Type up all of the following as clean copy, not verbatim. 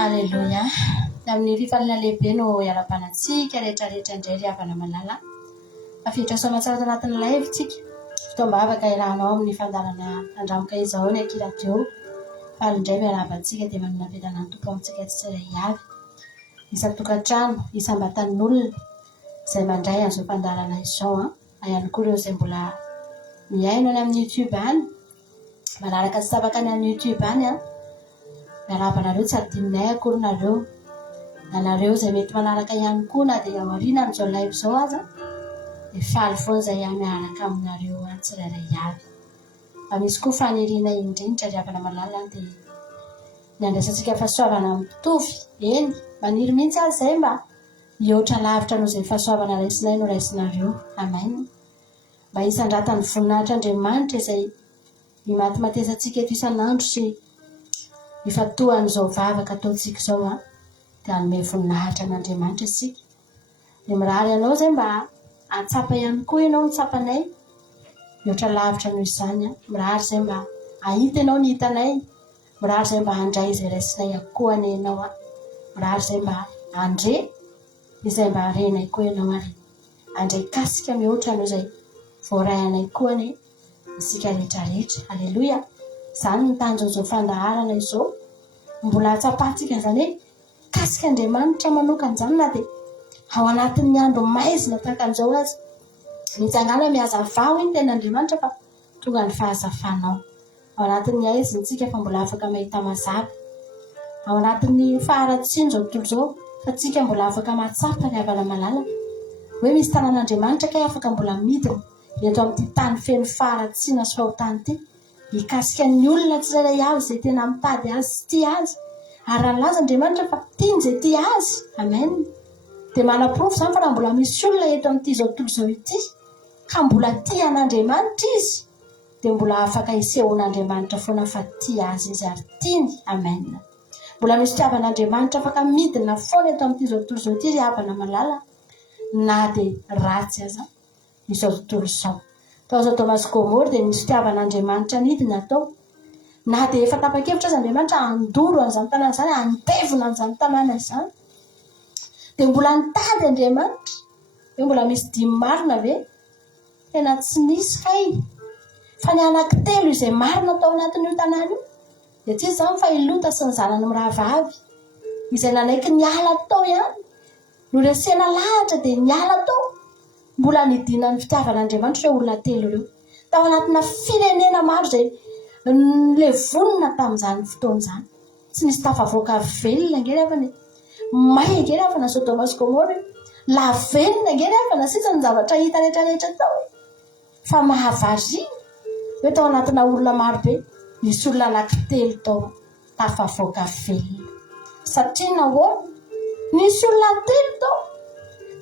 Alléluia. Amin'ny rifalina lehibe no iara-panatsika rehetrarehetra indray ry havana malala. Afitra soamantsara anatin'ny laivitsika. Fitaombavaka iarahanao amin'ny fandarana andramoka izao ny akiradio. Falindray miarabantsika dia manana vedana ny tompo amintsika tsirairay avy. Isan-tokantrano, isam-batan'olona izay mandray an'izao fandarana izao. Ihany koa ireo izay mbola miaino any amin'ny YouTube any. Manaraka sy sabaka any amin'ny YouTube any miarabanareo tsy adinonay akory nareo. Nareo izay mety manaraka ihany koa na dia ao aoriana amin'izao live izao aza. Dia faly foana izay miaraka aminareo tsirairay avy. Misy koa faniriana indrindra ry havana malala dia ny andraisantsika fahasoavana mitovy. Eny, maniry mihitsy azy izay mba hihoatra lavitra noho izay fahasoavana raisinay no raisinareo. Amen. Mba hisandratan'ny voninahitran'Andriamanitra izay himatimatisantsika eto isan'andro sy hifatohan'izao vavaka ataontsika izao dia hanome voninahitra an'Andriamanitra isika. Dia mirary ianao izay mba hatsapa ihany koa ianao ny tsapanay mihoatra lavitra noho izany. Mirary izay mba ahita ianao ny hitanay. Mirary izay mba handray izay raisinay akohany ianao. Mirary izay mba andre izay mba harenay koa ianao ary handray kasika mihoatra noho izay voarayanay koa ny isika rehetrarehetra. Alleluia. Izany ny tanjon'izao fandaharana izao. Mbola hatsapantsika izany hoe kasika Andriamanitra manokana izany na dia ao anatin'ny andro maizina tahaka an'izao azy. Mitsangana mihazavao iny ten'Andriamanitra fa tonga ny fahazafanao. Ao anatin'ny aizintsika fa mbola afaka mahita mazava. Ao anatin'ny faharatsiana izao tontolo izao fa tsika mbola afaka mahatsapa ny havana malala. Hoe misy tanàn'Andriamanitra kay afaka mbola midina eto amin'ity tany feno faharatsiana sy fahotany ity. Hikasika ny olona tsirairay avy izay tena mitady azy sy tia azy. Ary raha laza Andriamanitra fa tiany izay tia azy. Amen. Dia manaprofo izany fa raha mbola misy olona eto amin'ity izao tontolo izao ity ka mbola tia an'Andriamanitra izy dia mbola afaka hisehoan'Andriamanitra foana fa tia azy izy ary tiany. Amen. Mbola misy fitiavan'Andriamanitra afaka midina foana eto amin'ity izao tontolo izao ity ry havana malala na dia ratsy aza izao tontolo izao. Tao izao Tomasy Gomora dia misy fitiavan'Andriamanitra nidina tao. Na dia efa tapa-kevitra azy Andriamanitra handoro an'izany tanàna izany, handevona an'izany tanàna izany. Dia mbola nitady Andriamanitra. Hoe mbola misy dimy marina ve? Tena tsy nisy kay. Fa ny anankitelo izay marina tao anatin'io tanàna io. Dia tsy izany fa i Lota sy ny zanany mirahavavy izay nanaiky niala tao ihany. Noresena lahatra dia niala tao. Mbola nidina ny fitiavan'Andriamanitra ireo olona telo ireo. Tao anatina firenena maro izay levonina tamin'izany fotoan'izany. Tsy nisy tafavoaka velona angery avana. May angery avana sao Tomasy Gomora. Lavenina angery avana sisa ny zavatra hita rehetrarehetra tao. Fa mahavarina. Hoe tao anatina olona maro be. Nisy olona anankitelo tao tafavoaka velona. Satria nahoana? Nisy olona telo tao.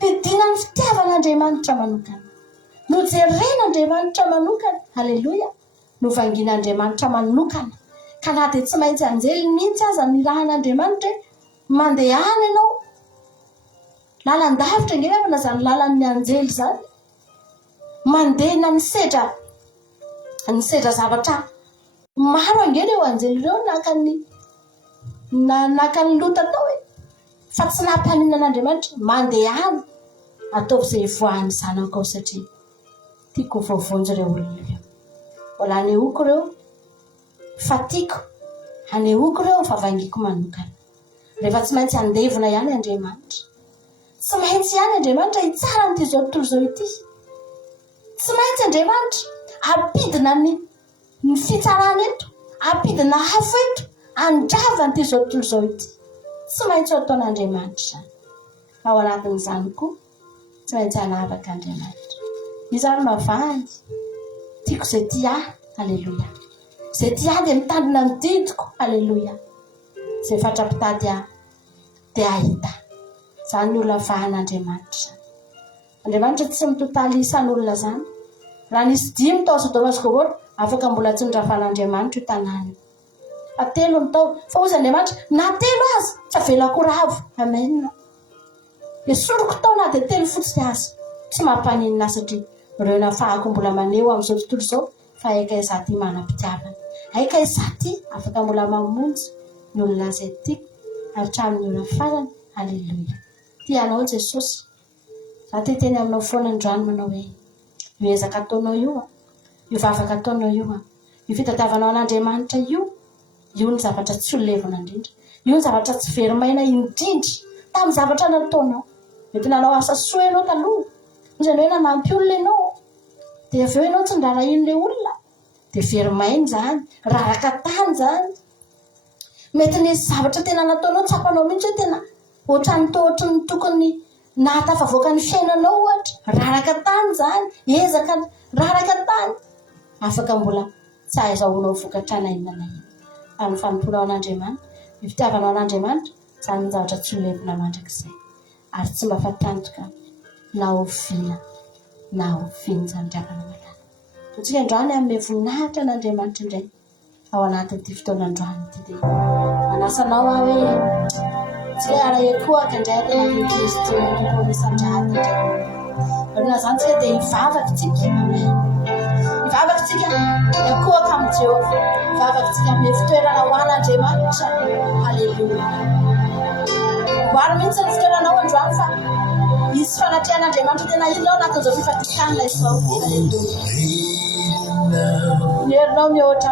Dia dina ny fitiavan'Andriamanitra manokana. Nojeren'Andriamanitra manokana. Halleluia. Novangin'Andriamanitra manokana. Ka na dia tsy maintsy anjely mihitsy aza ny rahan'Andriamanitra mandeha any ianao. Lalan-davitra angery avana izany lalan'ny anjely izany. Mandeha na ny sedra zavatra maro angery eo anjely ireo naka ny Lota tao e. Fa tsy nampaninana an'Andriamanitra mandeha any. Ataovy izay voahan'ny zanako ao satria tiako voavonjy ireo olona ireo. Mbola anehoako ireo fa tiako. Anehoako ireo fa vangiako manokana. Rehefa tsy maintsy andevona ihany Andriamanitra. Tsy maintsy ihany Andriamanitra hitsara n'ity izao tontolo izao ity. Tsy maintsy Andriamanitra hampidina ny fitsarana eto. Hampidina afo eto. Handrava n'ity izao tontolo izao ity. Tsy maintsy ho ataon'Andriamanitra izany. Ao anatin'izany koa tsy maintsy hanavaka Andriamanitra. Izany mavahany. Tiako izay tia. Alleluia. Izay tia dia mitandrina ny didiko. Alleluia. Izay fatra-pitady dia ahita. Izany ny olona vahan'Andriamanitra. Andriamanitra tsy mitotaly isan'olona izany. Raha nisy dimy tao sao Tomasy Gomora afaka mbola tsy nondrafan'Andriamanitra io tanàna. Fa telo ny tao. Fa ozy Andriamanitra na telo azy tsy avelako ravo. Amen. Esoroko tao na dia telo fotsiny azy. Tsy mampaninina satria ireo nafahako mbola maneho amin'izao tontolo izao fa aika izaho ity manam-pitiavana. Aika izaho ity afaka mbola mamonjy ny olona izay tiako hatramin'ny ora farany. Haleloia. Tianao Jesosy. Raha teteny aminao foana androany manao hoe io ezaka ataonao io io vavaka ataonao io io fitadiavanao an'Andriamanitra io ny zavatra tsy olevina indrindra. Io ny zavatra tsy verimaina indrindra tamin'ny zavatra nataonao. Mety nanao asa soa ianao taloha, izany hoe nanampy olona ianao, dia avy eo ianao tsy ndrarahin'ilay olona, dia verimaina izany, raraka tany izany. Mety nisy zavatra tena nataonao tsapanao mihitsy hoe tena ohatrany tokony nahatafavoaka ny fiainanao ohatra, raraka tany izany, ezaka raraka tany. Afaka mbola tsy ahaizahonao vokatrana inona na inona. Amin'ny fanomponao an'Andriamanitra, ny fitiavanao an'Andriamanitra, izany ny zavatra tsy olevina mandrakizay. Ary tsy mba fatantoka na oviana izany dravana malala. Totsika androany amin'ny voninahitra an'Andriamanitra indray ao anatin'ity fotoanandroany ity dia manasanao aho hoe tsy ara-ekoaka indray tena ny Kristo tompon'isan-drahatra indray. Alona izany tsika dia hivavakantsika. Hivavakantsika ekoaka amin'ny Jehovah. Hivavakantsika amin'ny fitoerana ho an'Andriamanitra. Haleluia. Mboary mihitsy ny fitoeranao androany fa isy fanatrehan'Andriamanitra tena ilao anatin'izao fifatikana izao. Herinao mihoatra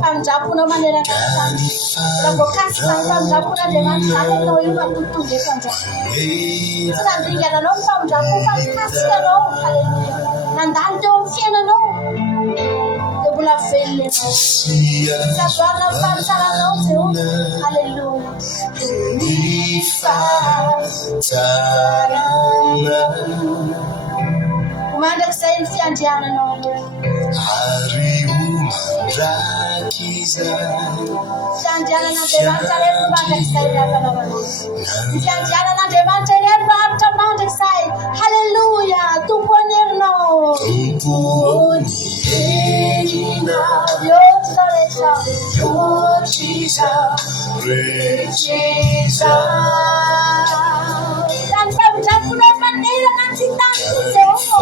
famindraponao manerana raha voakasika ny famindrapon'Andriamanitra zany atao io mampitotonga eto androany. Tsy nandringana anao ny famindrapo fa mikasika anao. Haleluia. Nandalo teo amin'ny fiainanao dia mbola velona ianao. Sadoarina ny fahasaranao Jehova. Haleluia. Mandrakizay ny fiandriananao fiandrianan'Andriamanitra rehefa mandrakizay ny hafanao. Ny fiandrianan'Andriamanitra rehefa maharitra mandrakizay. Haleluia. Tompony herinao. Dan famindraponao manerana ny tany Jehova.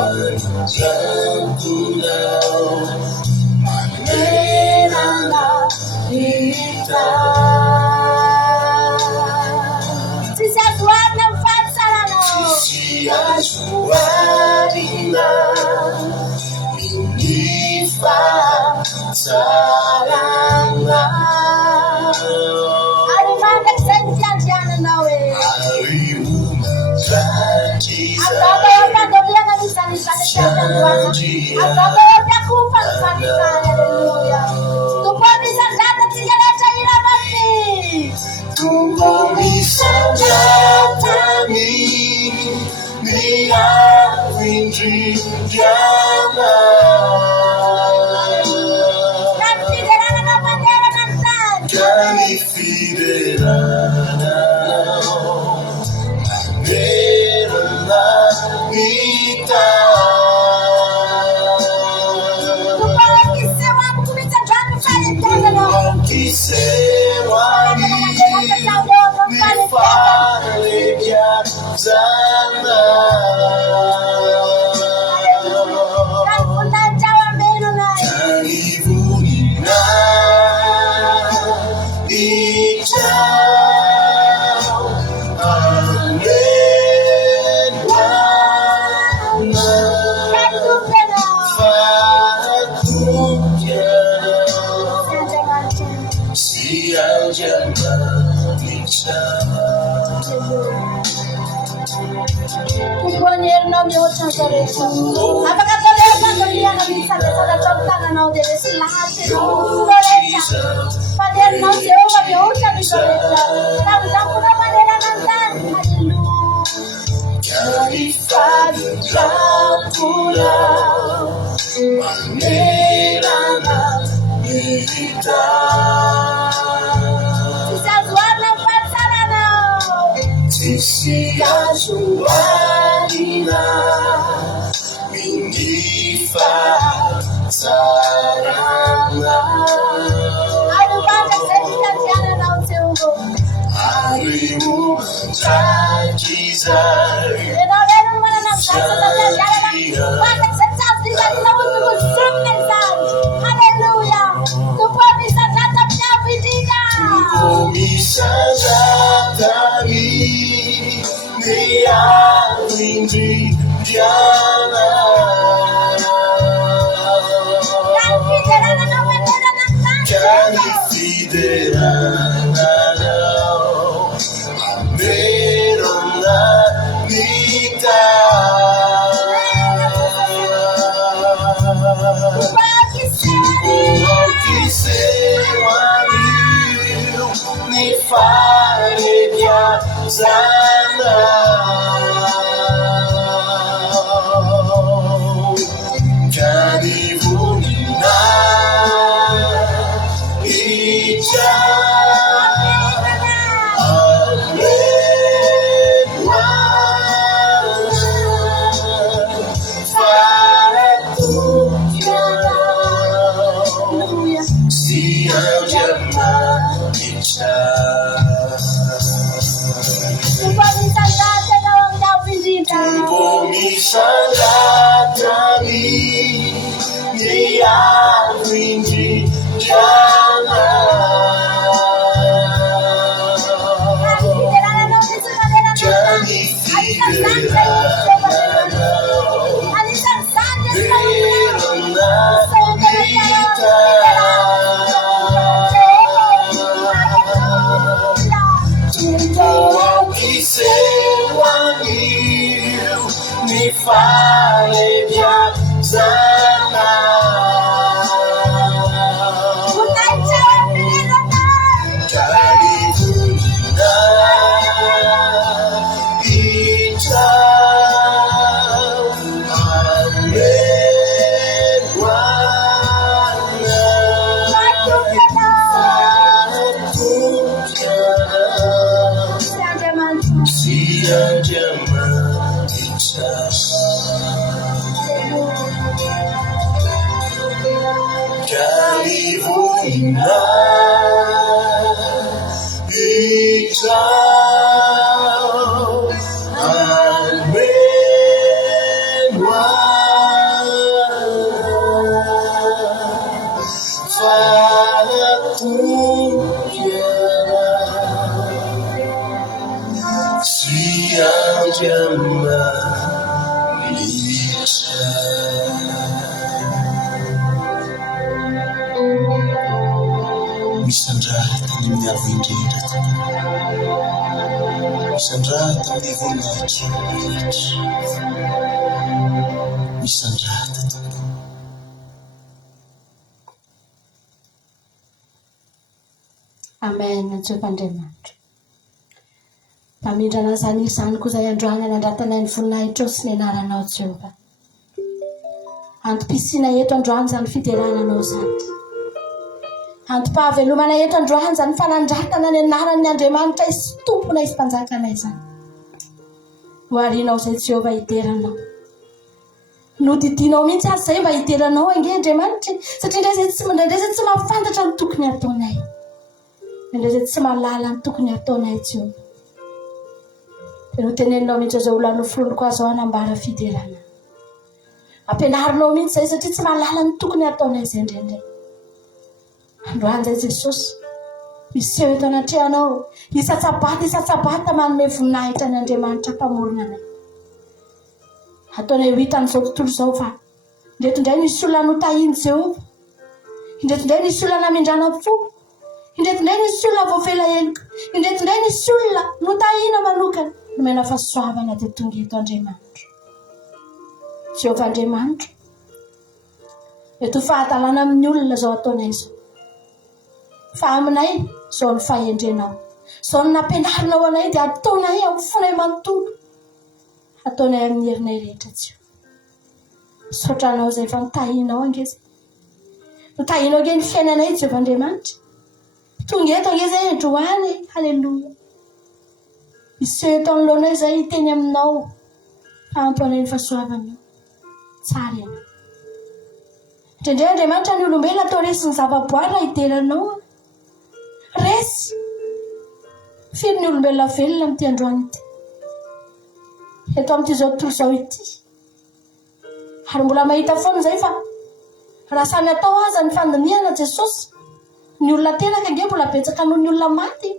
Tsisy azo arina amin'ny fahasaranao. Ary mandrakizay ny fiandriananao e. Azaka eo am-piandoliana izany fiandrianana. Azaka eo am-piakofa ny fanisany. Haleluia. Tompony isan-drata tsika rehetra iravany. Tompony isan-dratany miavindrindriana. Kany fideranana manerana ny tany. Kany fideranana manerana ny tany. Tompony kiseho amiko mihitsy androany ny fahalembiazanao. Kiseho amiko ny fahalembiazana. Kany voninahitra ao amenonay. Kany voninahitra Tompony herinao mihoatra ny rehetra. Afaka atao rehetra andoliana misandrasana atao amin'ny tananao dia resy lahatynao rehetra. Fa ny herinao Jehova mihoatra ny rehetra. Famindraponao manerana ny tany. Haleluia. Tsisy azo arina amin'ny fahasaranao. Tsisy azo arina ny fahasarana. Ary mandrakizay ny fiandriananao Jehova. Ary mandrakizay. Ianao reno no manana ny zavatra fiandrianana. Mandrakizay tsy azo izany na olona fideranarao amerona vita que seu amigo me fale viajanão Caribunina e já fare viajanao Caribunina e já Caribunina e já Misandrata amin'ny avo indrindra misandrata amin'ny voninahitra rehetra misandrata tompo amen Jehovandriamanitra mamindrana zany izany koa izay androany nandratanay ny voninahitra sy ny anaranao Jehova antom-pisiana eto androany zany fiderananao zany antom-pahavelomana eto androany zany fanandratana ny anaran'ny Andriamanitra isy tompona isy mpanjakanay zany ho arinao izay Jehova hideranao nodidinao mihitsy azy zay mba hideranao ange Andriamanitra satria indray zay tsy mahafantatra ny tokony ataonay indray zay tsy mahalala ny tokony ataonay Jehova pero teneninao mihitsy zao olona nofronoko azo anambara fiderana ampianarinao mihitsy zay satria tsy mahalala ny tokony ataonay zay indrindray androany zay Jesosy miseho eto anatrehanao isatsabata manome voninahitra ny Andriamanitra mpamorona anay ataonay ho hitan'izao tontolo izao fa indretindray nisy olona notahiny Jehova indretindray nisy olona namindrana fo indretindray nisy olona voafela heloka indretindray nisy olona notahina manokana nomena fahasoavana dia tonga eto Andriamanitra Jehova Andriamanitra eto fahatalana amin'ny olona zao ataonay izao fa aminay zao ny fahendrenao zao ny nampianarinao anay dia ataonay amin'ny fonay manontolo ataonay amin'ny herinay rehetra Jehova sotranao zay fa nitahinao angeza nitahinao ange ny fiainanay Jehova Andriamanitra tonga eto ange zay androany halleluja miseho eto anoloanay zay hiteny aminao fampanay ny fahasoavanao tsara ianao indrindray Andriamanitra ny olombelona atao resy ny zavaboary raha hideranao resy firy ny olombelona velona amin'ity androany ity eto amin'ity zao tontolo zao ity ary mbola mahita foana zay fa raha samy atao aza ny fandiniana Jesosy ny olona teraka ange mbola betsaka noho ny olona maty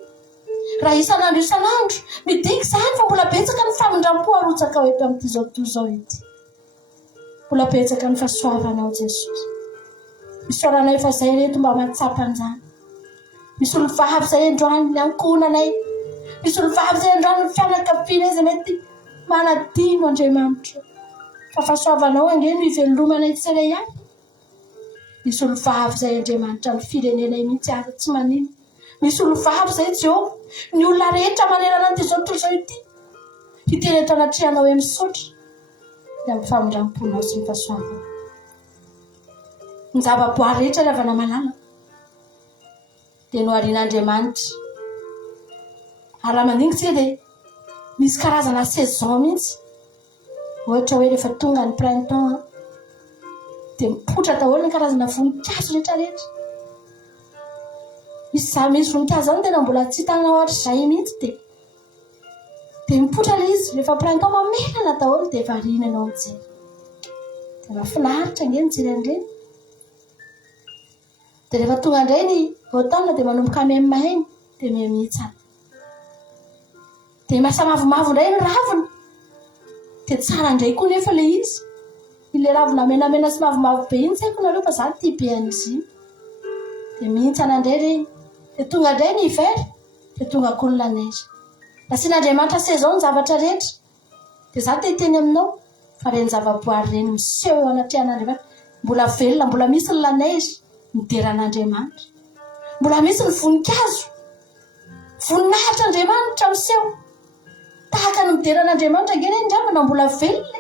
raha isan'andro midiky zany fa mbola betsaka ny famindram-po arotsaka ao eto amin'ity zao tontolo zao ity mbola betsaka ny fahasoavanao Jesosy misoranay fa zay reto mba mahatsapa an'izany misy olo vavy zay androany ankonanay misy olo vavy zay androany fianakaviana izy mety manadino Andriamanitra fa fahasoavanao angeny ivelomanay tsara ihany misy olo vavy zay Andriamanitra ny firenenay mihitsy aza tsy manino misy olo vavy zay Jehova ny olona rehetra manerana an'izao tontolo izao ity hiteny eto anatrihanao hoe misaotra dia amin'ny famindram-ponao sy ny fahasoavana ny zava-boary rehetra rehefa avana malala dia no arian'Andriamanitra ary raha mandingitsika dia misy karazana saison mihitsy ohatra hoe rehefa tonga ny printemps dia mipotra daholo ny karazana voninkazo rehetrarehetra misy voninkazo zany tena mbola tsy hitanao ohatra izay mihitsy dia mipotra ilay izy rehefa printemps mamelana daholo dia variana ianao mijery dia mahafinaritra angeny mijery an'ireny dia rehefa tonga indray ny automne dia manomboka maimaigny dia mihitsana dia masa mavomavo indray ny raviny dia tsara indray koa nefa ilay izy ilay ravina menamena sy mavomavo be iny tsy haiko nareo fa za tia be an'izy iny dia mihitsana indray reny dia tonga indray ny hiver dia tonga koa ny laneige nasian'Andriamanitra saison ny zavatra rehetra dia za teteny aminao fa reny zava-boary reny miseho eo anatrehan'Andriamanitra mbola velona mbola misy ny laneige nideran'Andriamanitra mbola misy ny voninkazo voninahitra Andriamanitra miseho tahaka ny mideran'Andriamanitra angeny eny ndramana mbola velona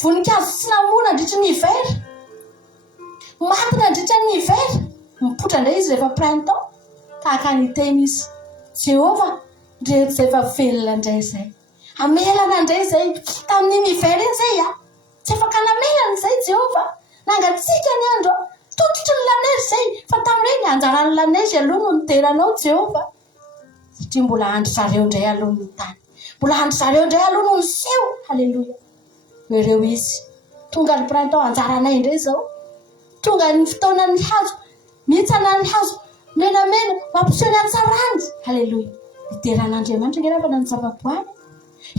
voninkazo tsy namona andritra ny hiver maty nandritra ny hiver mipotra indray izy rehefa printemps tahaka ny teny izy Jehova rehetra izay efa velona indray izay amelana indray izay tamin'iny hiver iny izay tsy afaka namelana izay Jehova nangatsika ny andro tototry ny laneige izay fa tamin'ireny anjaran'ny laneige aloha no nideranao Jehova satria mbola andro zareo indray aloha ny tany mbola andro zareo indray aloha no niseho halleloia ireo izy tonga ny printemps anjaranay indray izao tonga ny fotoana ny hazo mihitsana ny hazo menamena mampiseho ny hatsarany halleloia nideran'Andriamanitra ngena fa nany zava-boary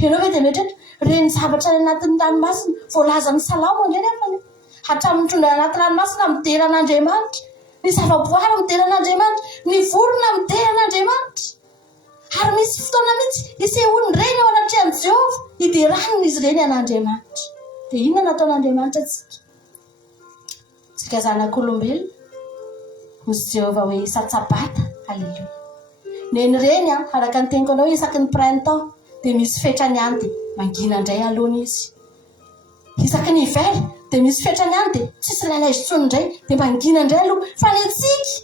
ianao hoe dia metratra reny zavatra ny anatin'ny ranomasina voalazan'ny salamo angeny afany hatramin'ny tondra anaty ranomasina mideran'Andriamanitra ny zava-boary mideran'Andriamanitra ny vorona mideran'Andriamanitra ary misy fotoana mihitsy isehony reny ao anatrehan'i Jehova hideraniny izy reny an'Andriamanitra dia inona nataon'Andriamanitra tsika zanak'olombelona hozy Jehova hoe isa-tsabata halleloia neny reny araka ny teniko anao isaky ny printemps dia misy fetrany any dia mangina indray alohany izy isaky ny hiver dia misy fetrany any dia tsisy laneige tsony indray dia mangina indray aloha fa ny antsika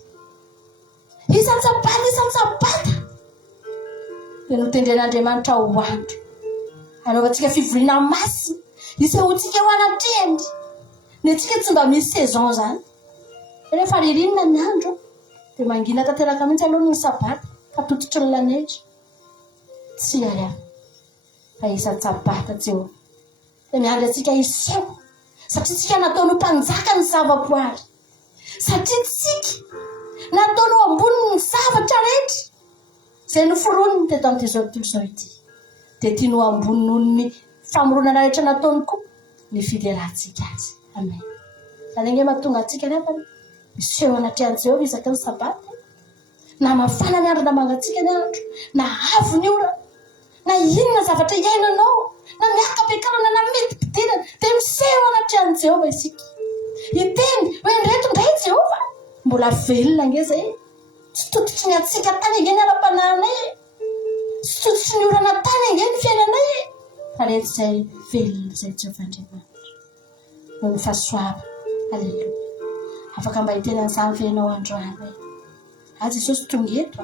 isa-tsabata dia notendren'Andriamanitra ho andro anaovantsika fivoriana masina isehontsika ho anatrehany ny antsika tsy mba misy saison zany rehefa ririnina ny andro dia mangina tanteraka mihitsy aloha ny sabata fa tototry ny laneige tsy ariana fa isa-tsabata Jehova dia miandry antsika iseho satria tsika nataony ho mpanjaka ny zava-boary satria tsika nataony ho ambony ny zavatra rehetra izay noforoniny teto amin'izao tontolo izao ity dia tia no ambony noho ny famoronana rehetra nataony koa ny fiderahantsika azy amen zany ange mahatonga antsika nefa miseho anatrehan'i Jehova isaky ny sabata na mafana ny andro na mangatsika ny andro na avo ny ora na inona zavatra iainanao na miaka-piakarana na midi-pidirana dia miseho anatrehan'i Jehova isika hiteny hoe nreto indray Jehova mbola velona ange zay tsy tototry ny atsika tany angeny ara-pananay tsy tototry ny orana tany angeny fiainanay fa rehetra izay velona izay Jehova Andriamanitra no ny fahasoava halleloia afaka mba hiteny an'izany venao androany hoe azy Jesosy tonga eto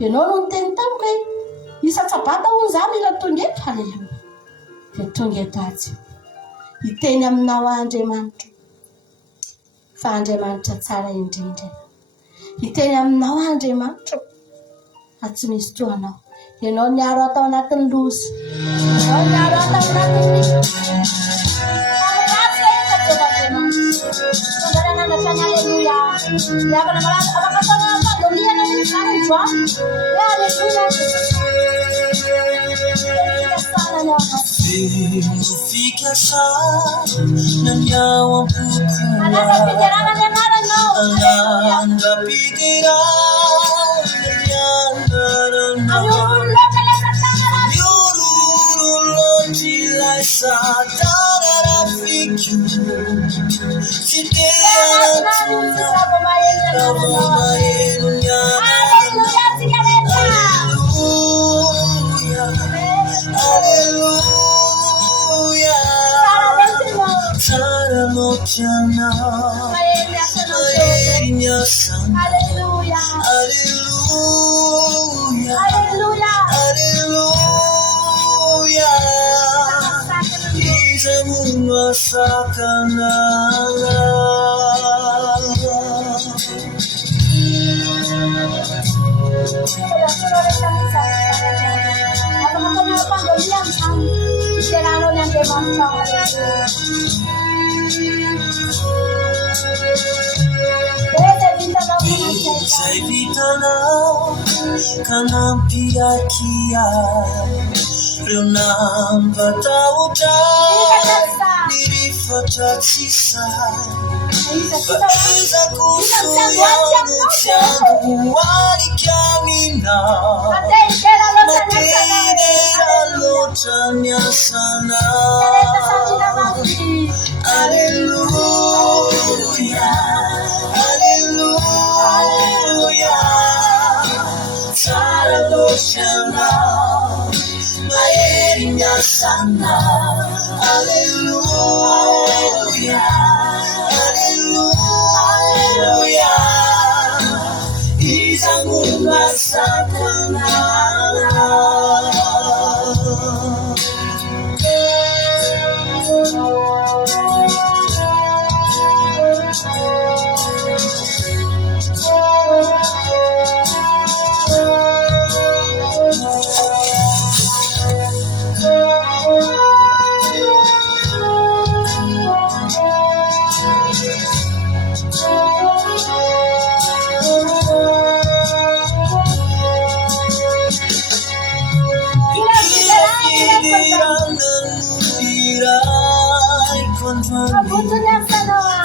ianao no niteny tamiko hoe isa-tsabata hoy za mila tonga eto halleloia dia tonga eto azy hiteny aminao Andriamanitra fa Andriamanitra tsara indrindra hiteny aminao Andriamanitra tsy misy toanao ianao niaro atao anatin'ny lozy ianao niaro atao anatin'ny halleluia miavana malaza afaka atao fadoliana ny zanany joany halleluia fikasana ny ao am-pokoa alaza fidiarana ny anaranao alanda Kanampiakia Runambatauta Nilifatatisa Baiza kusuyanu changu Walikamina Nakedera lotanya sana Alleluia Alleluia Saraloshana Maerinya sana Alleluia Alleluia Izangunga sakana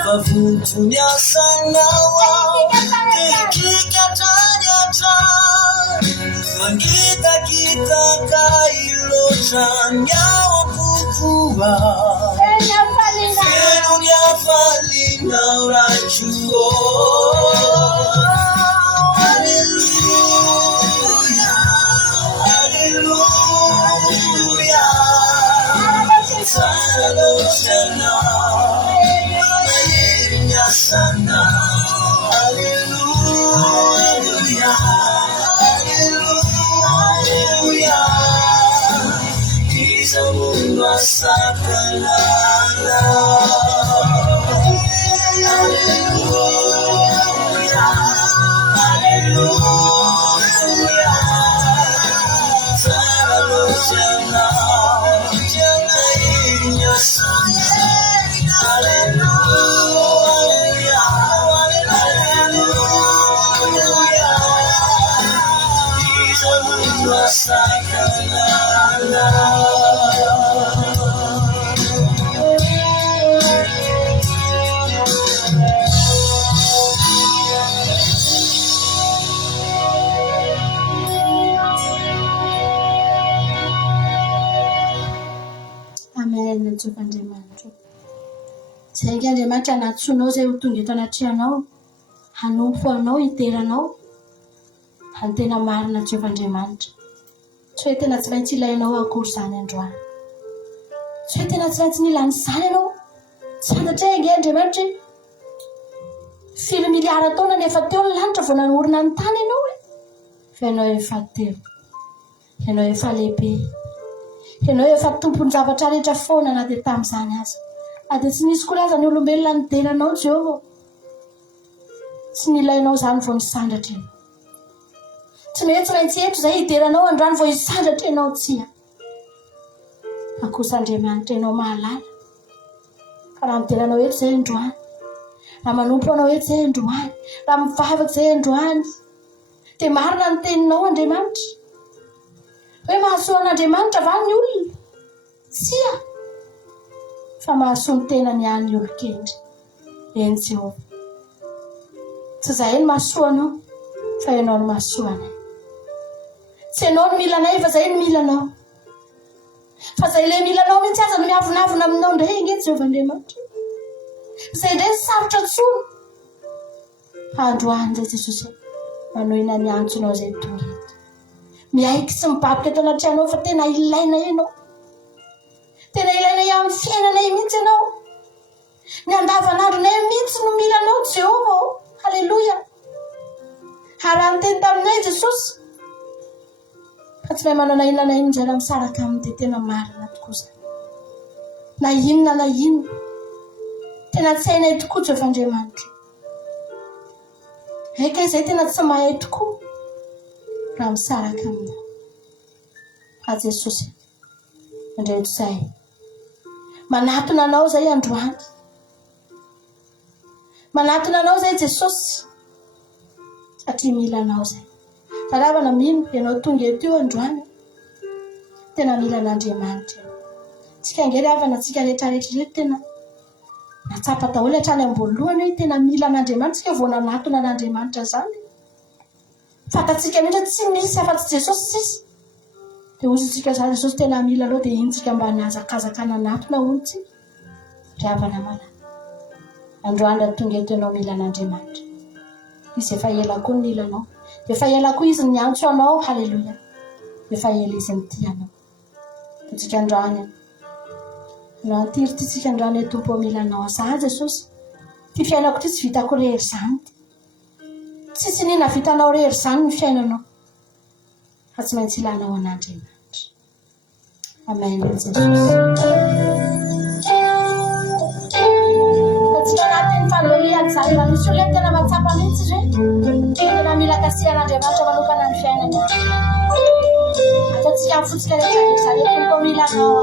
Favutunya sanawa Kikatanyata Mangita kita kailotanya wakukua Fenunya falina urachuo Alleluia Alleluia Saraloshana Sana, Alleluia, Alleluia, Isa munwa sakana, Alleluia, Alleluia, Saraloshana, Jana sana, Alleluia. Amen. Andriamanitra. Saingy Andriamanitra anatsoanao zay ho tonga eto anatrihanao, hanompo anao, hiteranao, tena marina Jehovah Andriamanitra. Tsy hoe tena tsy maintsy ilainao akory zany androany. Tsy hoe tena tsy maintsy nilany zany ianao. Tsy fantatray ange Andriamanitra firy miliara taona nefa teo ny lanitra vao nanorina ny tany ianao e. Fa ianao efa teo, ianao efa lehibe, ianao efa tompony zavatra rehetra foana na dia tamin'izany aza. Dia tsy nisy koa aza ny olombelona nidenanao Jehovah. Tsy nilainao zany vao nisandatra ianao. Tsy maintsy eto izay hideranao androany vao hisandatra ianao tsia. Akosa Andriamanitra ianao mahalala. Fa raha mideranao eto izay androany, raha manompo anao eto izay androany, raha mivavaka izay androany, dia marina ny teninao Andriamanitra. Hoe mahasoa an'Andriamanitra va ny olona? Tsia. Fa mahasoa ny tenany ihany ny olon-kendry. Eny Jehovah. tsy zahay ny mahasoa anao fa ianao ny mahasoa anay. Tsy ianao ny mila anay fa zahay ny mila anao. Fa zay le mila anao mihitsy aza no miavonavona aminao indray iny Jehovahandriamanitra. Zay indray sarotra tsony. Fa androany zay Jesosy manohina ny antsonao zay tonga eto. Miaiky sy mibabika eto anaty anao fa tena ilaina ianao. Tena ilaina amin'ny fiainanay mihitsy ianao. Ny andavanandronay mihitsy no mila anao Jehova. Halleluja. Harany teny taminay Jesosy. Fa tsy mahay manana inona na inona zay raha misaraka aminy dia tena marina tokoa zany. Na inona na inona. Tena tsy hainay tokoa Jehovahandriamanitra. Eka izay tena tsy mahay tokoa raha misaraka aminao. Fa Jesosy andreto zay manatona anao zay androany. Manatona anao zay Jesosy satria mila anao zay. Taravana mino ianao tonga eto androany. Tena mila an'Andriamanitra. Tsika angery avana tsika rehetrarehetra tena natsapa daholo hatrany ambolohany hoe tena mila an'Andriamanitra tsika vao nanatona an'Andriamanitra zany. Fatatsika mihitsy tsy misy afa-tsy Jesosy sisy. Dia ozy tsika zany Jesosy tena mila aloha dia iny tsika mba nihazakazaka nanatona hono tsika. Ravana mana. Androany tonga eto ianao mila an'Andriamanitra. Izy efa ela koa ny ilanao. Efa ela koa izy ny antso anao. Halleluja. Efa ela izy ny tia anao. Tsika androany. No antiry ty tsika androany tompo mila anao. Za Jesosy. Ty fiainako ty tsy vitako rehery zany. Tsisy nina vitanao rehery zany ny fiainanao. Fa tsy maintsy ilanao an'Andriamanitra. Amen Jesosy. Anatin'ny fanoheliany zany raha misy olona tena matsapa mihitsy zay tena mila kasihan'Andriamanitra manokana ny fiainana. Ataontsika mifotsika rehetra zany tompo mila anao.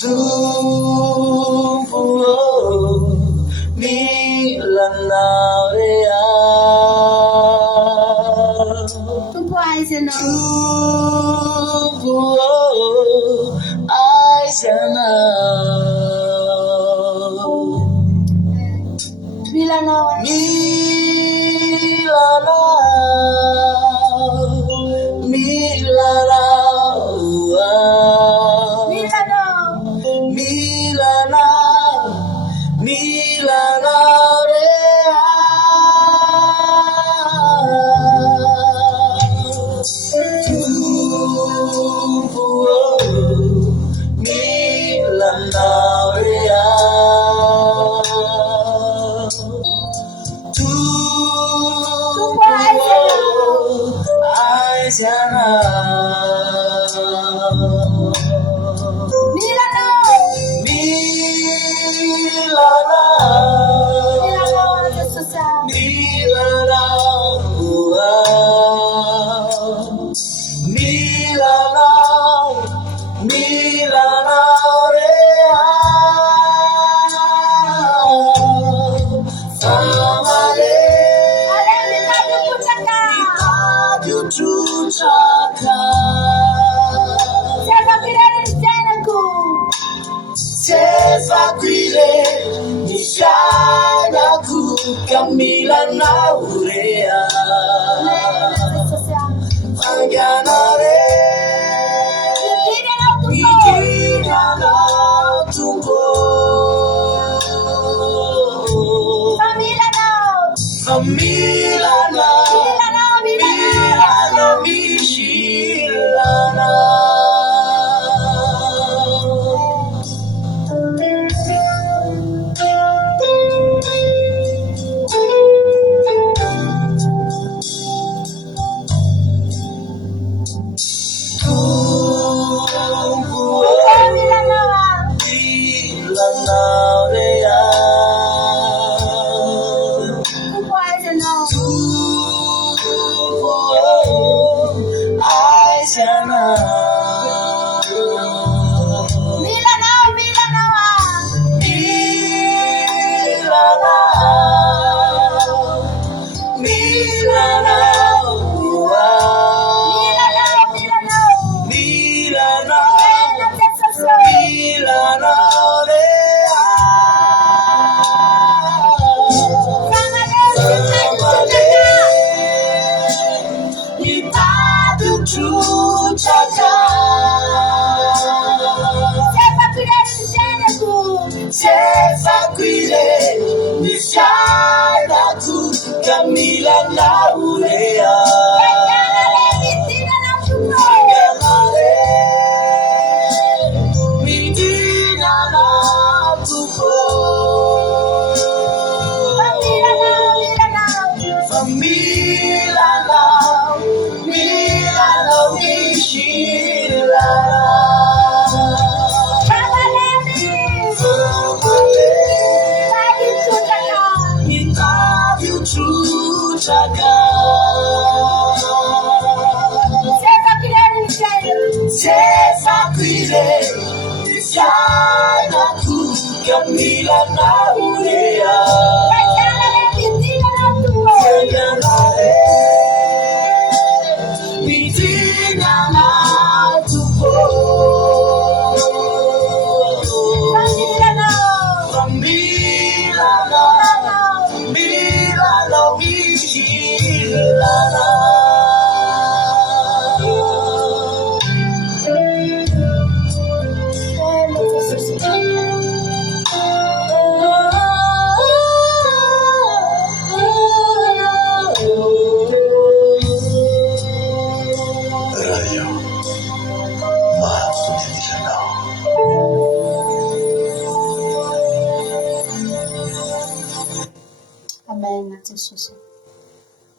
Tompo mila anao tompo aiza ianao. Tompo Milanao. Camila Naurea Anganare Vigina Nautumbo Famila Milana Mishilana No. Camila Naurea Medina Natupo Famila Nau Mila Nau Nishila Camila Naurea Medina Natupo Amen, Jesosy.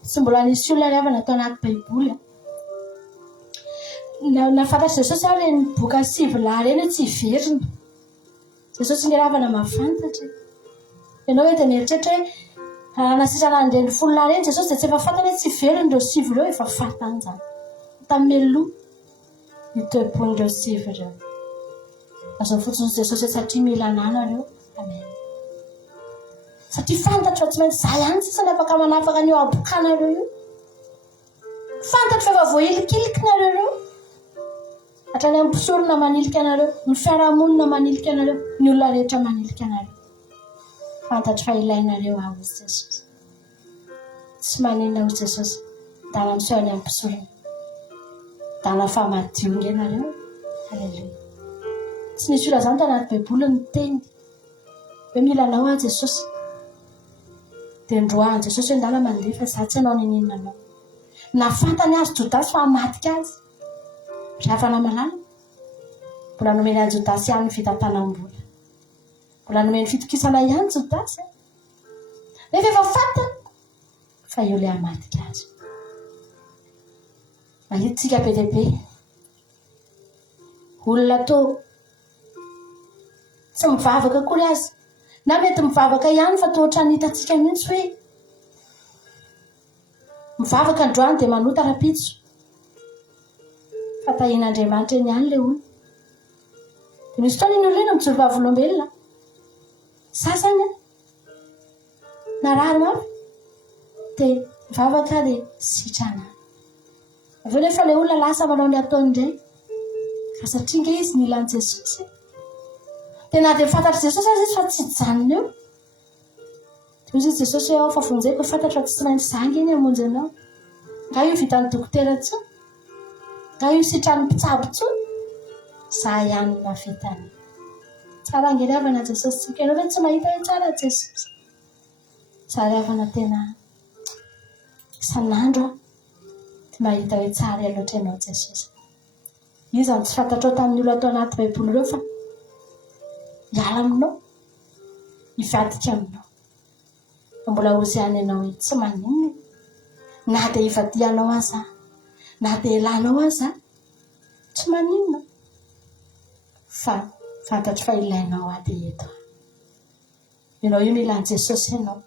Tsy mbola nisy olona rehefa natao anaty baiboly. Nafantatry Jesosy aho reny boka 7 lahy reny tsy hiverina. Jesosy ny ravana mahafantatra. Ianao hoe mieritreritra hoe nasisana andreny 10 lahy reny Jesosy dia tsy efa fantany hoe tsy hiverina ireo 7 ireo efa fantany izany. Tamin'ny meloa itoepon'ireo 7 ireo. Azao fotsiny Jesosy satria mila anareo. Amen. Satria fantatra tsy maintsy izay ihany sisa afaka manafaka an'io abokanareo io. Fantatra fa voahilikiliky nareo. Hatrany amin'ny mpisorona manilika anareo, ny fiarahamonina manilika anareo, ny olona rehetra manilika anareo. Fantatra fa ilainareo ao izy Jesosy. Tsy maninona ho Jesosy. Dala misehoany amin'ny mpisorona. Dala fa madionga ianareo. Halleluja. Tsy nisy olona izany tanaty baiboly ny teny. Hoe mila anao aho Jesosy. Dia ndroany Jesosy hoe ndala mandefa za tsy anao ninina anao. Nafantany azy Jodasy fa hamatika azy. Rehefa namalala. Mbola nomeny an'i Jodasy ihany fitantanam-bola. Mbola nomeny fitokisana ihany Jodasy. Nefa efa fantany fa io ilay hamatika azy. Mahitsika be dia be. Olona to tsy mivavaka akory azy. Na mety mivavaka ihany fa toa hitantsika mihitsy hoe mivavaka androany dia manota rapitso. Fatahian'Andriamanitra eny ihany ilay olona. Misy fotoana iny olona mijoro vavolombelona. Sasany narary mafy dia mivavaka dia sitrana. Avy eo nefa ilay olona lasa manao ny ataony indray. Fa satria inge izy nilan'i Jesosy. Dia na dia fantatry Jesosy azy izy fa tsy janona eo. Dia izy Jesosy hoe fa vonjeko fantatra fa tsy maintsy zangy eny hamonjy anao. Nga io vitan'ny dokotera tsony. Nga io sitran'ny mpitsabo tsony. Za ihany mavitany. Tsara angeriavana Jesosy tsika. Ianao hoe tsy mahita hoe tsara Jesosy. Tsariavana tena isan'andro dia mahita hoe tsara loatra ianao Jesosy. Izy tsy fantatrao tamin'ny olona atao anaty baiboly ireo fa hiala aminao, hivadika aminao. Mbola ozy ihany ianao hoe tsy maninona. Na dia hivadianao aza, na dia ilanao aza, tsy maninona. Fa fantatro fa ilainao ady eto. Ianao io milan'i Jesosy ianao.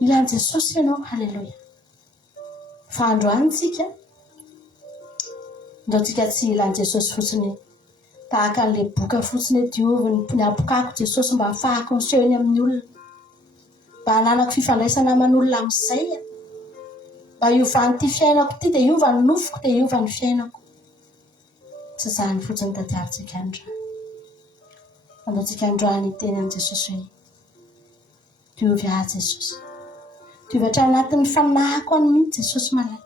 Milan'i Jesosy ianao, halleluja. Fa androany tsika, ndao tsika tsy ilan'i Jesosy fotsiny. Tahaka an'ilay boka fotsiny diovy ny apokako Jesosy mba hafahako miseho eny amin'ny olona. Mba hananako fifandraisana aman'olona amin'izay. Mba hiovan'ity fiainako ity dia hiova ny nofoko dia hiova ny fiainako. Tsy izany fotsiny tadiavintsika androany. Andaontsika androany teny amin'i Jesosy hoe diovy ahy Jesosy. Diovy hatrany anatin'ny fanahiko any mihitsy Jesosy malay.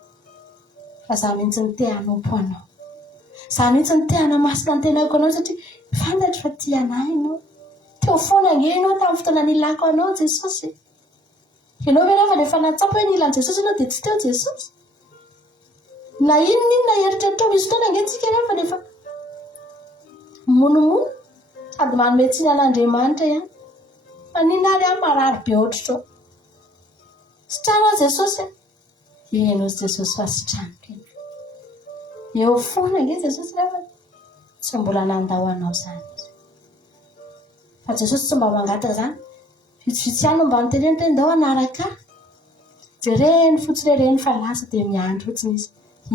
Fa za mihitsy ny te hanompo anao. Za mihitsy ny te hanamasina ny tenako anao satria fantatra fa tia anahy ianao. Teo foana ange ianao tamin'ny fotoana nilako anao Jesosy. ianao ve rehefa rehefa natsapo hoe nilan'i Jesosy ianao dia tsy teo Jesosy na inona eritreritra misy fotoana angentsika rehefa monomono sady manome tsiny an'Andriamanitra ihany fa ninona ary any marary be ohatr'izao sitrano Jesosy eno Jesosy fa sitranoko eo foana ange Jesosy rehefa tsy mbola nandao anao zany fa Jesosy tsy mba mangataka zany vitsivitsy ihany no mba niteneny teny ndao anaraka jereny fotsiny reny fa lasa dia miandro fotsiny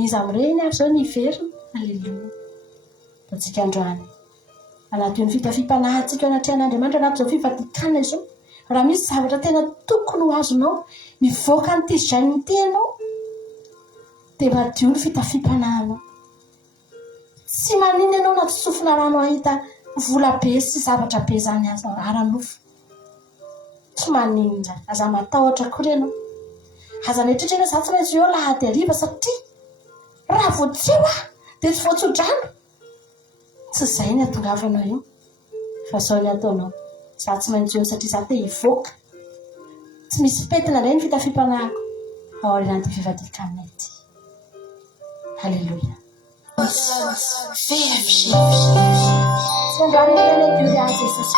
izy amin'ireny ary zao niverina aleluia tatsika androany anaty ny fitafipanahantsika anatrehan'Andriamanitra anaty izao fivadikana izao raha misy zavatra tena tokony ho azonao mivoaka n'ity zany ity ianao dia madio ny fitafipanahanao tsy manino ianao anaty sofina rano ahita vola be sy zavatra be zany aza aranofo tsy manino zany aza matahotra kory ianao aza mieritreritra ianao za tsy maintsy eo lahady hariva satria raha vao tsy eo dia tsy voatsodrano tsy izay ny atongavanao io fa zao ny ataonao za tsy maintsy eo satria za te hivoaka tsy misy petina indray ny fitafipanahako ao aorian'ity fivadikana ity halleluia tsy androany tena glory à Jesosy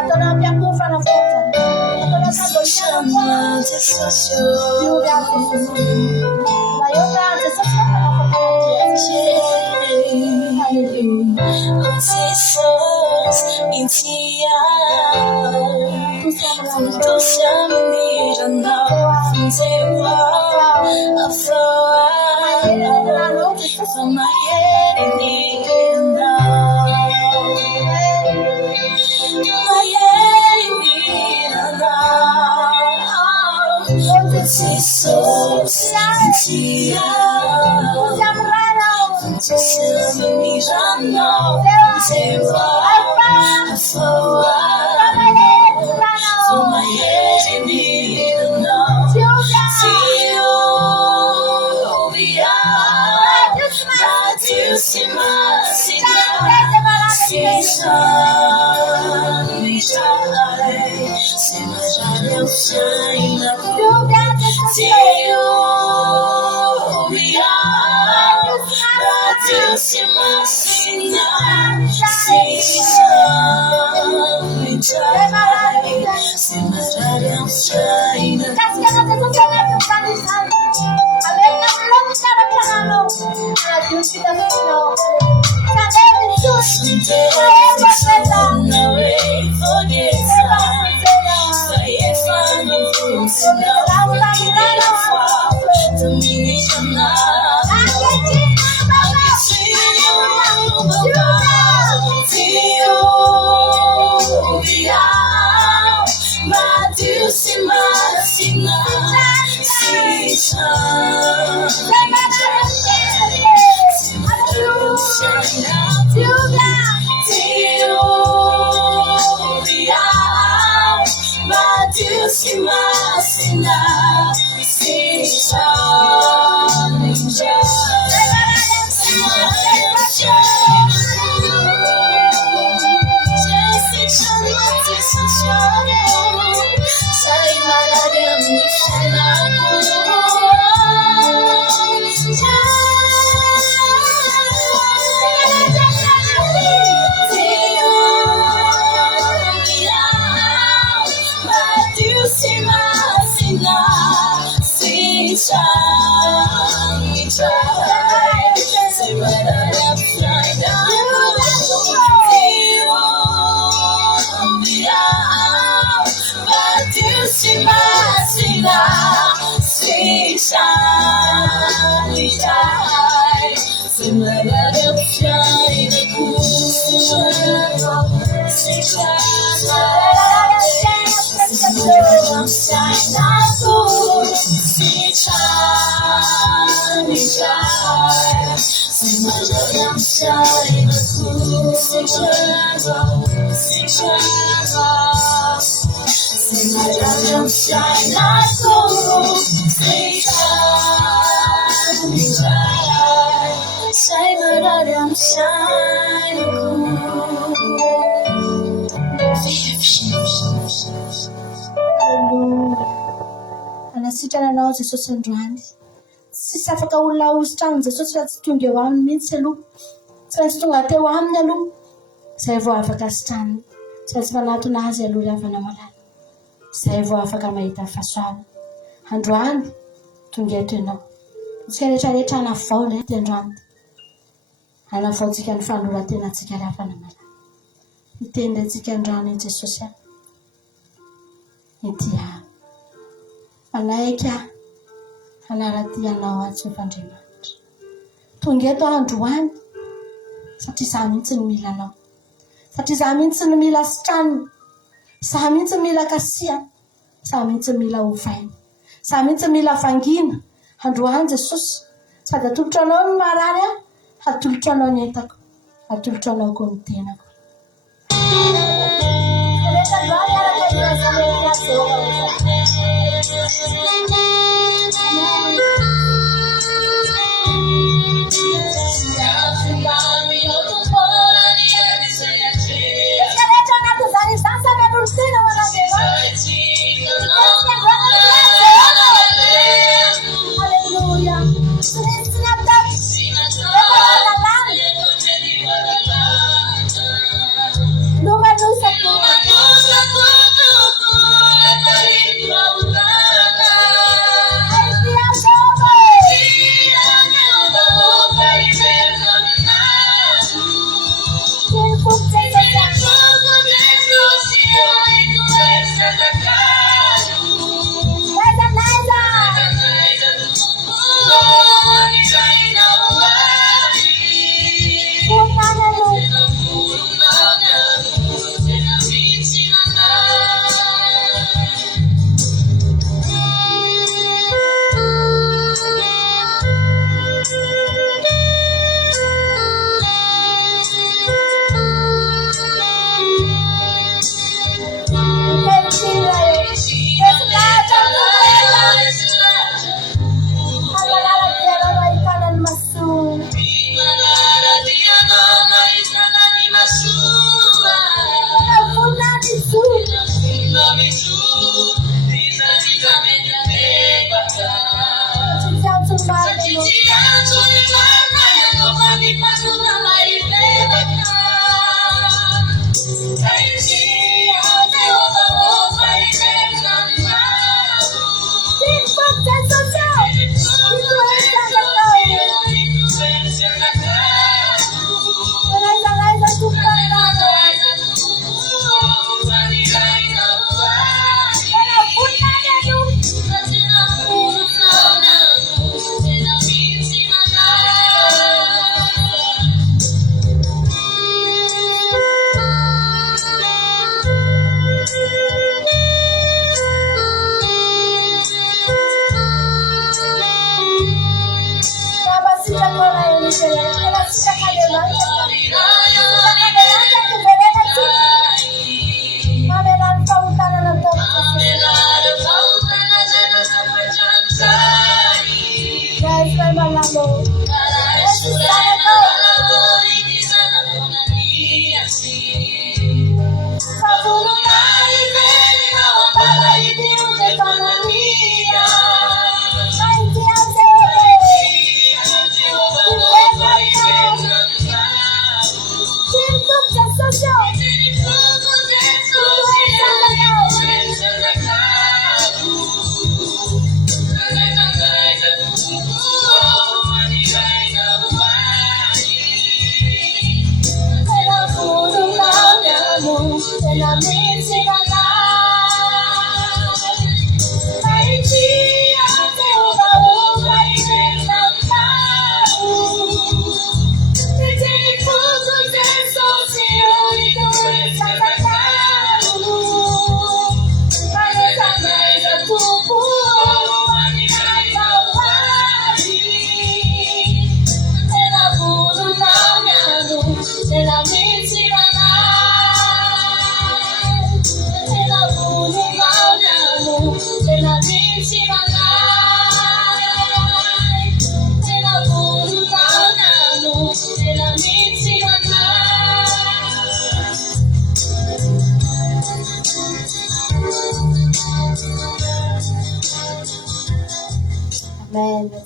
ataonao ampiakofana fotsiny ataonao kadoliana glory à Jesosy Maiota Jesosy Shine sitrana anao Jesosy androany. Sisy afaka olona ozitrano Jesosy fa tsy tonga eo aminy mihitsy aloha. Tsy maintsy tonga teo aminy aloha. Zay vao afaka sitrany. Tsy maintsy manatona azy aloha ny avana malala. Zay vao afaka mahita fahasoavana. Androany tonga eto ianao. Tsika rehetrarehetra anavao lety androany. Anavaontsika ny fanorantenantsika ny avana malala. Mitendry antsika androany Jesosy aho. Ity aho. Anaika anaratianao Jehovandriamanitra. Tonga eto androany satria za mihitsy ny mila anao. Satria za mihitsy ny mila sitrany. Za mihitsy ny mila kasia. Za mihitsy ny mila ovaina. Za mihitsy ny mila vangina. Androany Jesosy. Sady atolotra anao ny marary aho. Atolotra anao ny entako. Atolotra anao koa ny tenako.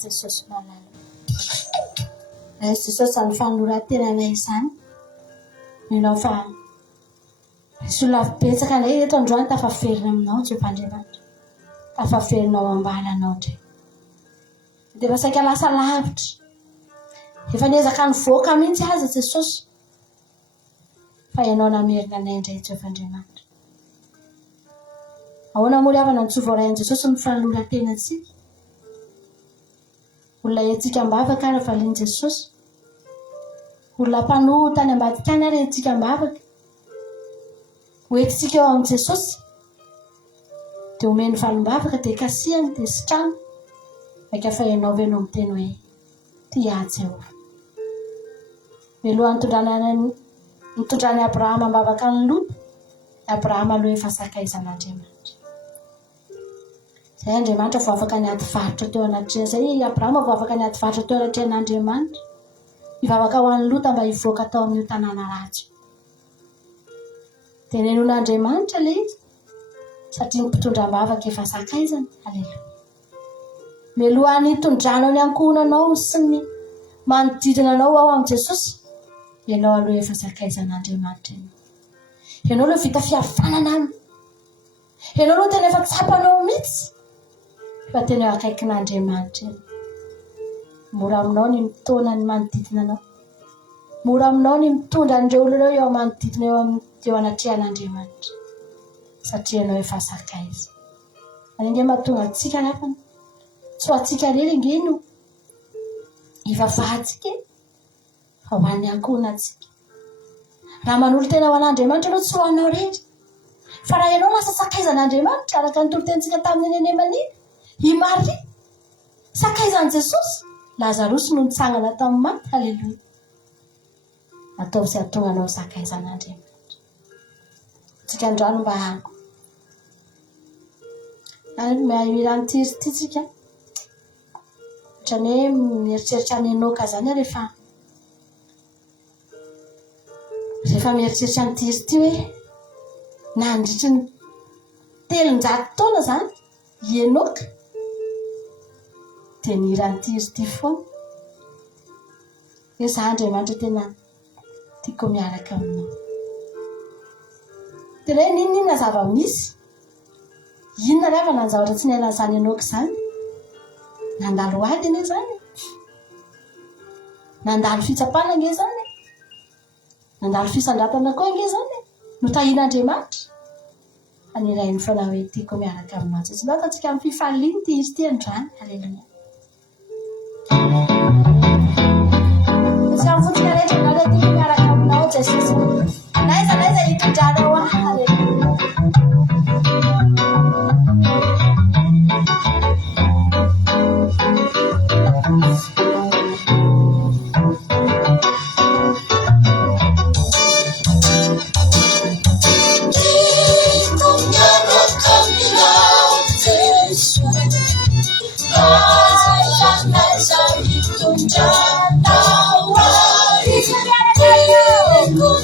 Jesosy malala. Jesosy ny fanoloran-tenanay izany. Minao fa sola betsaka ilay eto androany tafaferina aminao Jehovandriamanitra. Tafaferinao ambalanao ndray. Dia efa saika lasa lavitra. Efa niezaka nivoaka mihitsy aza Jesosy. Fa ianao namerina anay indray Jehovandriamanitra. Ahoana moa avana ny tsovaorain'i Jesosy ny fanoloran-tenantsika. Olona etsika ambavaka ary valian'i Jesosy. Olona mpanohy tany ambadikany ary etsika ambavaka. Hoentintsika eo amin'i Jesosy. Dia omeny valim-bavaka dia kasihany dia sitrana. Maika fa ianao ve no miteny hoe tia Jehova. Mialohan'ny nitondrany Abrahama ambavaka ny Lota. Abrahama aloha efa sakaizan'Andriamanitra. Izay Andriamanitra vao afaka niady varotra teo anatrehana. Izay Abrahama vao afaka niady varotra teo anatrehan'Andriamanitra. Hivavaka ho an'ny Lota mba hivoaka tao amin'io tanàna ratsy. Dia nenon'Andriamanitra ilay izy. Satria ny mpitondram-bavaka efa sakaizany. Haleluya. Mialohan'ny hitondranao ny ankohonanao sy ny manodidina anao ao amin'i Jesosy. Ianao aloha efa sakaizan'Andriamanitra ianao. Ianao aloha vita fihavanana aminy. Ianao aloha tena efa tsapanao mihitsy. Fa tena eo akaikin'Andriamanitra ianao. Mora aminao ny mitona ny manodidina anao. Mora aminao ny mitondra an'ireo olona eo manodidina eo anatrehan'Andriamanitra. Satria ianao efa sakaiza. Anenge mahatonga antsika rapana. Tsy ho antsika rery ingeno. Ivavahantsika. Fa ho an'ny ankohonantsika. Raha manolo tena ho an'Andriamanitra aloha tsy ho anao rery. Fa raha ianao lasa sakaizan'Andriamanitra araka ny torotentsika tamin'ny Nemanina, i Maria sakaizan'i Jesosy, Lazarosy no nitsangana tamin'ny maty. Haleluya. Ataovy sy atonga anao sakaizan'Andriamanitra. Tsika androany mba miran'ny tirisitsika. Ohatrany hoe mieritreritra ny Enoka zany rehefa mieritreritra ny tirisity hoe nandritry ny 300 taona zany i Enoka. Dia niran'ny tirisity foana. Hoe za Andriamanitra tena tiako miaraka aminao. Dia hoe ninona zava-misy? Inona rehefa nanjavatra tsy niailan'izany Enoka izany? Nandalo ady anie zany. Nandalo fitsapana ange zany. Nandalo fisandratana koa ange zany. Notahian'Andriamanitra. Anirahiny foana hoe tiako miaraka aminao. Tsy loatra antsika amin'ny fifaliany tirisity androany. Haleluya. Tsy amin'ny fotsika rehetra na ilay tiako miaraka aminao Jesosy. Naiza hitondranao ahy. Haleluya. Con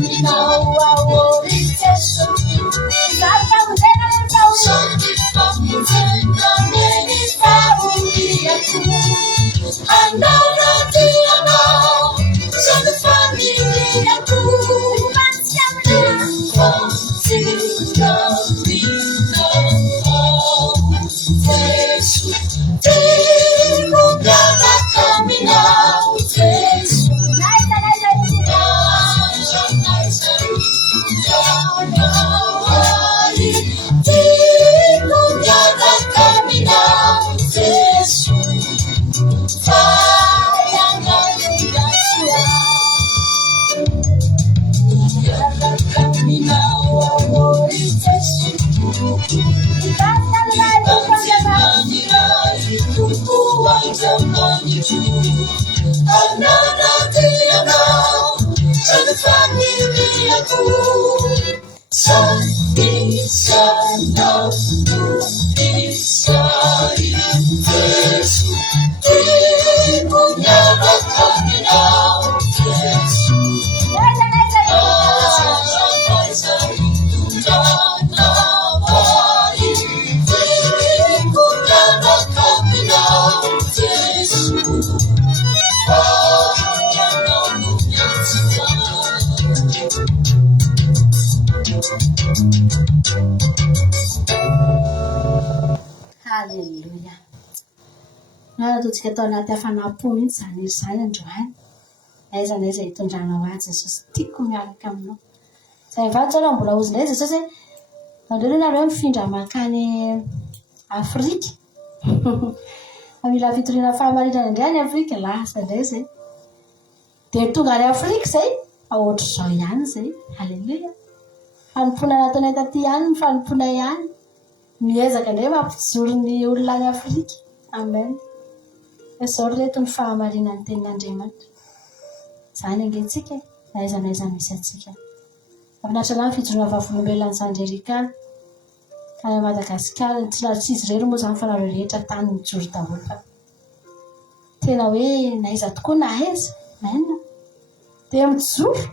minao ahory Jesu nafamonjena famonjeny famonjako andaratinanao sady familiako Jesu tiko miaraka aminao Jesu tiko miaraka aminao Jesu fayangalugasua miaraka aminao amore Jesu Halleluja. Nataontsika tao anaty hafanapo mihitsy zany ery zany androany. Aiza na aiza hitondranao azy Jesosy, tiako miaraka aminao. Zay mivatsy aho mbola ozonay Jesosy hoe andreo nareo mifindra mankany Afrika. Mila fitoriana fahamarinana indray any Afrika lasa indray zay. Dia tonga any Afrika zay, ohatr'izao ihany zay. Halleluja. Fanompoana nataonay taty ihany ny fanompoana ihany. Miezaka indray mampijoro ny olona any Afrika. Amen. Izao reto ny fahamarinan'ny tenin'Andriamanitra. Izany angentsika, na aiza na aiza misy atsika. Mahafinaritra anao ny fijoroana vavolombelona Sandrerikana. Tany Madagasikara, tsy izy irery moa izany fa nareo rehetra tany mijoro daholo fa tena hoe na aiza tokoa na aiza, maina. Dia mijoro.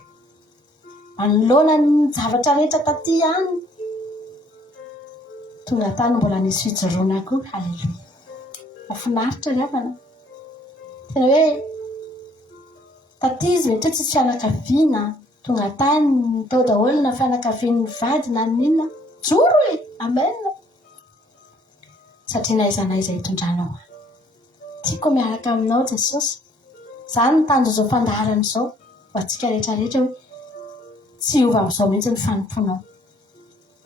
Manoloana ny zavatra rehetra taty ihany. Tonga tany mbola nisy fijoroana koa. Halleluja. Mahafinaritra ry havana. Tena hoe taty izy mety tsy fianakaviana. Tonga tany tao daholo na fianakavian'ny vady na ninona. Joro e. Amen. Satria na aiza na aiza hitondranao. Tiako miaraka aminao Jesosy. Izany ny tanjo izao fandaharana izao. Ho antsika rehetra rehetra hoe tsy hiova amin'izao mihitsy ny fanomponao.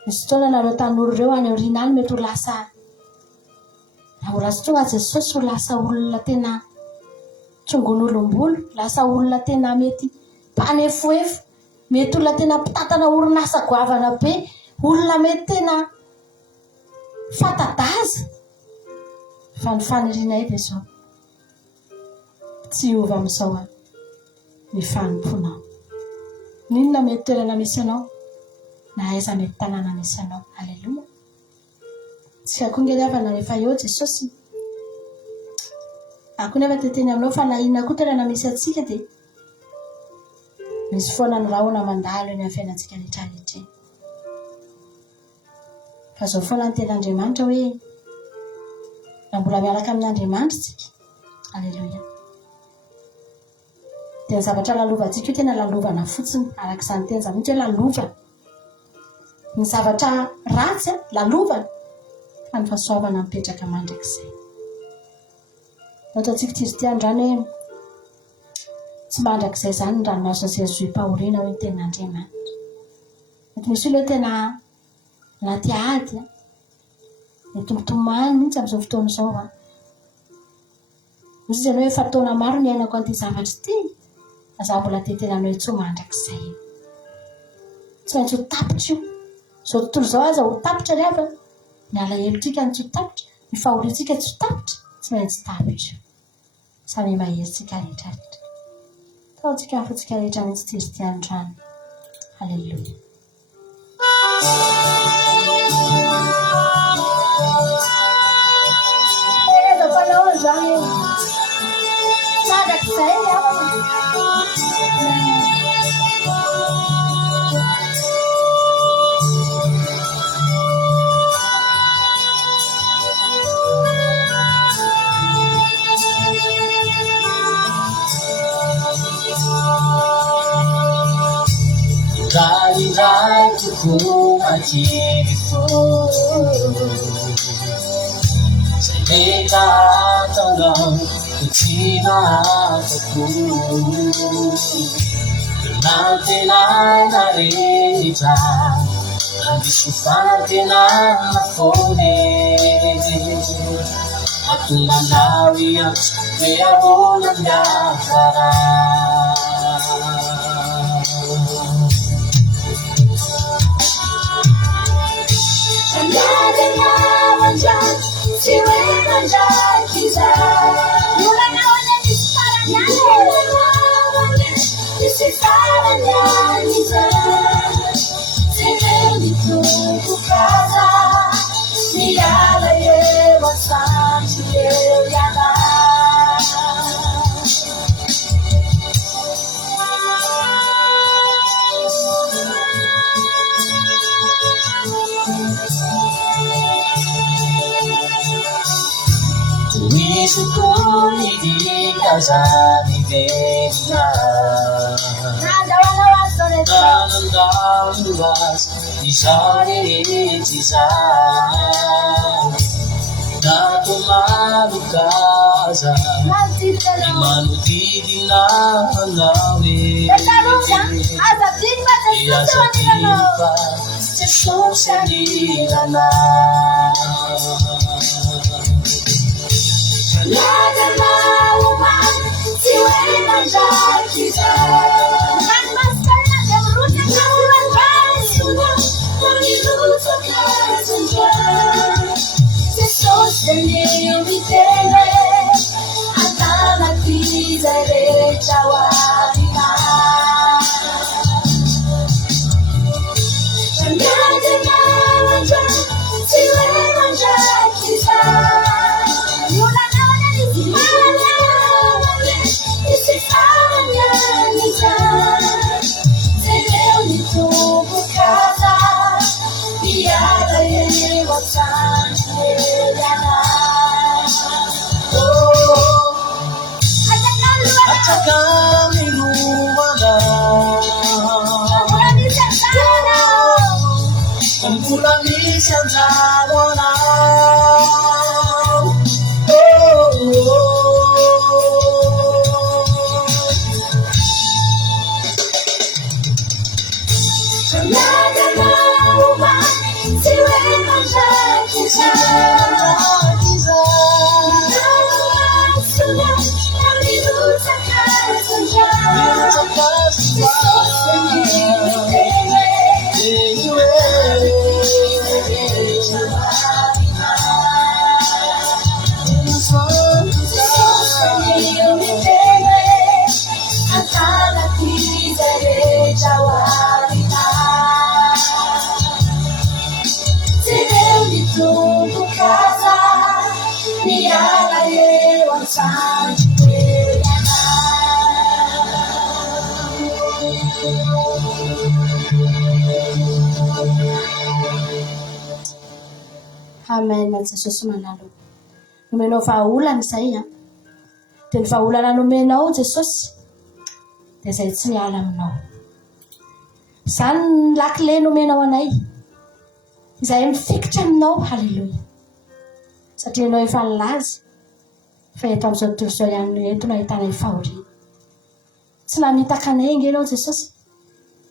Misy fotoana nareo tanora ireo any aoriana any mety ho lasa ho lasa tonga Jesosy ho lasa olona tena tsongon'olombolo, lasa olona tena mety mpanefoefo, mety olona tena mpitantana orinasa goavana be, olona mety tena fatadaza. Fa ny fanirianay dia izao. Tsy hiova amin'izao ny fanomponao. Ninona mety toerana misy anao? Na aiza mety tanàna misy anao. Halleluja. Tsy akonga ry havana rehefa eo Jesosy. Ako nefa teteny aminao fa na inona koa toerana misy atsika dia misy foana ny rahona mandalo eny amin'ny fiainantsika rehetra rehetra. Fa izao foana ny tenin'Andriamanitra hoe na mbola miaraka amin'Andriamanitra tsika. Halleluja. Dia ny zavatra lalovantsika io tena lalovana fotsiny araka izany teny izany mihitsy hoe lalovana. Ny zavatra ratsy lalovana fa ny fahasoavana mipetraka mandrakizay. Ataontsika tia androany hoe tsy mandrakizay izany ny ranomasina izay azo pahoriana hoe ny tenin'Andriamanitra. Mety misy olo hoe tena anaty ady mety mitomany mihitsy amin'izao fotoana izao. Misy izany hoe efa taona maro ny ainako an'ity zavatra ity. Aza mbola tetena hoe tsy ho mandrakizay. Tsy maintsy ho tapitra io. Izao tontolo izao aza ho tapitra ry havana. Ny alahelo-tsika tsy ho tapitra. Ny fahoriantsika tsy ho tapitra. Tsy maintsy tapitra. Samy mahery-tsika rehetra rehetra. Ataontsika afontsika rehetra mihitsy tia ity androany. Halleluja. Eza mpanao izany mandrakizay ry havana. Dai tukumatifu Sayyida tangang kutina aku Natin ay narita Nagisipanatin ang nakone At umanawi ang kaya mo ng yakara Tumisukul hindi ka sa bibigyan Nanandang luwas Isa rin isa Na tumalugasan Imanutidin na hanawin Iya sa tipa Jesus hindi na Nada mauman, si Weman Jakisa Kan maskarna yang rusak kauan sudah Mengilusuk senja Sesos sendiri tele Antara tidak cawarina Nada mauman, si Weman Jakisa At kami lumalang Kung pulang isang tawanan Nada mauman, si Weman Jakisa sudah mengilusuk senja Sesos sendiri tele Antara tidak cawarina Sedeu ditunggu kasa Biara lewat sampai Amen. Jesus manalo. Numenao fahaolana izay dia ny vahaolana nomenao Jesosy dia izay tsy miala aminao. Izany ny lakile nomenao anay izay mifikitra aminao. Halleluja. Satria ianao efa nilaza fa eto amin'izao tontolo izao ihany no eto no ahitana fahoriana. Tsy namitaka anay inge ianao Jesosy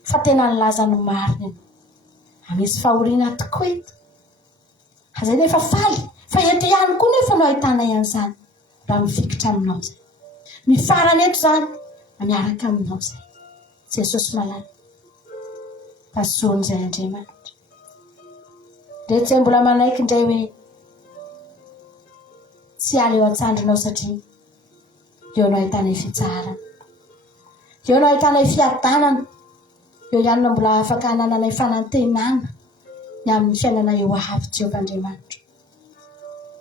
fa tena nilaza ny marina ianao. Misy fahoriana tokoa eto. Azay dia efa faly fa eto ihany koa nefa no ahitana an'izany raha mifikitra aminao izay. Mifarana eto izany miaraka aminao izay. Jesosy malala. Pasoany izay Andriamanitra. Rehetra izay mbola manaiky indray hoe tsy ala eo an-tsandrinao satria eo no ahitana fitsarana. Eo no ahitana fiadanana. Eo ihany no mbola afaka hananana fanantenana ny amin'ny fiainana eo avy Jehovah Andriamanitra.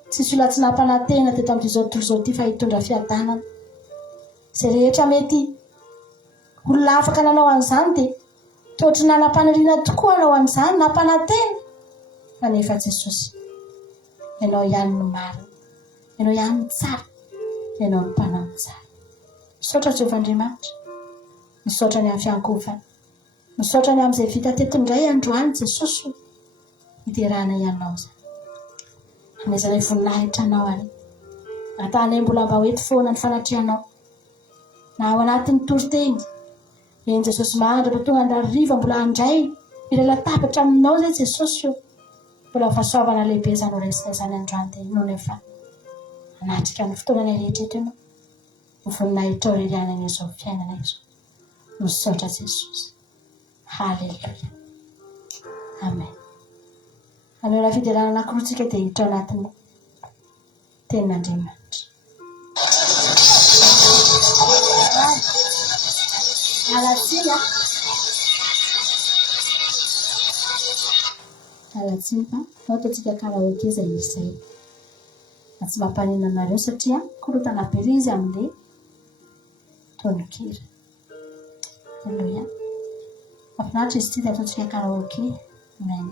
Tsisy olona tsy nampanantena teto amin'izao tontolo izao ity fa hitondra fiadanana. Izay rehetra mety olona afaka nanao an'izany dia toa nanam-paniriana tokoa anao an'izany nampanantena. Fa nefa Jesosy ianao ihany no marina. Ianao ihany no tsara. Ianao no mpanao tsara. Misaotra Jehovah Andriamanitra. Misaotra ny amin'ny fiangovana. misaotra ny amin'izay vita teto indray androany Jesosy hiderana ianao zany amezana voninahitra anao ary atanay mbola mba hoety foana ny fanatrianao na ao anatin'ny toriteny eny Jesosy mahandro tonga andariva mbola andray ilay latabatra aminao zay Jesosy mbola fahasoavana lehibe zany resina zany androany dia noho nefa anatrika ny fotoanana rehetra eto ianao voninahitra aureliana izao fiainana izao misaotra Jesosy. Halleluja. Amen. Amin'ny fidelana anankiroa dia hiditra anatin'ny tenin'Andriamanitra. Alatsina. Alatsina. Ataontsika karaoke izay izay. Tsy mampanina anareo satria korotana be izy amin'ilay tononkira. Halleluja. Mahafinaritra izy ity dia ataontsika karaoke. Amen.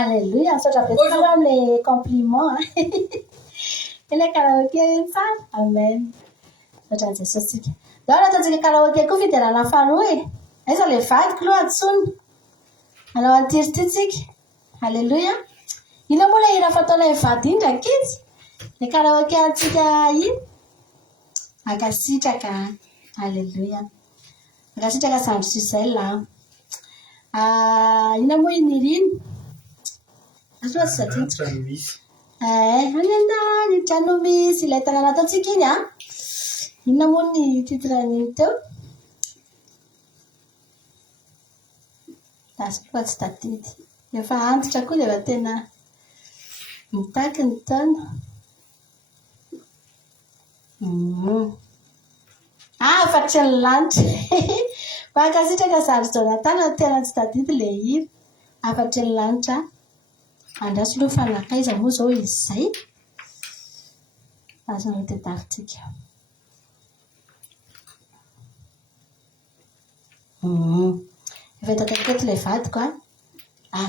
Alléluia, misaotra betsaka aloha amin'ilay compliment. Ilay karaoke tsara. Amen. Misaotra an'i Jesosy tsika. Zaho raha ataontsika karaoke koa fiderana faharoa e. Aiza ilay vadiko aloha antsony. Anao antirity tsika. Alléluia. Ino moa ilay hira fataonay vady iny ndraiky izy? Ilay karaoke antsika iny. Makasitraka. Alléluia. Makasitraka Sandry Suzelle. ina moa iny rino asoatsy zaditsika any andany trano misy ilay tanàna ataontsika iny inona moa ny titran'iny teo asoatsy tadidy efa antitra koa dia efa tena mitaky ny taona afatry ny lanitra makasitraka sary Jonathan tena tsy tadidy le hira afatry ny lanitra andraso aloha fanakaiza moa zao izy zay azony tedavitsika efa hitakaketo ilay vadiko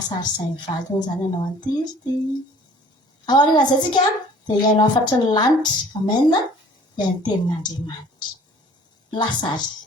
sary izay mivadiny zany anao antirity ao alina zay tsika dia iainao afatry ny lanitra amena iain'ny tenin'Andriamanitra lasary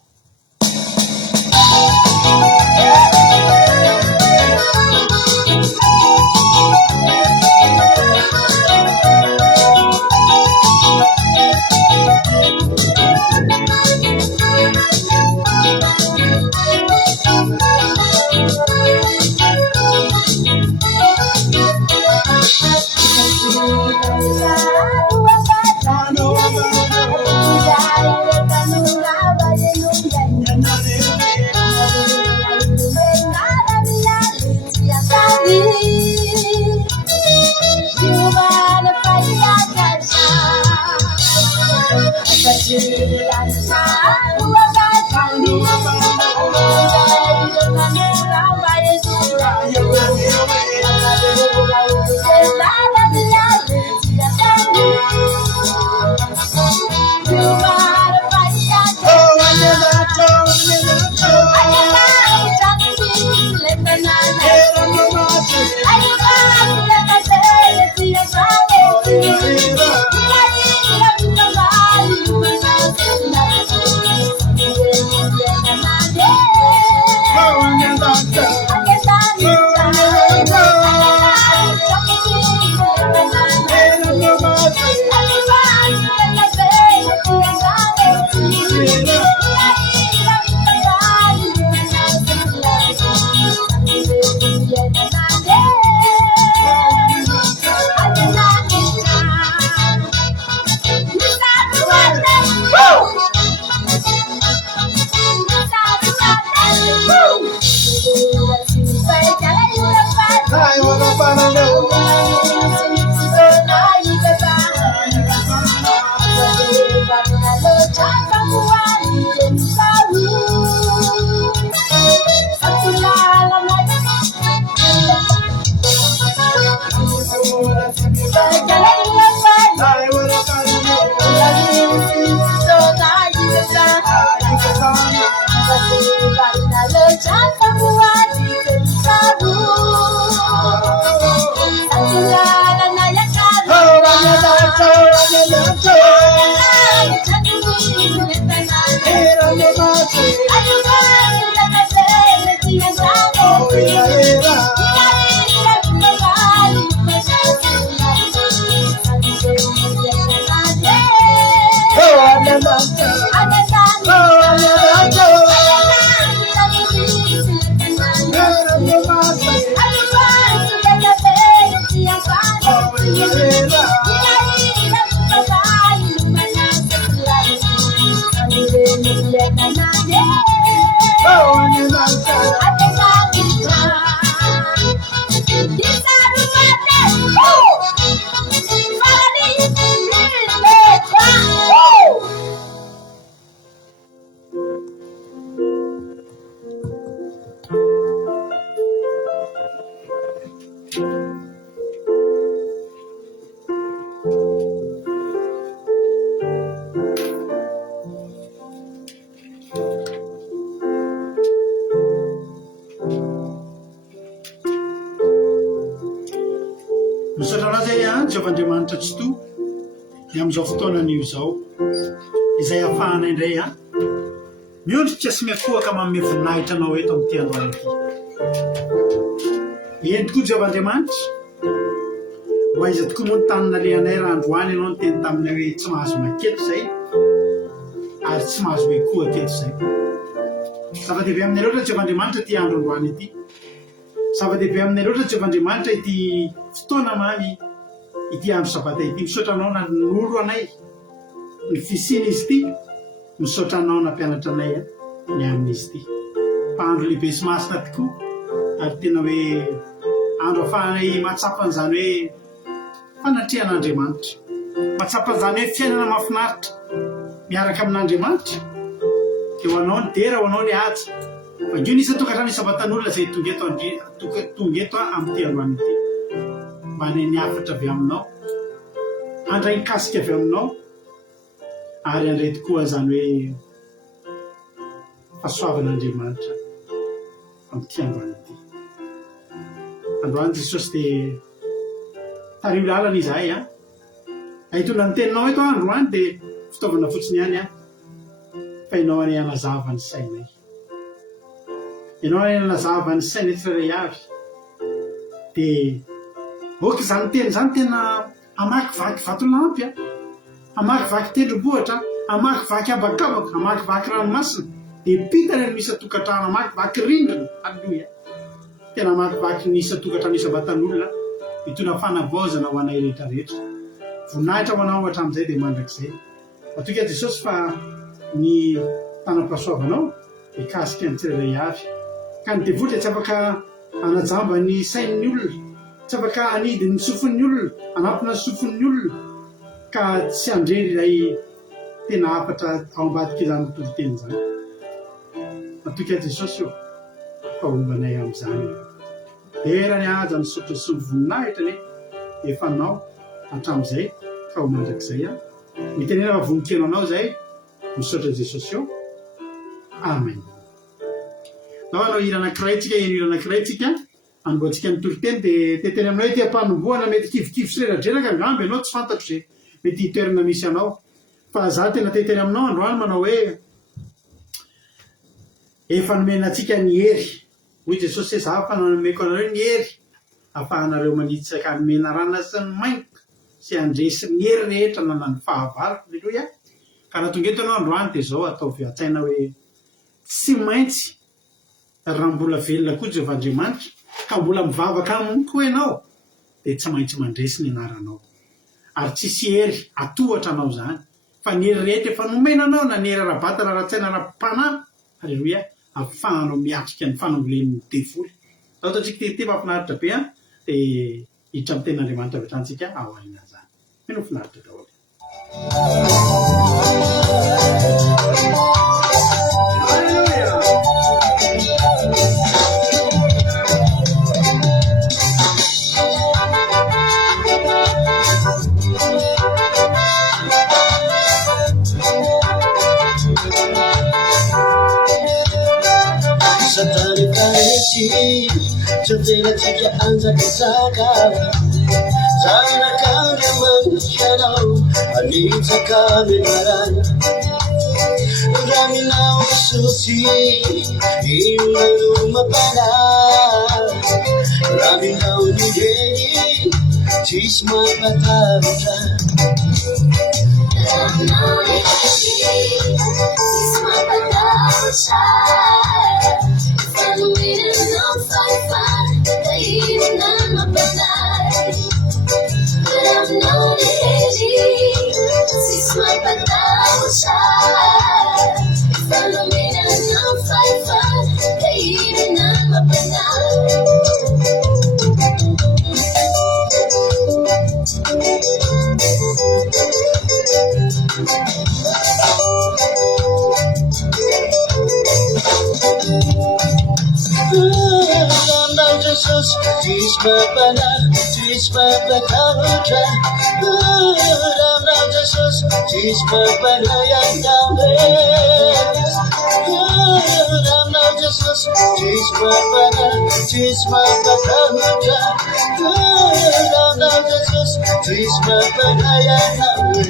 Andriamanitra tsy to ny amin'izao fotoanan'io zao izay ahafahana indray miondritra sy miakohaka manome voninahitra anao eto amin'ity androany ity eny tokoa Jehovahandriamanitra ho aiza tokoa moa ny tany nalehanay raha androany ianao ny teny tamina hoe tsy mahazo maketo zay ary tsy mahazo hoe koa aketo zay zava-dehibe aminay loatra Jehovahandriamanitra ty andro androany ity zava-dehibe aminay loatra tsy efan'andriamanitra ity fotoana mamy ity andro sabata ity. Misaotra anao na noro anay ny fisiny izy ity, misaotra anao na mpianatra anay ny amin'izy ity. Fa andro lehibe sy masina tokoa ary tena hoe andro ahafahanay matsapan'izany hoe fanatrehan'Andriamanitra, matsapan'izany hoe fiainana mahafinaritra miaraka amin'Andriamanitra. Eo anao ny dera, ho anao ny aja. Angio nisy tokantrano isabatan'olona zay tonga eto amin'ity androany ity, mba ny afatra avy aminao, handray nikasika avy aminao, ary andray tokoa zany hoe fahasoavan'Andriamanitra amin'ity androany ity. Androany Jesosy dia tario lalana izahay ahitona ny teninao eto androany dia fitaovana fotsiny ihany fa ianao any anazava ny sainay, ianao any anazava ny sainay tsirairay avy. Dia oka izany teny izany tena amakivaky vatolampy, amakivaky tendrombohitra, amakivaky abakabaka, amakivaky ranomasina, dia pitana ny misy tokantrano, amakivaky rindrina. Halleloia. Tena amakivaky nisy tokantrano isabatan'olona mitondra fanavaozana ho anay rehetrarehetra. Voninahitra ho anao hatramin'izay dia mandrakizay. Matoka Jesosy fa ny tanam-pahasoavanao ikasika ny tsirairay avy, ka ny devotra tsy afaka anajamba ny sain'ny olona, tsy afaka anidy ny sofin'ny olona, anampina ny sofin'ny olona, ka tsy andrery ilay tena afatra ao ambadika izany tontolo-teny izany. Matoka Jesosy io fa ombanay amin'izany. Era ny aja ny sotro sy ny voninahitra efa nao hatramin'izay ka ho mandrakizay. Mitenena fa vonin-keno anao zay, misaotra Jesosy eo. Amen. Nao anao hira anankiray tsika, hira anankiray tsika anomboantsika ny toro-teny dia teteny aminao ity ampanomboana mety kivikivo sy reradreraka angamby ianao tsy fantatro izay mety hitoerana misy anao. Fa za tena teteny aminao androany manao hoe efa nomena antsika ny hery. Hoy Jesosy hoe za fa nomeko anareo ny hery ahafahanareo manitsaka ny mena rana sy ny mainka sy andresy ny hery rehetra nanany fahavariko. Halleloia. Ka raha tonga eto anao androany dia izao ataovy an-tsaina hoe tsy maintsy raha mbola velona koa Jehovah'Andriamanitra ka mbola mivavaka aminy koa ianao dia tsy maintsy mandresy ny anaranao, ary tsisy hery atohatra anao zany, fa ny hery rehetra efa nomenanao, na ny hery ara-batana ara-tsaina ara-panahy. Halleloia. Ahafahanao miatrika ny fanambolen'ny devoly. Zao ataontsika tete mahafinaritra be dia hiditra amin'ny ten'Andriamanitra avy hatranintsika ao aina zany. Mino finaritra daholo. Cevelatika anzakisaka zanakanga manushanao anitsaka menarana raminao susi inalumapana raminao nideni chismapataruta raminao nideni chismapataruta Chismapataruta, Ram Jesus, Chismapatayandambe, Ram Jesus, Chismapataruta, Ram Jesus, Chismapatayandambe.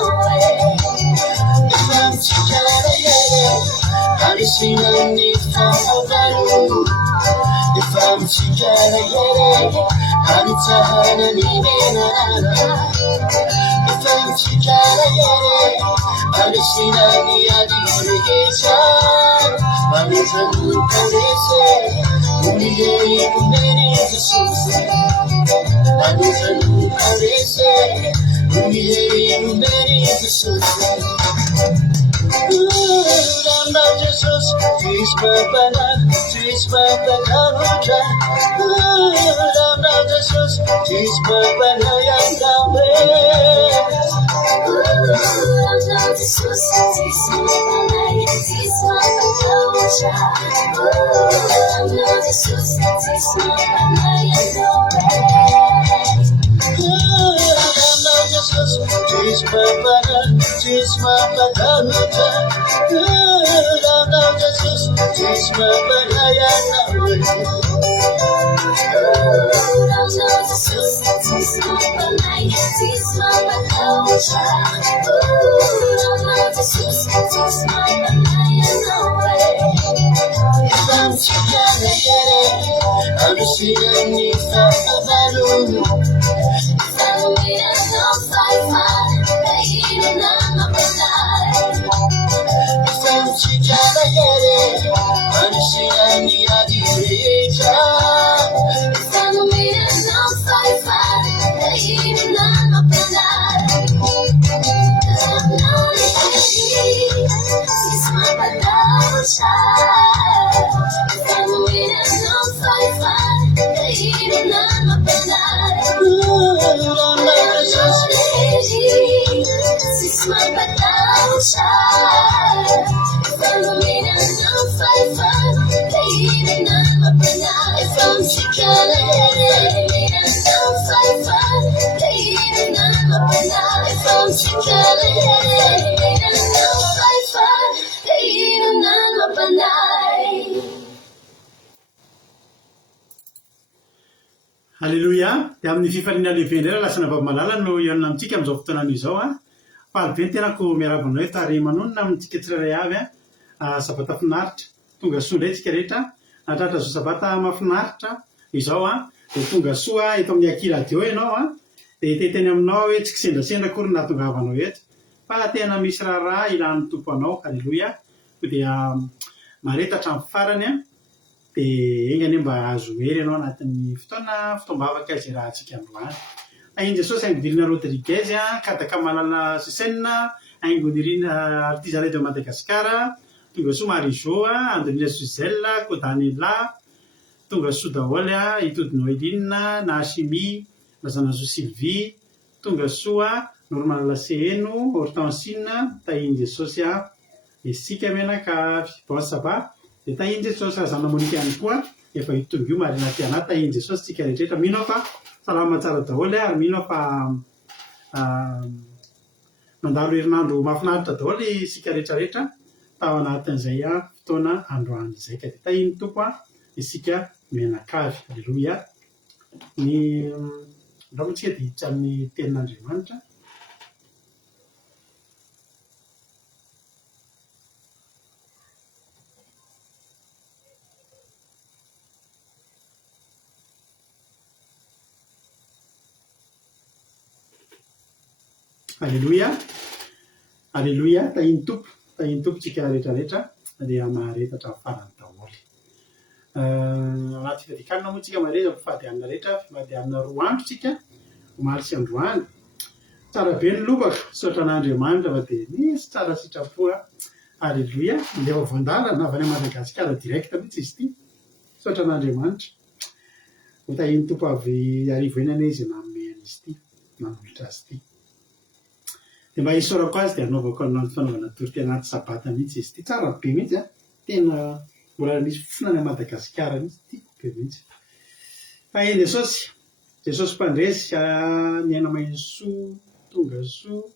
Ooh, Alisinani fahavalu Efa mitsikara yere Anitsahana ni menana Efa mitsikara yere Alisinani adiregecha Manizanu karese Umilei kumeni kususe Manizanu karese Umilei kumeni kususe Ramba Jesus, Tisma Banana, Tisma Banana, Ramba Jesus, Tisma Banana, Ramba Jesus, Tisma Banana, Tisma Banana, Ramba Jesus, Tisma Banana, Teach my brother, teach my brother, Jesus, teach my brother, I'm seeing you from the balloon. Halleluja. Dia amin'ny fifaliana lehibe indray lasana vavimalala no ianona amintsika amin'izao fotoanana izao a. Faly be ny tenako miarabana hoe tary manonona amintsika tsirairay avy a sabata finaritra. Tonga soa indray tsika rehetra. Natratra zao sabata mafinaritra izao a. Dia tonga soa eto amin'ny akiradio ianao a. Dia teteny aminao hoe tsy kisendasendra akory nahatongavanao eto. Fa tena misy raharaha ilan'ny tompo anao. Halleluja. Dia maretatra amin'ny farany a. Dia eny anie mba azo hery ianao anatin'ny fotoam-bavaka izay raha antsika androany. Ain'i Jesosy aingodirina Rodriguez Kadaka Malala Sesena, aingodirina artiste radio Madagasikara, tonga soa Marijo, Andrina Suzelle, Kodanela, tonga soa daholo Itody Noeline, Nahasimi, Mazanazo Sylvie, tonga soa Normal Laseheno, Hortensine, tahin'i Jesosy isika menakavy. Bon ça va? Dia tahin'i Jesosy razana Monika ihany koa efa hitonga io marina tiana tahin'i Jesosy tsika rehetrarehetra. Mino fa salama tsara daholo ary mino fa mandalo herinandro mahafinaritra daholo isika rehetrarehetra tao anatin'izay fotoana androany izay. Ka dia tahin'ny tompo isika menakavy. Halleluja. Ny ramontsika dia hiditra amin'ny tenin'Andriamanitra. Halleluja. Halleluja. Tahin'ny tompo tsika rehetrarehetra dia maharetatra farany daholo. Anaty fadikanina moa tsika mareza mpifady alina rehetra, fifady alina 2 andro tsika omaly sy androany. Tsara be ny lobaka saotra an'Andriamanitra fa dia misy tsara sitrapoa. Halleluja. Mandefa voandala na avy any Madagasikara direct mihitsy izy ity. Saotra an'Andriamanitra. Ho tahin'ny tompo avy arivo eny izy nanome an'izy ity, nanolotra azy ity. Dia mba hisorako azy dia anaovako an'andro fanaovana torty anaty sabata mihitsy izy ity. Tsara be mihitsy tena mbola misy fofona any Madagasikara mihitsy tiako be mihitsy. Fa eny Jesosy, Jesosy mpandresy ny aina mainsoa, tonga soa.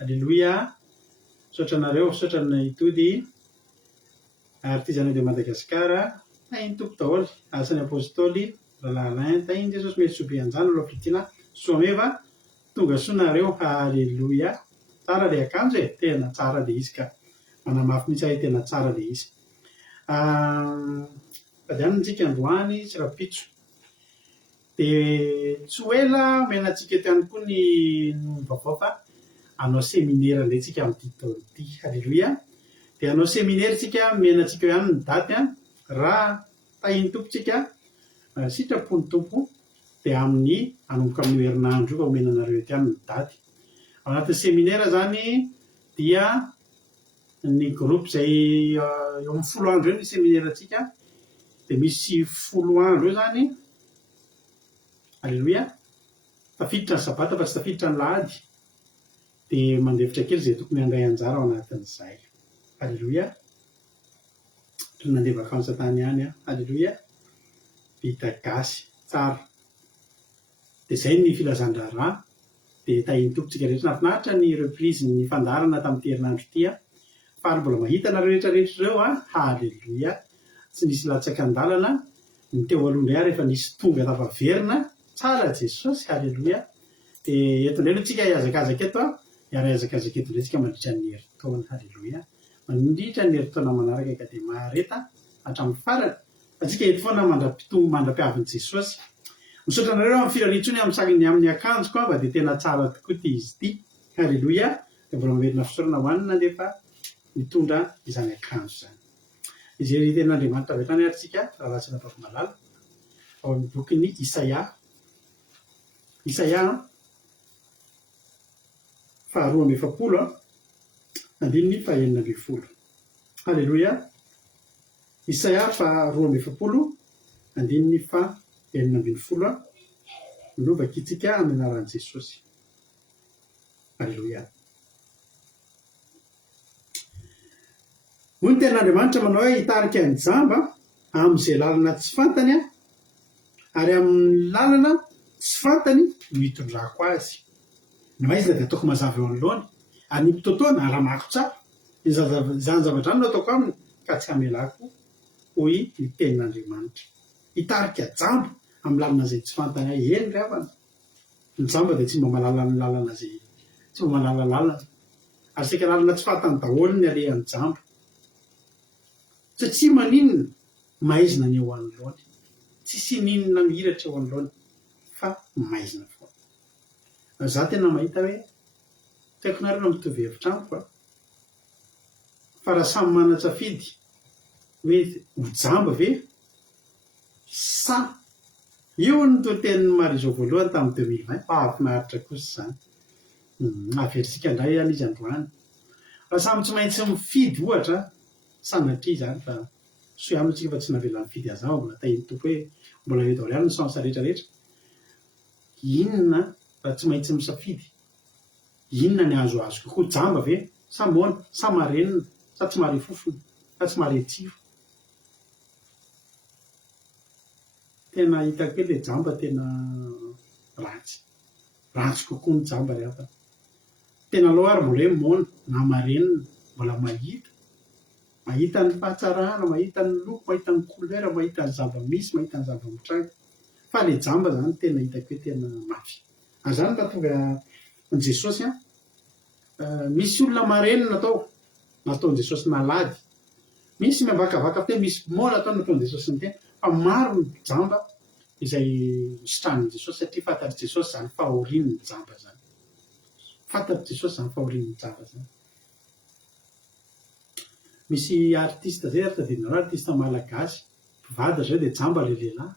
Halleluja. Saotra anareo, saotra ny Itody artiste radio Madagasikara, tahin'ny tompo daholo, asan'ny apôstôly Alain, tahin'i Jesosy mety soa be anjana lo fitina soameva. Tonga soa nareo. Halleluja. Tsara ilay akanjo tena tsara ilay izy ka manamafy mihitsy tena tsara ilay izy. Fadianantsika androany tsy rapitso dia tsy ho ela menantsika eto ihany koa ny vaovao fa hanao seminaire indray tsika amin'ity taona ity. Halleloia. Dia hanao seminaire tsika menantsika eo ihany ny daty raha tahiny tompontsika sitrapony tompo dia amin'ny hanomboka amin'ny herinandro io omenanareo eto ihany ny daty. Ao anatin'ny seminaire zany dia ny groupe izay eo amin'ny 10 andro eo ny seminaire antsika dia misy 10 andro eo zany. Halleloia. Tafiditra ny sabata fa tsy tafiditra ny lahady dia mandefitra kely izay tokony handray anjara ao anatin'izay. Halleloia. Toy nandeha vakansy tany ihany aho. Halleloia. Vita gasy tsara. Dia izay ny filazan-draharaha dia tahiny tompontsika rehetra. Nahafinaritra ny reprise ny fandarana tamin'ity herinandro ity fa mbola mahita nareo rehetrarehetra ireo halleloia. Tsy nisy latsaka an-dalana ny teo aloha indray rehefa nisy tonga tafaverina tsara Jesosy. Halleloia. Dia eto indray aloha tsika hiazakazaka eto hiara-hiazakazaka eto indray tsika mandritra ny herintaona. Halleloia. Mandritra ny herintaona manaraka ka dia mahareta hatramin'ny farany. Atsika eto foana mandra-piavin'i Jesosy. Misaotra anareo amin'ny firariantsony amin'ny akanjoko fa dia tena tsara tokoa ity izy ity. Halleloia. Dia mbola mamerina fisaorana hoanina nefa mitondra izany akanjo izany. Izy ten'Andriamanitra avy hatrany ary tsika raha ratsina malala ao amin'ny bokin'ny Isaia. Isaia 2:20 andininy 4:20. Halleloia. Isaia 2:20 andininy 4:20. Milovaka itsika amin'ny anaran'i Jesosy. Halleloia. Hoy ny ten'Andriamanitra manao hoe hitarika ny jamba amin'izay lalana tsy fantany ary amin'ny lalana tsy fantany no hitondrako azy. Ny maizina dia ataoko mazava eo anoloana ary ny mpitotoana aramako tsara. Izany zavatra no ataoko aminy ka tsy hamelako hoy ny tenin'Andriamanitra. Hitarika jamba amin'ny lalana izay tsy fantany ahy. Eny ry havana. Ny jamba dia tsy mba malala ny lalana izay tsy mba malala lalana ary saika lalana tsy fantany daholo ny alehan'ny jamba. Satria maninona maizina ny eo anoloany. Tsy sininona mihiratra eo anoloany fa maizina foana. Za tena mahita hoe tsy haiko nareo na mitovy hevitra amiko fa raha samy manan-tsafidy hoe ho jamba ve sa eo ny toten'ny Marizao voalohany tamin'ny 2020 mahafinaritra kosa izany. Averisika indray ihany izy androany. Raha samy tsy maintsy mifidy ohatra sanatria izany fa soa aminy tsika fa tsy navela mifidy azy mbola tahiny tompo hoe mbola eto ariary ny sansa rehetrarehetra. Inona raha tsy maintsy misafidy? Inona ny azo kokoa? Jamba ve sa moana sa marenina sa tsy mare fofona sa tsy mare tsiro? Tena hitako hoe ilay jamba tena ratsy kokoa ny jamba ry havana. Tena aleo ary mbola hoe moana na marenina mbola mahita ny fahatsarana, mahita ny loko, mahita ny couleur, mahita ny zava-misy, mahita ny zava-mitranga. Fa ilay jamba zany tena hitako hoe tena mafy. Ary izany mahatonga ny Jesosy misy olona marenina nataon'i Jesosy nalady. Misy miavakavaka fe misy moana nataon'i Jesosy ny tena. Fa maro ny jamba izay misitran'i Jesosy satria fantatry Jesosy izany fahorian'ny jamba zany. Fantatry Jesosy izany fahorian'ny jamba zany. Misy artiste zay tadidinareo artiste malagasy mpivady zareo dia jamba ilay lehilahy.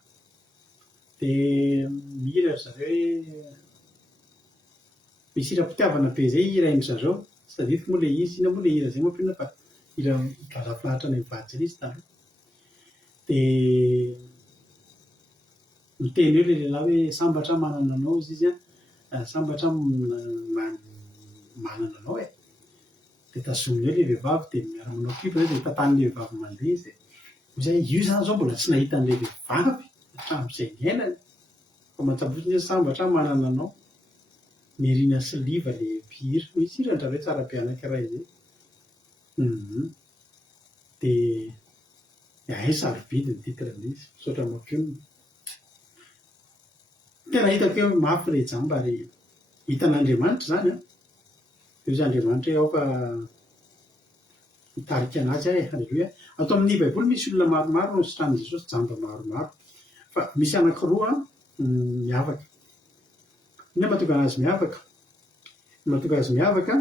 Dia mihira zareo hoe misy hira-pitiavana be izay hiraindry zareo. Tsy tadidiko moa ilay izy, inona moa ilay hira izay mampina fa hira mivalafahatra any mivady izy taloha. Dia miteny eo ilay lehilahy hoe sambatra manana anao izy sambatra manana anao e. Dia tazominy eo ilay vehivavy dia miara-manao kibo dia tantan'ilay vehivavy mandeha izy dia io izany izao mbola tsy nahita an'ilay vehivavy hatramin'izay ny ainany. Fa matsabotsy ny sambatra manana anao. Nirina siliva ilay mpihira. Misy hiran-drareo tsara be anankiray izay. Dia hay sarobidy ny titran'izy. Misaotra mafio. Tena hitako hoe mafy ilay jamba ary hitan'Andriamanitra izany. Io izay Andriamanitra hoe ao fa mitarika anazy ahy. Halleloia. Atao amin'ny baiboly misy olona maromaro no sitran'i Jesosy jamba maromaro, fa misy anankiroa miavaka. Ny mahatonga azy miavaka, mahatonga azy miavaka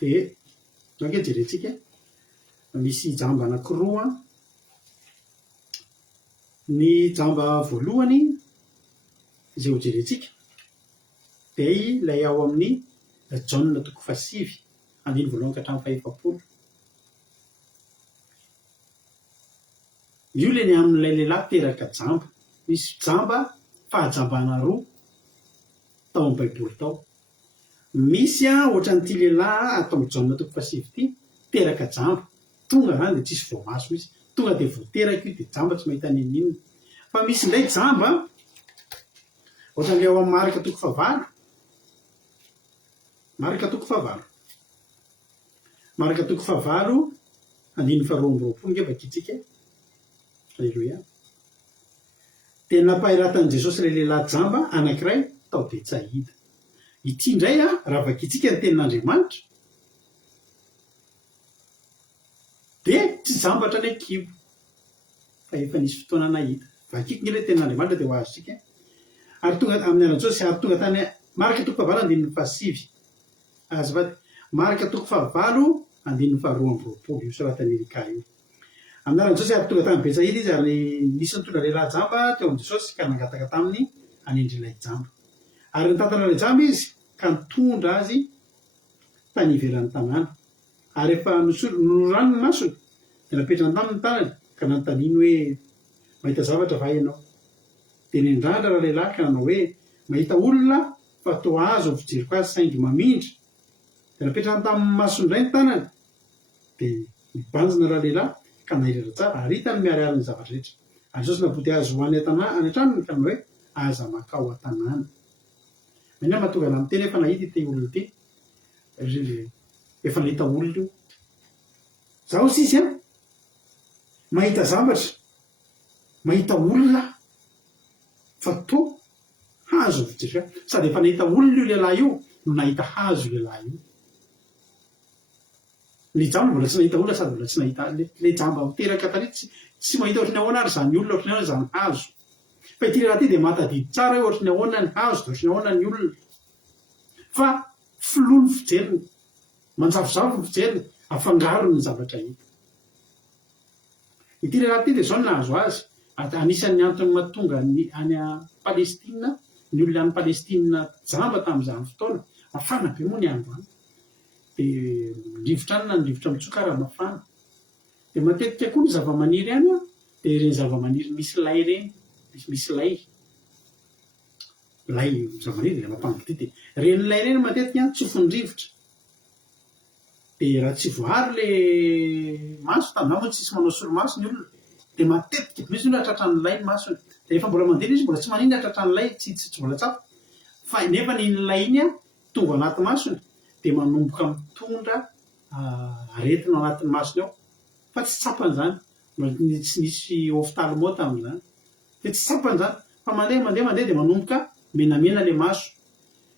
dia ange jerentsika misy jamba anankiroa. Ny jamba voalohany izay ho jerentsika dia ilay ao amin'ny Jaona 7:1-5. Io leny amin'ilay lehilahy teraka jamba. Misy jamba fahajambana roa tao amin'ny baiboly tao. Misy ohatran'ity lehilahy atao amin'ny Jaona 7:1 teraka jamba, tonga zany dia tsisy voamaso misy, tonga dia voateraka io dia jamba tsy mahita n'inona. Fa misy indray jamba ohatran'ilay ao amin'ny Marika 5:9. Marika 5:9. Marika 5:9 nge vakitsika. Halleloia. Dia nampahiratan'i Jesosy ilay lehilahy jamba anankiray tao Betsaida. Ity indray raha vakitsika ny tenin'Andriamanitra dia tsy jambatra ilay kibo, fa efa nisy fotoana nahita. Vakiko ny ilay tenin'Andriamanitra dia ho azontsika. Ary tonga amin'ny anana Jesosy ary tonga tany Marika 5:9-5. Azafady, Marika 5:9-5 io soratan'ny Erika io. Amin'ny anana Jesosy ary tonga tany Betsaida izy ary nisy nitondra lehilahy jamba teo amin'ny Jesosy ka nangataka taminy hanendry ilay jamba. Ary nitantana ilay jamba izy ka nitondra azy tany ivelan'ny tanàna. Ary efa norano ny masony dia napetrana tamin'ny tanany ka nanontaniany hoe mahita zavatra va ianao? Dia nendrandra raha lehilahy ka nanao hoe mahita olona fa toa azo ny fijeriko azy saingy mamindra. Dia napetrana tamin'ny masony indray ny tanany dia nibanjina raha lehilahy ka nahiratra tsara ary hitany miariary ny zavatra rehetra. Ary Jesosy nampody azy ho any an-tranony ka nanao hoe aza makao an-tanàna. Mena mahatonga ana miteny efa nahita ity olona ity, efa nahita olona io. Zaho sisy mahita zavatra, mahita olona fa toa hazo ny fijeriko. Sady efa nahita olona io lehilahy io no nahita hazo lehilahy io. Ny jamba mbola tsy nahita olona sady mbola tsy nahita le jamba miteraka taloha tsy mahita ohatrany ahoana ary izany olona, ohatrany ahoana izany hazo. Fa ity lehilahy ity dia mahatadidy tsara hoe ohatrany ahoana ny hazo dia ohatrany ahoana ny olona. Fa filoha ny fijeriny, manjavozavo ny fijeriny, afangarony ny zavatra hita. Ity lehilahy ity dia izao no nahazo azy. Anisan'ny antony mahatonga any Palestina, ny olona any Palestina jamba tamin'izany fotoana, mafana be moa ny androany. Dia rivotra any na ny rivotra mitsoka raha mafana. Dia matetika koa ny zavamaniry any dia ireny zavamaniry misy lay ireny, misy lay. Lay zavamaniry dia mampangity dia ireny lay ireny matetika tsofin'ny rivotra. Dia raha tsy voary ilay maso, tamin'izany moa tsisy manao solomaso ny olona, dia matetika misy olona tratran'ny lay ny masony. Dia rehefa mbola mandeha izy mbola tsy manina tratran'ny lay, tsy mbola tsapa. Fa nefa iny lay iny tonga anaty masony dia manomboka mitondra aretina ao anatin'ny masony ao. Fa tsy tsapan'izany, tsy nisy ophtalmo tamin'izany. Dia tsy tsapan'izany, fa mandeha dia manomboka menamena ilay maso,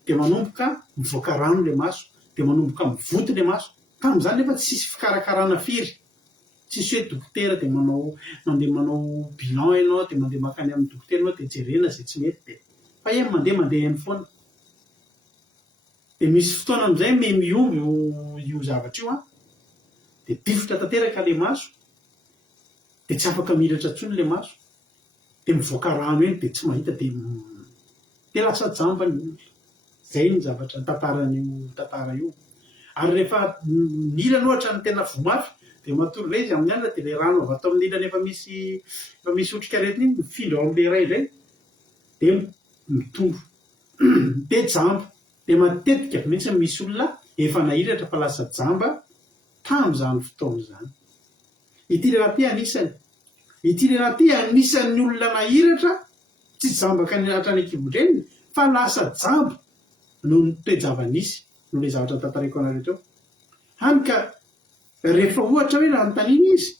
dia manomboka mivoaka rano ilay maso, dia manomboka mivoto ilay maso. Tamin'izany nefa tsy misy fikarakarana firy. Tsisy hoe dokotera dia mandeha manao bilan ianao, dia mandeha makany amin'ny dokotera ianao dia jerena izay tsy mety. Fa mandeha eny foana. Dia misy fotoana amin'izay miomby io zavatra io dia difotra tanteraka ilay maso, dia tsy afaka miratra intsony ilay maso, dia mivoaka rano eny dia tsy mahita dia lasa jamba ny olona. Izay ny zavatra tantara io. Ary rehefa ny ilany ohatra ny tena vomafy dia matory ilay izy amin'ny alina dia ilay rano avy ato amin'ny ilany efa misy otrika aretina iny mifindra ao amin'ilay iray izay dia mitombo dia jamba. Dia matetika mihitsy misy olona efa nahiratra fa lasa jamba tamin'izany fotoana izany. Ity lehilahy ity anisan'ny olona nahiratra, tsy jamba ka hatrany an-kibon-dreniny fa lasa jamba noho ny toe-java-nisy noho ilay zavatra tantarako anareo teo. Hany ka rehefa ohatra hoe raha nontaniana izy,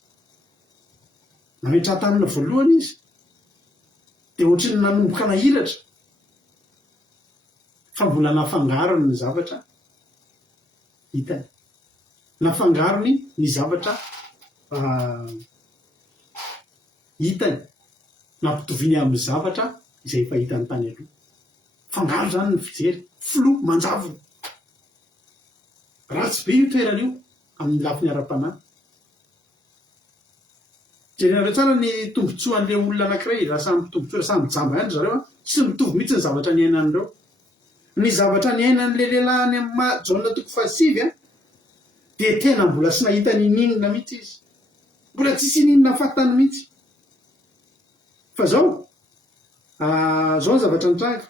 nametra-tanana voalohany izy, dia ohatrany nanomboka nahiratra fa mbola nafangarony ny zavatra hitany. Nafangarony ny zavatra hitany nampitoviany amin'ny zavatra izay efa hitany tany aloha. Fangaro zany ny fijery flo manjavona ratsy be io toerana io amin'ny lafiny ara-panahy. Jerenareo tsara ny tombotsoan'le olona anankiray raha samy tombotsoa samy jamba ihany zareo tsy mitovy mihitsy ny zavatra ny ainan'ireo. Ny zavatra ny ainan'le lehilahy any amin'ny jaona toko fahasivy dia tena mbola tsy nahita nininona mihitsy izy, mbola tsisy ninona fatany mihitsy. Fa zao ny zavatra nitranga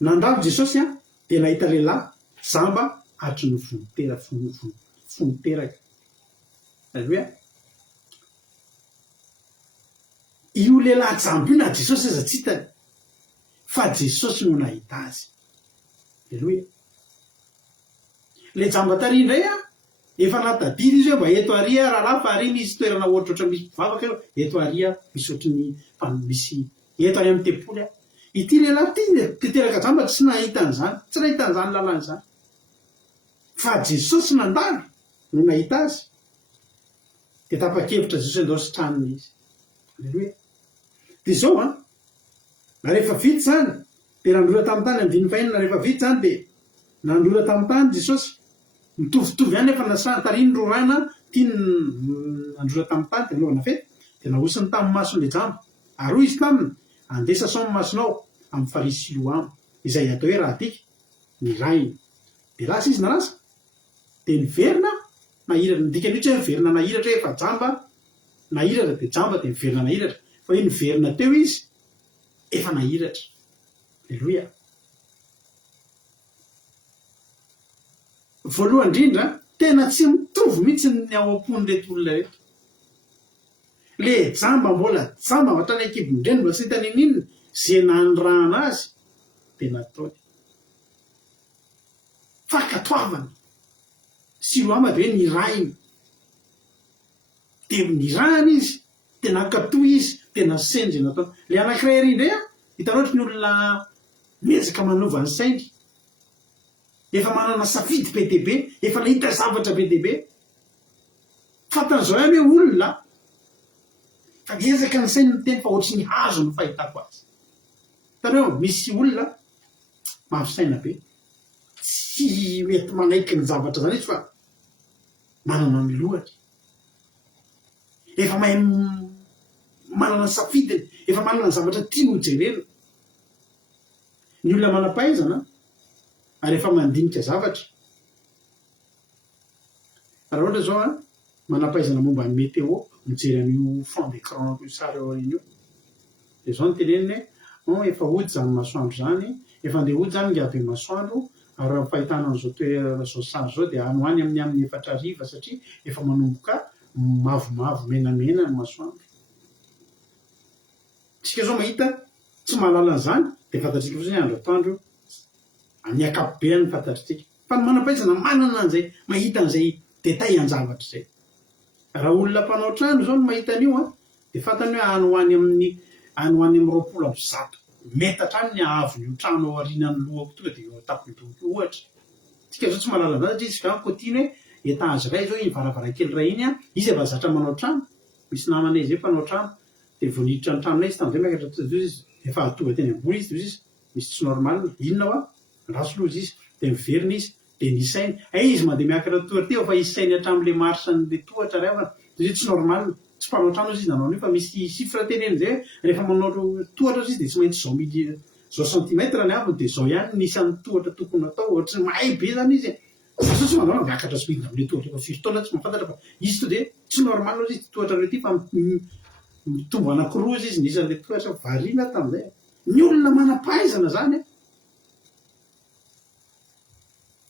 nandalo Jesosy dia nahita lehilahy jamba hatry ny foniteraka. Aleloia. Io lehilahy jamba io na Jesosy aza tsy hitany fa Jesosy no nahita azy. Aleloia. Le jamba tary indray efa natadidy izy hoe mba eto aria rahalahy fa ary misy toerana ohatrotra misy mpivavaka eto aria misy ohatry misy eto any amin'ny tempoly ity lehilahy ty teteraka jamba tsy nahitan'izany, tsy nahitan'izany lalàn'izany fa Jesosy nandalo no nahita azy dia tapa-kevitra Jesosy andao sitraniny izy. Aleloia. Dia zao rehefa vita zany dia nandrola tamin'ny tany amin'ny 25 rehefa vita zany dia nandrola tamin'ny tany Jesosy mitovitovy ihany efa nasana tariny rorana tia nandrola tamin'ny tany dia nanovana fety dia nahosiny tamin'ny mason'le jamba ary hoy izy taminy andesa sao masonao amin'ny farisy Siloamo izay atao hoe raha tika ny rainy. Dia lasa izy narasa dia niverina nahiratra, ndikany hoe tsy hoe niverina nahiratra hoe efa jamba nahiratra dia jamba dia niverina nahiratra fa hoe niverina teo izy efa nahiratra. Aleloia. Voalohany indrindra tena tsy mitovy mihitsy ny ao am-pon'reto olona reto. Le jamba mbola jamba mahatrany an-kibon-dreny mbola tsy hitany ninona zay nanirahana azy dia nataony fakatoavana. Siloama dia hoe nirainy dia nirahana izy dia nankatoy izy dia nasenjy nataony. Le anankiray ery indray hitanao ohatry ny olona miezaka manova ny sainy efa manana safidy be dia be, efa nahita zavatra be dia be. Fatan'izao ihany hoe olona fa miezaka ny sainy miteny fa ohatry ny hazo no fahitako azy. Hitanao misy olona mahafisaina be tsy mety manaiky ny zavatra zany izy fa manana ny lohany, efa mahay manana ny safidiny, efa manana ny zavatra tiany hojerena. Ny olona manam-pahaizana ary efa mandinika zavatra. Raha ohatra zao manam-pahaizana momba ny météo mijery an'io fond d'écran io sary eo aoriana io dia zao ny teneniny hoe efa hody zany masoandro zany, efa andeha hody zany ngiabe masoandro ary raha fahitana an'izao toerana zao sary zao dia any hoany amin'ny 4 satria efa manomboka mavomavo menamena ny masoandro. Tsika zao mahita tsy mahalala an'izany dia fantatsika fotsiny andro atoandro amin'ny akapobeany fantatritsika fa ny manam-pahaizana manana an'izay mahita an'izay détail an-javatra izay. Raha olona mpanao trano zao no mahita an'io dia fantany hoe any ho any amin'ny 20 metatra any ny ahavon'io trano ao aorianany lohako tonga dia eo tampon-dohako io ohatra. Tsika zao tsy mahalala an'izany satria izy ka kotiany hoe étage iray zao iny varavarankely iray iny izy efa zatra manao trano. Misy namanay zay mpanao trano dia voniditra ny tranonay izy tamin'izay miakatra izy efa tonga teny ambony izy izy misy tsy normal inona raso loza izy dia miverina izy dia nisainy izy mandeha miakatra tohatra teo fa isainy hatramin'le marsan'le tohatra ray avana dia tsy normal tsy mpanao trano izy nanao an'io fa misy chiffre teneny zay rehefa manao tohatra izy dia tsy maintsy zao centimètre ny aviny dia zao ihany nisy an'ny tohatra tokony atao ohatry mahay be zany izy fa tsy mandao miakatra spidina amin'le tohatra fa 4 taona tsy mahafantatra fa izy to dia tsy normal izy tohatra rety fa mitombo anankiroa izy nisan'le tohatra variana tamin'izay. Ny olona manam-pahaizana zany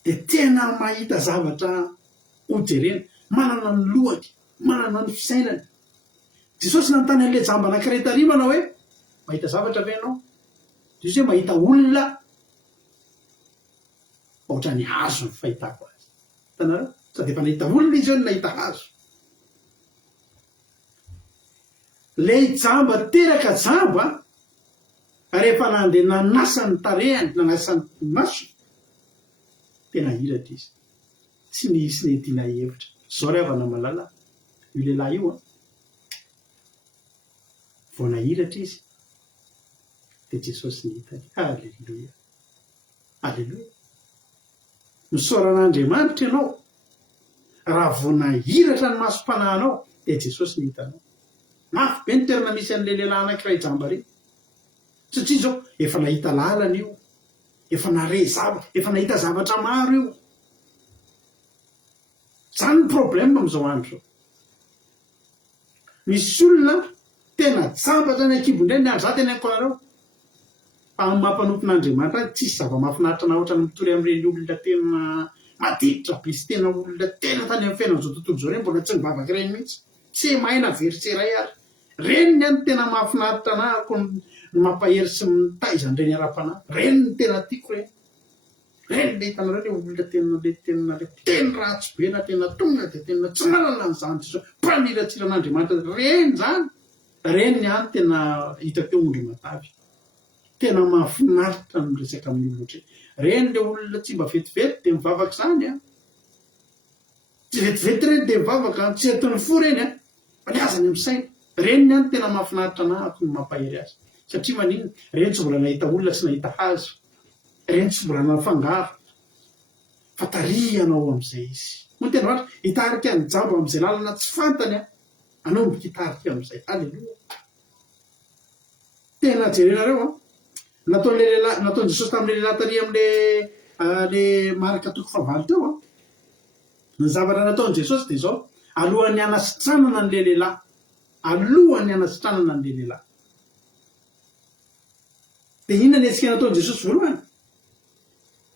dia tena mahita zavatra hojerena, manana ny lohany, manana ny fisainany. Jesosy nanontany an'ilay jamba anankiray tary manao hoe mahita zavatra ve ianao? Izy hoe mahita olona ohatra ny hazo ny fahitako azy. Hitanareo sady efa nahita olona izy hoe nahita hazo. Lay jamba teraka jamba rehefa nandeha nanasa ny tarehany, nanasa ny maso tena hiratra izy, tsy nisy nediana hevitra zao ry havana malala io lehilahy io vao nahiratra izy dia Jesosy ny hitany. Alleluia, alleluia. Misaoran'Andriamanitra ianao raha vao nahiratra ny masom-panahinao dia Jesosy ny hitanao. Mafy be ny toerana misy an'ilay lehilahy anankiray jamba reny, satria zao efa nahita lalana io, efa nahita zavatra maro io. Zany ny problème amin'izao andro zao. Misy olona tena jambatra ny akibondray ny za tena ankoarao fa amin'ny mampanompon'Andriamanitra tsisy zava-mahafinaritra na ohatrany mitory amin'ireny olona tena madiditra be sy tena olona tena tany amin'ny fiainan'izao tontolo izao reny mbola tsy mivavaka ireny mihitsy, tsy maina verseray ary reny ny any tena mahafinaritra anahako ny mampahery sy mitaizan'ireny ara-panahy. Reny ny tena tiako reny. Reny le hitanareo le olona tena ratsy be na tena tonga dia tena tsy manana an'izany mpaniratsiran'Andriamanitra. Reny zany, reny ny any tena hita teo ondry matavy, tena mahafinaritra ny resaka amin'ny olona ohatry. Reny le olona tsy mba vetivety dia mivavaka izany tsy vetivety reny dia mivavaka, tsy atony fo reny fa ny azany amin'ny saina. Reny ny any tena mahafinaritra anahako ny mampahery azy, satria maninona, reny tsy mbola nahita olona tsy nahita hazo, reny tsy mbola nafangaro fa tarihanao amin'izay izy. Moa tena ohatra hitarika ny jamba amin'izay lalana tsy fantany anao mboka hitarika amin'izay. Alleluia. Tena jerenareo nataon'ny Jesosy tamin'ilay lehilahy tary amin'ilay marika toko fahavalo teo ny zavatra nataon'i Jesosy dia izao, alohan'ny hanasitranana an'ilay lehilahy, alohan'ny hanasitranana an'ilay lehilahy. Dia inona ny hetsika nataon'i Jesosy voalohany?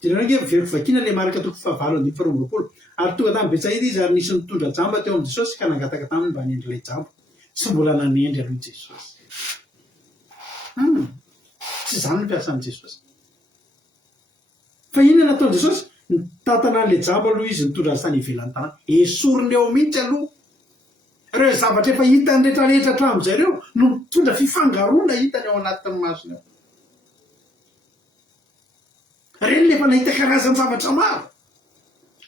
Jerenareo veriko vakiana ilay marika toko fahavalo andimy faha roapolo. Ary tonga tamin'ny Betsaida izy ary nisy nitondra jamba teo amin'i Jesosy ka nangataka taminy mba hanendry ilay jamba. Tsy mbola nanendry aloha Jesosy. Tsy izany no mpiasan'i Jesosy. Fa inona nataon'i Jesosy? Nitantana an'ilay jamba aloha izy nitondra azy tany ivelan'ny tanàna. Esoriny eo mihitsy aloha. Ireo zavatra efa hitany rehetrarehetra hatramin'izay ireo no mitondra fifangaroana hitany ao anatin'ny masony ao. Reny lefa nahita karazany zavatra maro.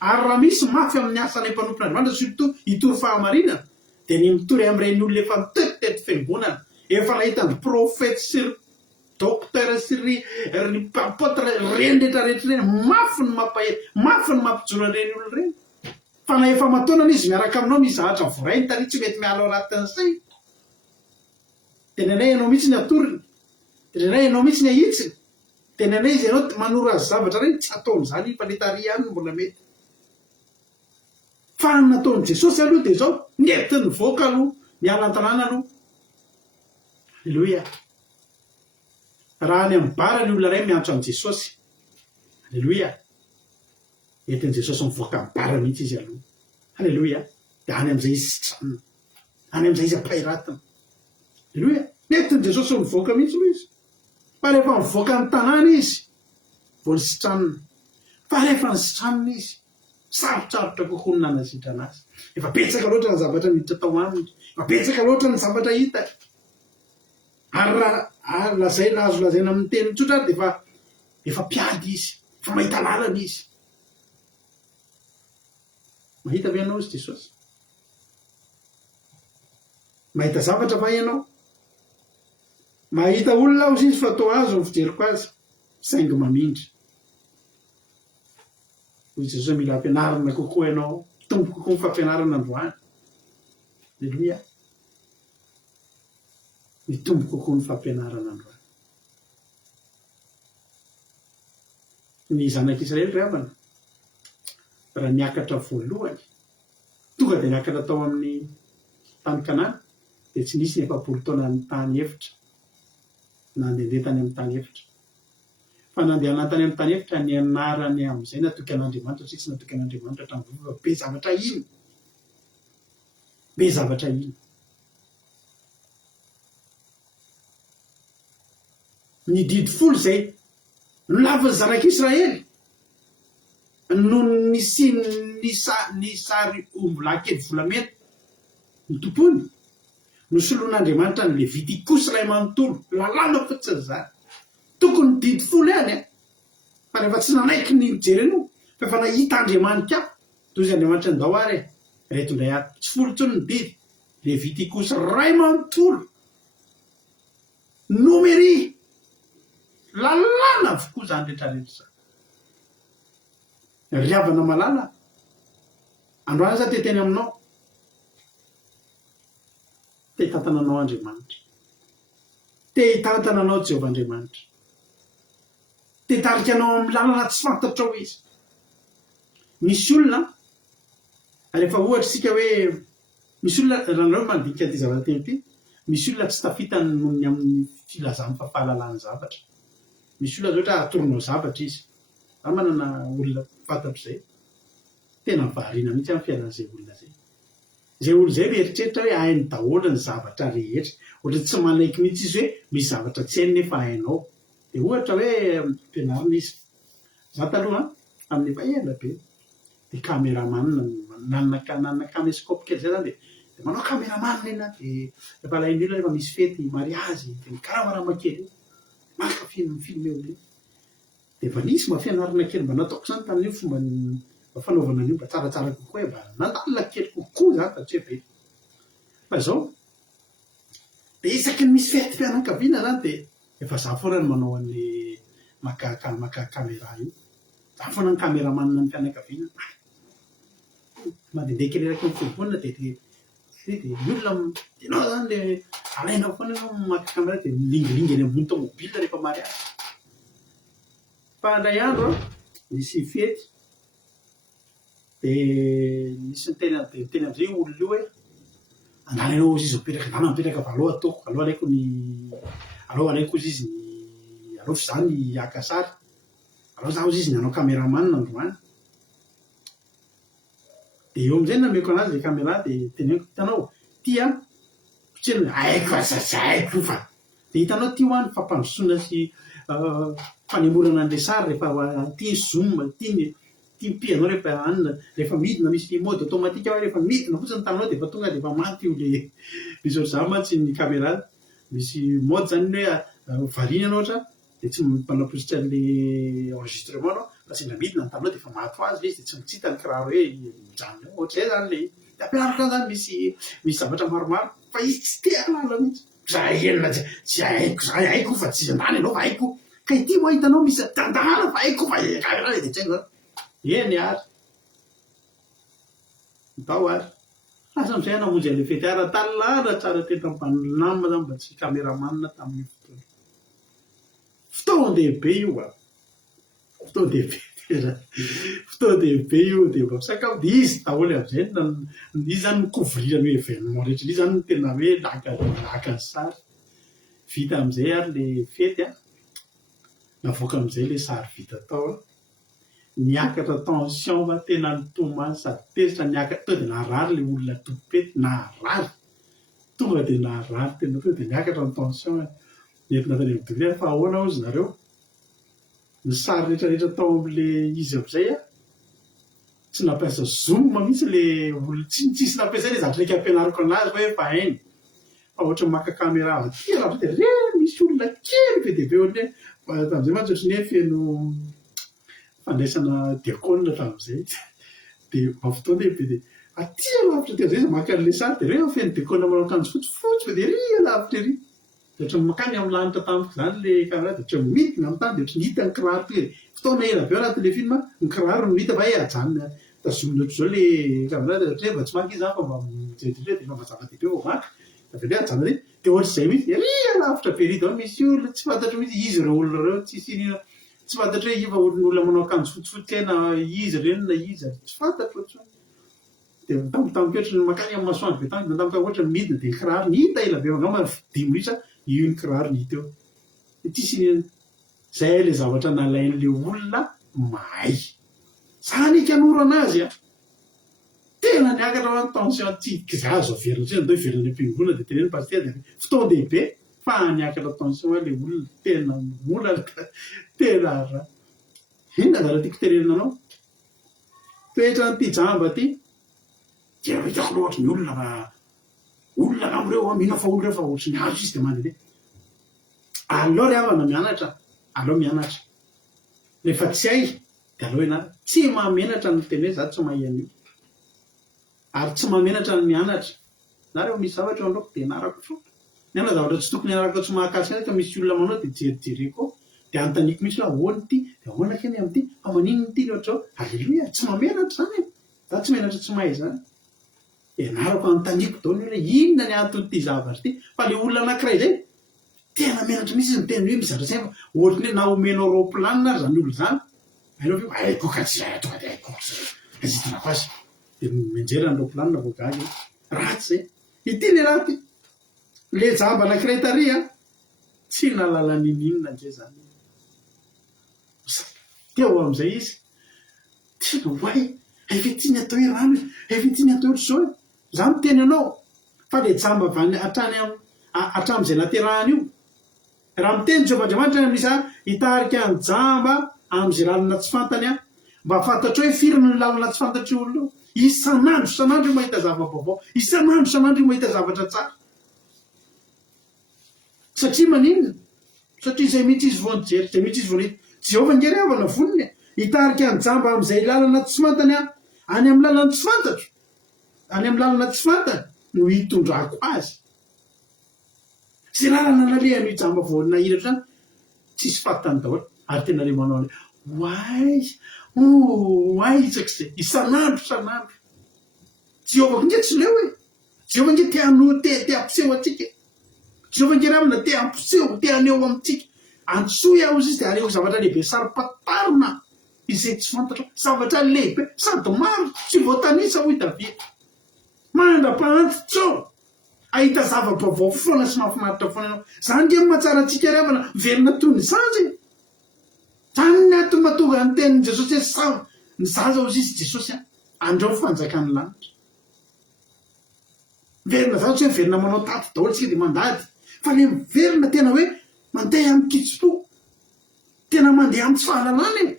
Ary raha misy mafy amin'ny asanay mpanompon'Andriamanitra surtout hitory fahamarinana dia ny mitory amin'ireny olona efa mitetitety fiangonana, efa nahita ny profety sy docteur sy ry apotre reny rehetrarehetra reny, mafy ny mampahery, mafy ny mampijoro an'ireny olona ireny. Fa na efa mataonana izy miaraka aminao mizahatra voray tary tsy mety miala ao anatin'ny saina. Tenenay ianao mihitsy ny atoriny, tenenay ianao mihitsy ny ahitsiny, tenenay izy ianao manoro azy zavatra reny tsy ataon'izany fa le tary ihany mbola mety. Fa ny nataon'i Jesosy aloha dia izao, nentiny voaka aloha, miala an-tanàna aloha. Alleluia. Raha any amin'ny bara ny olona iray miantso an'i Jesosy, alleluia, entin'i Jesosy mivoaka amin'ny bara mihitsy izy aloha. Alleluia. Dia any amin'izay izy sitranina, any amin'izay izy ampahiratina. Alleluia. Nentin'i Jesosy mivoaka mihitsy aloha izy. Fa rehefa mivoaka ny tanàna izy, vao ny sitranina. Fa rehefa ny sitranina izy, sarotsarotra kokoa ny nanazitra anazy. Efa betsaka loatra ny zavatra miditra tao aminy, efa betsaka loatra ny zavatra hita. Ary raha azo lazaina amin'ny teny tsotra dia efa mpiady izy, efa mahita lalana izy. Mahita ve ianao izy Jesosy? Mahita zavatra va ianao? Mahita olona aho izy fa atao azo ny fijeriko azy, saingy mamindry. Hoy Jesosy mila ampianarana kokoa ianao, tombo kokoa ny fampianarana androany. Alleluia. Mitombo kokoa ny fampianarana androany. Ny zanak'Israely ry havana, raha niakatra voalohany, tonga dia niakatra tao amin'ny tany Kanana, dia tsy nisy ny efapolo taona ny tany efitra, nandehandeha tany amin'ny tany efitra. Fa nandehanana tany amin'ny tany efitra ny anarany amin'izay natoky an'Andriamanitra, tsy natoky an'Andriamanitra hatramin'ny vola, be zavatra iny. Be zavatra iny. Ny didy folo izay nolavin'ny zanak'Israely no ny sary omby kely volamena ny tompony no soloan'Andriamanitra ny Levitikosy iray manontolo, lalàna fotsiny izany. Tokony didy folo ihany fa rehefa tsy nanaiky ny jereno fa efa nahita Andriamanitra toy izy Andriamanitra andao ary reto indray ato tsy folo tsony ny didy Levitikos ray manontolo nomery lalàna avokoa zany rehetrarehetra zany riavana malala androany za teteny aminao te hitantananao Andriamanitra te hitantananao Jehovah-Andriamanitra te tarikanao amin'ny lalana tsy fantatrao izy misy olona rehefa ohatra sika hoe misy olona ranareo mandinika ty zavateny ty misy olona tsy tafitany nohony amin'ny filazany fa fahalalany zavatra misy olona ohatra atoronao zavatra izy a manana olona fantatro zay tena variana mihitsy amin'ny fiainan'izay olona zay olo zay rehetritreritra hoe hainy daholo ny zavatra rehetra ohatra tsy manaiky mihitsy izy hoe misy zavatra tsy hainy nefa hainao de ohatra hoe ampianarina izy za taloha amin'ny efa ela be de caméraman nanana caméscope kely zay zany de manao caméraman ena de efa alain'olona rehefa misy fety mariazy de mikaramarama kely malaka filme eo de efa nisy mba fianarana kely mba nataoko zany tamin'io fomba fanaovana an'io mba tsaratsara kokoa hoe mba nandalina kely kokoa zany satria be fa zao de isaky ny misy fety fianakaviana zany de efa za foana ny manao an'le maka caméra io za foana ny caméraman ny fianakaviana mandehandeha kely eraky nyfivoana de olona dinao zany le alaina foana maka caméra de milingilingy any ambony tomobile rehefa mariazy fa indray andro misy fety de misy teny am'izay olona io hoe andalaiao izy izy mipetraka dana mipetraka fa aleo ataoko aleo alaiko izy izy aleo fa za ny aka sary aleo za izy izy ny anao caméraman androany de eo am'izay nameko anazy le caméra de teneko hitanao tia potsena aiko azazaiko fa de hitanao ty hoany fampandrosoana sy fanemorana an'le sary rehefa ty zoom ty mpianao rehefa anina rehefa midina misy mode automatique ao rehefa midina fotsiny tananao de efa tonga de efa maty io le misy ohatr'izany mantsy ny caméra misy mode zany hoe variana anao ohatra de tsy manapositra an'le enregistrement anao fa sendra midina ny tananao de efa maty ho azy le izy de tsy mitsita ny kiraro hoe mijanona eo ohatr'izay zany le de ampianariko zany misy zavatra maromaro fa izy tsy te halala mihitsy za enina tsy haiko fa tsy andany anao fa haiko ka ity moa hitanao misy tandana fa haiko fa caméra de tsy haiko eny ary bao ary asa am'izay namonjy an'le fety ara talala tsara tetra mpanama zany mba tsy caméraman tamin'ny fotoan-dehibe io a fotoan-dehibe io de mba misakafo de izy daholo am'izay izy zany mikouvrirany hoe événement rehetra izy zany tena hoe laka ny sary vita am'izay ary le fety a navoaka am'izay le sary vita tao niakatra tension fa tena nitomany sady tezitra niakatra to de narary le olona topety narary tonga de narary tena to de niakatra ny tension nentina tany am'dole fa ahoana ozy nareo ny sary rehetrarehetra tao am'le izy am'izay a tsy nampiasa zoom mihitsy le olona tsisy nampiasa le zavatra raiky ampianariko anazy hoe fa hainy fa ohatra maka caméra aty raha de re misy olona kely be dia be ohatry hoe tam'izay mantsy ohatry ny hoe feno fandraisana diakona tamin'izay de mafotoana be de aty lavitra teo zay izy maka an'le sary de re feno diakona manao akanjo fotsifotsy fa de ry lavitra ery de ohatry makany amin'ny lanitra tamiko zany le caméra de ohatry midina amin'ny tany de ohatry nhita ny kiraro ty fotoana ela be ao anaty le film ny kiraro no hita fa ajanona tazomina ohatry zao le caméra de ohatry hoe mba tsy maka izy zany fa mba mijery de fa mazava-dehibe vao maka avy le ajanona reny de ohatr'izay mihitsy ry lavitra be ry dao misy olona tsy fantatro mihitsy izy reo olona reo tsisy inona tsy fantatro hoe iva olona manao akanjo fotsifotsy aina izy reny na izy tsy fantatro ohatry de tamiko ohatry makany amin'ny masoandro be tany de tamiko ohatra midina de kiraro ny hita ela be angamba dimy minitra io ny kiraro ny hita eo de tsisy inona zay le zavatra nalain'le olona mahay zany ikanoro anazy a tena niakatra ho tension tsy za azo averina tsy andao iverina am-piangonana de teneny paster de fotoan-dehibe fa niakatra tension hoe le olona tena mola tena raha inona zara tiako tenenina anao toetra n'ity jamba ty dia hitako loatra ny olona fa olona am'ireo mihina fa olona fa ohatry ny azo izy de mandeha aleo ry havana mianatra aleo mianatra rehefa tsy hay de aleo ianaratra tsy mahamenatra ny teny hoe za tsy mahay an'io ary tsy mamenatra ny mianatra nareo misy zavatra eo androko dia narako fo ny ana zavatra tsy tokony anaraka tsy mahakasika ka misy olona manao dia jerijereko dia antaniko misy hoe ahoany ity dia ahoana keny amin'ity fa maninony ity loatra aleloia tsy mamenatra zany za tsy menatra tsy mahay zany narako antaniko daony hoe inona ny anton'ity zavatra ity fa le olona anankiray zay tena menatra misy izy miteny hoe mizatra saina ohatrany hoe na omenao roplanina ary zany olo zany ainao hoe aikoka tsy zay tonga dia aikoka azitanako azy dia menjera ny roplanina voagagy ratsy zay ity le raha ty le jamba anankiray tary tsy nalala nininona nzay zany teo amin'izay izy tena hoay efa tiany atao hoe rano efa tiany atao ohatr' zao za miteny anao fa le jamba vany hatramin'izay naterahana io raha miteny jehovahandriamanitra misy hitarika ny jamba amin'izay lalana tsy fantany mba fantatra hoe firina ny lalana tsy fantatry olona isan'andro io mahita zava-baovao isan'andro io mahita zavatra tsara satria maninona satria zay mihitsy izy voanjery zay mihitsy izy voanita jehovah ngery avana vonony hitarika ny jamba amin'izay lalana tsy fantany any amin'ny lalana tsy fantatro any amin'ny lalana tsy fantany no hitondrako azy zay lalana nalehany io jamba voana hiratra zany tsisy fatany daholo ary tena le manao le ay isak'izay isan'andro jehovah nge tsy leo hoe jehovah nge te ampiseho atsika jehovah nge ravina te ampiseho te aneo amintsika antsoy aho izy dia aneo zavatra lehibe saro-patarina izay tsy fantatra zavatra lehibe sady maro tsy voatanisa ho Davida mandra-pahantotsao ahita zava-baovao foana sy mahafinaritra foana anao zany nge mahatsara antsika ravana verina toy ny zaza zany ny mahatonga ny tenin'i Jesosy hoe sa ny zaza ozy izy Jesosy andreo fanjakany lanitra verina zany tsy hoe verina manao taty daholo tsika dia mandady fa le verina tena hoe mandeha amin'ny kitso-po tena mandeha amin'ny tsy fahalalana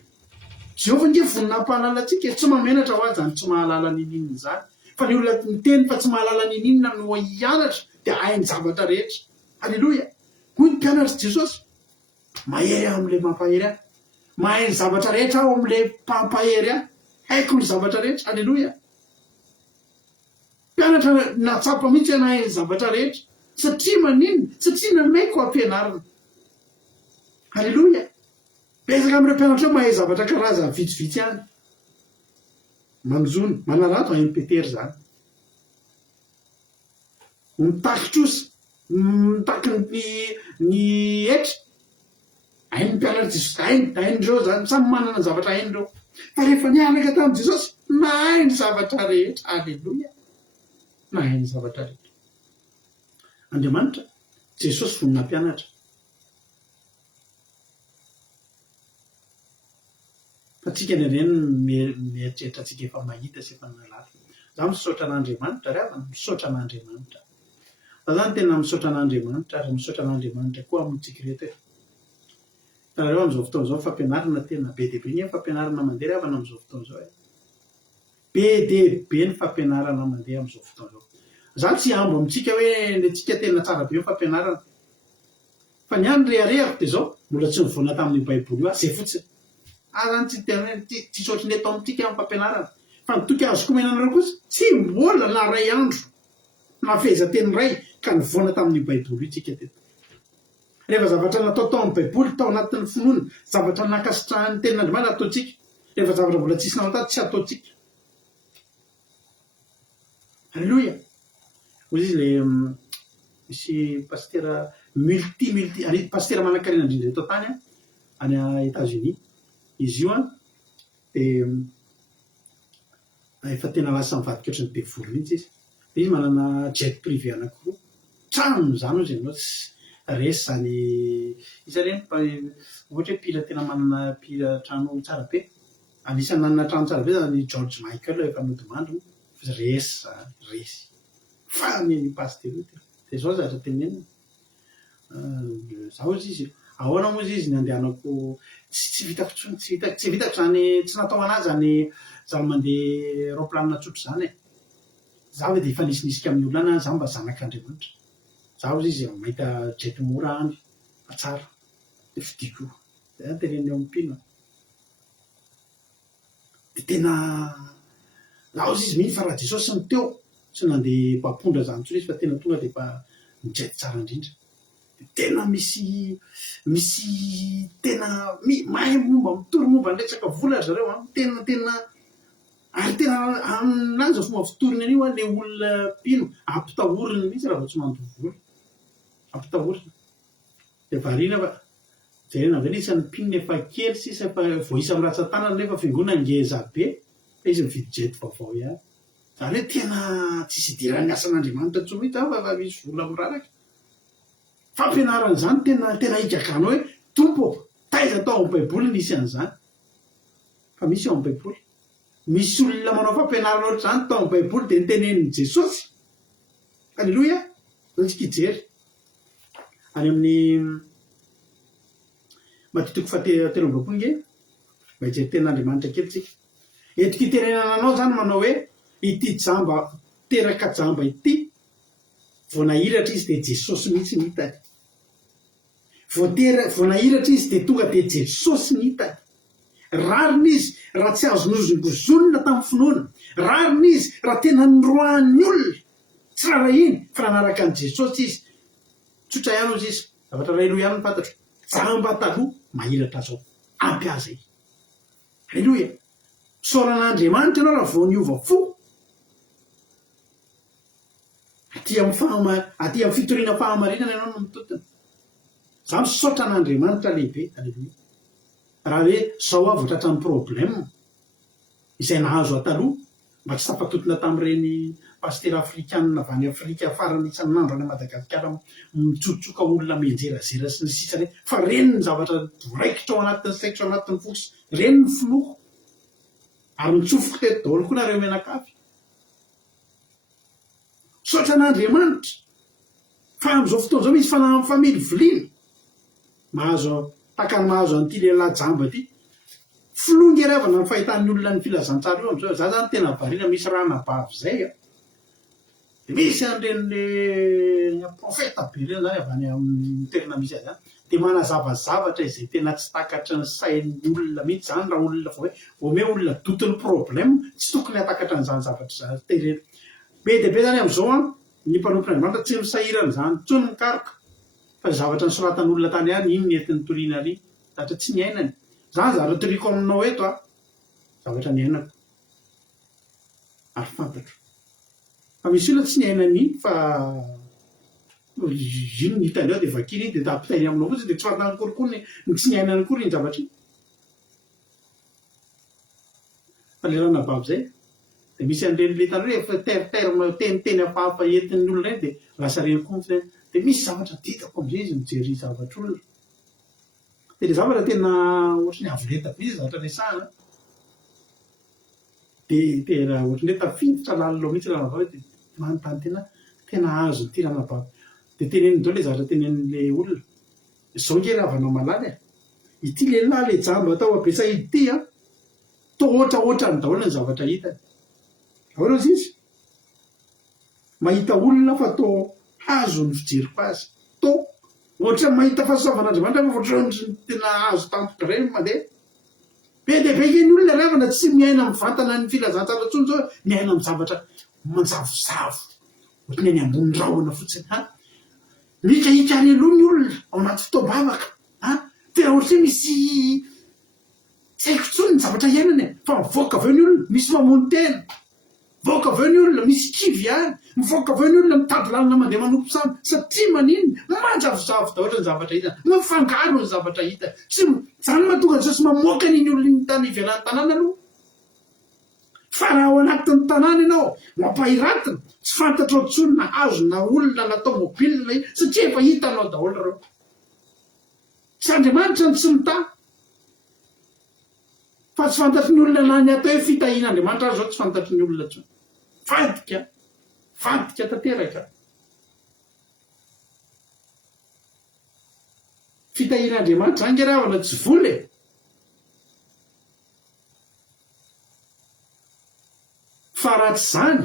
Jehovah nge voninam-pahalala antsika tsy mamenatra ho azy zany tsy mahalala nininona zany fa ny olona miteny fa tsy mahalala nininona no hianatra dia hainy zavatra rehetra alleloia hoy ny mpianatra Jesosy mahery amin'le mampahery mahay ny zavatra rehetra aho amin'le mpampahery haiko ny zavatra rehetra alleloia mpianatra natsapa mihitsy hoe nahay ny zavatra rehetra satria maninona satria namaiko ampianarana alleloia pesaka amin'ireo mpianatra eo mahay zavatra karazana vitsivitsy any manjony manarato hainy Petery zany mitakitra ozy mitaky ny etra hainy mpianatra Jesosy hain'ireo zany samy manana ny zavatra hain'ireo fa rehefa nianaka tamin'i Jesosy nahay ny zavatra rehetra alleloia nahay ny zavatra rehetra Andriamanitra Jesosy vonina mpianatra fa tsika nyreny mieritreritra tsika efa mahita sy efa nalala za misaotra an'Andriamanitra ry avana misaotra an'Andriamanitra fa zany tena misaotra an'Andriamanitra ary misaotra an'Andriamanitra koa amintsika reto e tareo amin'izao fotoan'izao fampianarana tena be dia be ny fampianarana mandeha ry avana amin'izao fotoan'izao be dia be ny fampianarana mandeha amin'izao fotoan'izao za tsy ambo amintsika hoe le tsika tena tsara be ny fampianarana fa ny any reharehako dia zao mbola tsy nivoana tamin'ny baiboly io zay fotsiny zany tsy tena tsy saotry ny atao amintsika amin'ny fampianarana fa nitoky azoko menanareo kosa tsy mbola na ray andro na fehezanteny ray ka nivoana tamin'ny baiboly io tsika teto rehefa zavatra natao tao amin'ny baiboly tao anatin'ny finoana zavatra nakasitrahan'ny tenin'Andriamanitra ataotsika rehefa zavatra mbola tsisy naotady tsy ataotsika alleloia ozy izy le misy pastera multi pastera manan-karena indrindra eto tany any États-Unis izy io dia efa tena lasa mivadika ohatrany be vory mihitsy izy manana jet privé anankiroa trano zany ozy ianao tsy resy zany izy reny ohatra hoe pila tena manana pila trano tsara be anisany nanana trano tsara be zany George Michael efa nodimandro resy zany resy fa ny pastera io dia zao zavatra tenenina zao izy ahoana moa izy ny andehanako tsy vitako tsy vitako zany tsy natao anazy zany mandeha roplanina tsotra zany za hoe dia efa nisinisika amin'ny olona any za mba zanak'Andriamanitra za izy mahita jet mora any fa tsara dia fidiko zay tenenina eo amin'ny mpino dia tena zaho izy mihitsy fa raha jesosy ny teo tsy nandeha mpampondra zany tsotra izy fa tena tonga de mba mijety tsara indrindra. Tena misy tena mahay momba mitory momba nyretsaka vola zareo a tena ary tena aminazy fomba fitoriny anio a le olona mpino ampitahoriny mihitsy raha vao tsy mandoha vola ampitahoriny de variana fa jerena ve isan'ny mpino efa kely sisa fa voisa amin'ny ratsan-tanana nefa fingona ngeza be fa izy mividy jety vaovao ihany zany hoe tena tsisy idiran'ny asan'Andriamanitra intsony mihitsy fa misy vola miraraka. Fampianaran'izany tena hikakanao hoe tompo taiza tao amin'ny baiboly nisy an'izany fa misy ao amin'ny baiboly. Misy olona manao fampianarana ohatr'izany tao amin'ny baiboly dia nitenenin'i Jesosy. Alleloia. Antsika hijery any amin'ny Matitiko fahatelo amby roapolo nge mba hijery ten'Andriamanitra kely tsika. Eto itenenana anao zany manao hoe ity jamba teraka jamba ity vao nahiratra izy dia Jesosy mihitsy ny hitany. Vao nahiratra izy dia tonga dia Jesosy ny hitany. Rarina izy raha tsy azonozongozonina tamin'ny finoana. Rarina izy raha tena norohan'ny olona. Tsy raha iny fa nanaraka an' Jesosy izy. Tsotra ihany ozy izy. Zavatra ray loha ihany ny fantatro. Jamba taloha mahiratra zao. Ampy azy ay. Alleloia. Soran'Andriamanitra ianao raha vao niova fo. Aty amin'ny fitoriana fahamarinana ianao no mitotona. Za misaotra an'Andriamanitra lehibe. Alleloia. Raha hoe zao avy tratran'ny problème izay nahazo ataloha mba tsy tafatotona tamin'ireny pastera afrikanina avy any Afrika farany isan'andro any Madagasikara mitsotsoka olona menjerazera sy ny sisany fa reny ny zavatra voraikitra ao anatin'ny saitra ao anatin'ny fosy reny ny filoko ary mitsofoka teto daholo koa nareo menakavy. Saotra an'Andriamanitra fa amin'izao fotoana izao misy fanahy amin'ny family viliana mahazo takany mahazo an'ity lehilahy jamba ity filongy arevana ny fahitan'ny olona ny filazantsara io am'izao. Za zany tena variana misy raha nabavy zay a de misy an'ireny profeta be reny zany avy any amin'ny toerana misy azy zany de manazavazavatra izay tena tsy takatra ny sain'ny olona mihitsy zany raha olona vao hoe ome olona dotiny problème tsy tokony hatakatra an'izany zavatra zany terena be dia be zany am'izao a ny mpanompo n'Andriamanitra tsy misahirana zany tsony mikaroka fa zavatra ny soratan'ny olona tany any iny nentin'ny toriana ary zavatra tsy niainany. Zany zavatra toriko aminao eto a zavatra niainako ary fantatro fa misy olona tsy niainany iny fa ino ny hitany ao dia vakiny iny dia tampitainy aminao fotsy dia tsy fantany kokoa ny tsy niainany kory iny zavatra iny. Fa le raha nabavy zay dia misy an'ireny le tany hoe teriterme teniteny hafahafa entin'ny olona reny dia lasa reny koa ny dia misy zavatra ditako amin'izay izy mijery zavatra olona. Dia le zavatra tena ohatry ny avolenta be izy zavatra resahana dia raha ohatry ny hoe tafiditra lalilao mihitsy raha nabavy dia manontany tena azo ity raha nabavy dia teneniny dao le zavatra tenenin'le olona. Izao nge raha vanao malala ity lehilahy le jamba atao Betsaida ity a toa ohatraohatrany daholo ny zavatra hitany. Ahoana izy izy mahita olona fa toa azo ny fijeriko azy toa ohatra mahita fahasoavan'Andriamanitra fa ohatran'ny tena azo tampoka iray mandeha be dia be ny olona revana tsy miaina amin'ny vantana ny filazantsara intsony zao miaina amin'ny zavatra manjavozavo ohatry ny any ambony rahona fotsiny mikahikary aloha ny olona ao anaty fotoam-bavaka tena ohatry hoe misy tsy haiko intsony ny zavatra iainany fa mivoaka avy eo ny olona misy mamono tena mivoaka avy eo ny olona misy kivy ihany mivoaka avy eo ny olona mitady lalina mandeha manompo samy satria maninona manjavozavo daholo ny zavatra hitany mifangaro ny zavatra hitany sy zany mahatonga Jesosy mamoaka n'iny olona ny tany ivelan'ny tanàna aloha. Fa raha ao anatin'ny tanàna ianao mampahiratina tsy fantatra intsony na hazo na olona natao mobilina satria efa hitanao daholo reo. Tsy Andriamanitra ny tsy mita fa tsy fantatry ny olona na ny atao hoe fitahian'Andriamanitra azy zao tsy fantatry ny olona intsony. Vadika tanteraka. Fitahian'Andriamanitra zany nge rahavana tsy vola fa raha tsy zany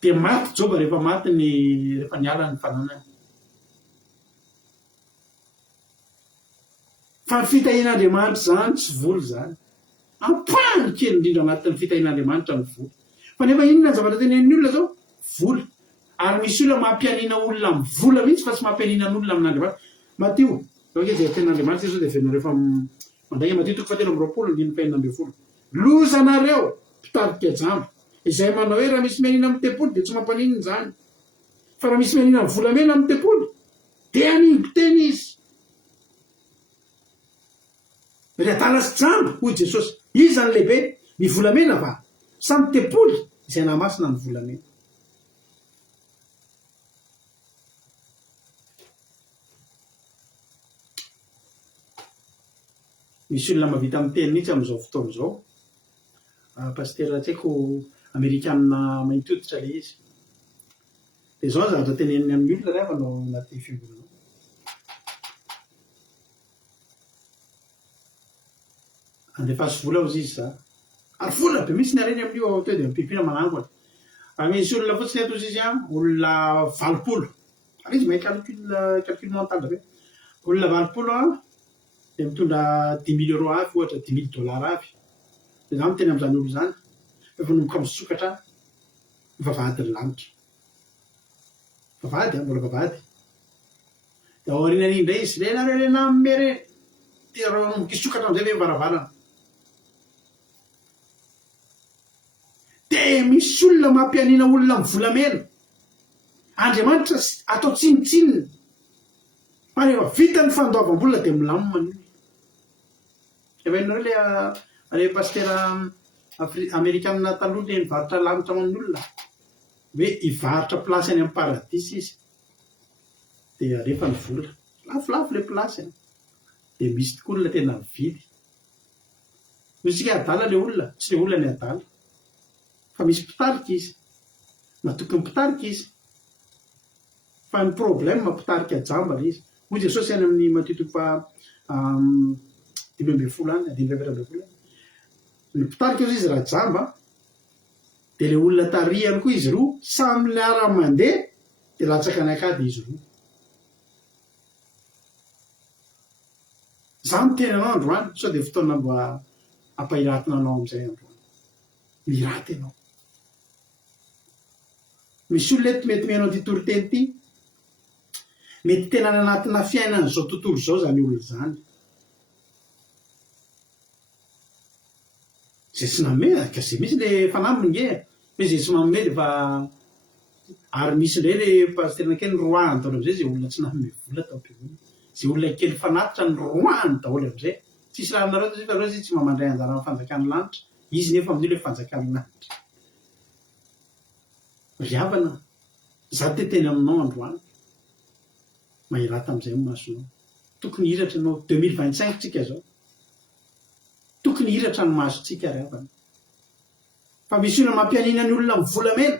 dia maty Joba rehefa maty rehefa niala ny fananany. Fa ny fitahian'Andriamanitra zany tsy vola zany ampahany kely indrindra anatin'ny fitahian'Andriamanitra ny vola fa nefa inona ny zavatra tenen'ny olona zao vola ary misy olona mampianina olona amin'ny vola mihitsy fa tsy mampianina ny olona amin'andriamanitra Matio oke zay ten'andriamanitra zao dia venareo fa mandray Matio 7:20 lozanareo mpitarika jamba izay manao hoe raha misy mianina amin'ny tempoly dia tsy mampanina izany fa raha misy mianina amin'ny volamena amin'ny tempoly dia animbo teny izy ry atala sy jamba hoy Jesosy izy zany lehibe ny volamena fa samy tempoly izay namasina ny volamena misy olona mavita amin'ny teny mihitsy amin'izao fotoana izao pastera tsy haiko amerikanina mainty hoditra le izy dia zao zavatra teneniny amin'ny olona rehefa nao anaty fiangonana andefa sy vola ozy izy za ary vola be misy ny areny amin'io ao teo dia mipipina manangona raha misy olona fotsiny eto izy izy olona 20 ary izy mahay calcul mental be olona 20 dia mitondra 10 000 € avy ohatra 10 000 $ avy dia za miteny amin'izany olo zany efa nomboka misokatra vavahady ny lanitra vavahady mbola vavahady dia ao aorianany indray izy renareo le namere dia raha nomboka isokatra amin'izay ve varavarana dia misy olona mampianina olona amin'ny volamena Andriamanitra atao tsinitsininy fa rehefa vita ny fandoavam-bolona dia milamina ny olona efa inareo le pastera amerikanina taloha le nivarotra lanitra amin'ny olona hoe hivarotra plasy any amin'ny paradisy izy dia rehefa ny vola lafolafo le plasy dia misy tokoa olona tena mividy misika adala le olona tsy le olona ny adala fa misy mpitarika izy natokony mpitarika izy fa ny problème mampitarika jamba le izy hoy Jesosy any amin'ny Matio 5:12 ny mpitarika izy raha jamba dia le olona tarihany koa izy roa samy le ara-mandeha dia latsaka ny akady izy roa za miteny anao androany sao dia fotoana mba ampahiratina anao amin'izay androany miraty ianao misy olona eto mety menao ty toriteny ity mety tena ny anatina fiainana izao tontolo izao zany olona zany zay tsy namena ka zay misy le fanaminy nge hoe zay tsy manome dia fa ary misy indray le pasterna kely roahany daholo amin'izay zay olona tsy nanome vola tao am-piangonana zay olona kely fanatitra ny roahany daholo amin'izay tsisy raha nareo fa reo tsy mamandray anjara amin'ny fanjakany lanitra izy nefa amin'io le fanjakany lanitra riavana za teteny aminao androany mahirata amin'izay masonao tokony hiratra ianao 2025 tsika zao tokony hiratra ny masontsika riavana fa misy olona mampianina ny olona amin'ny volamena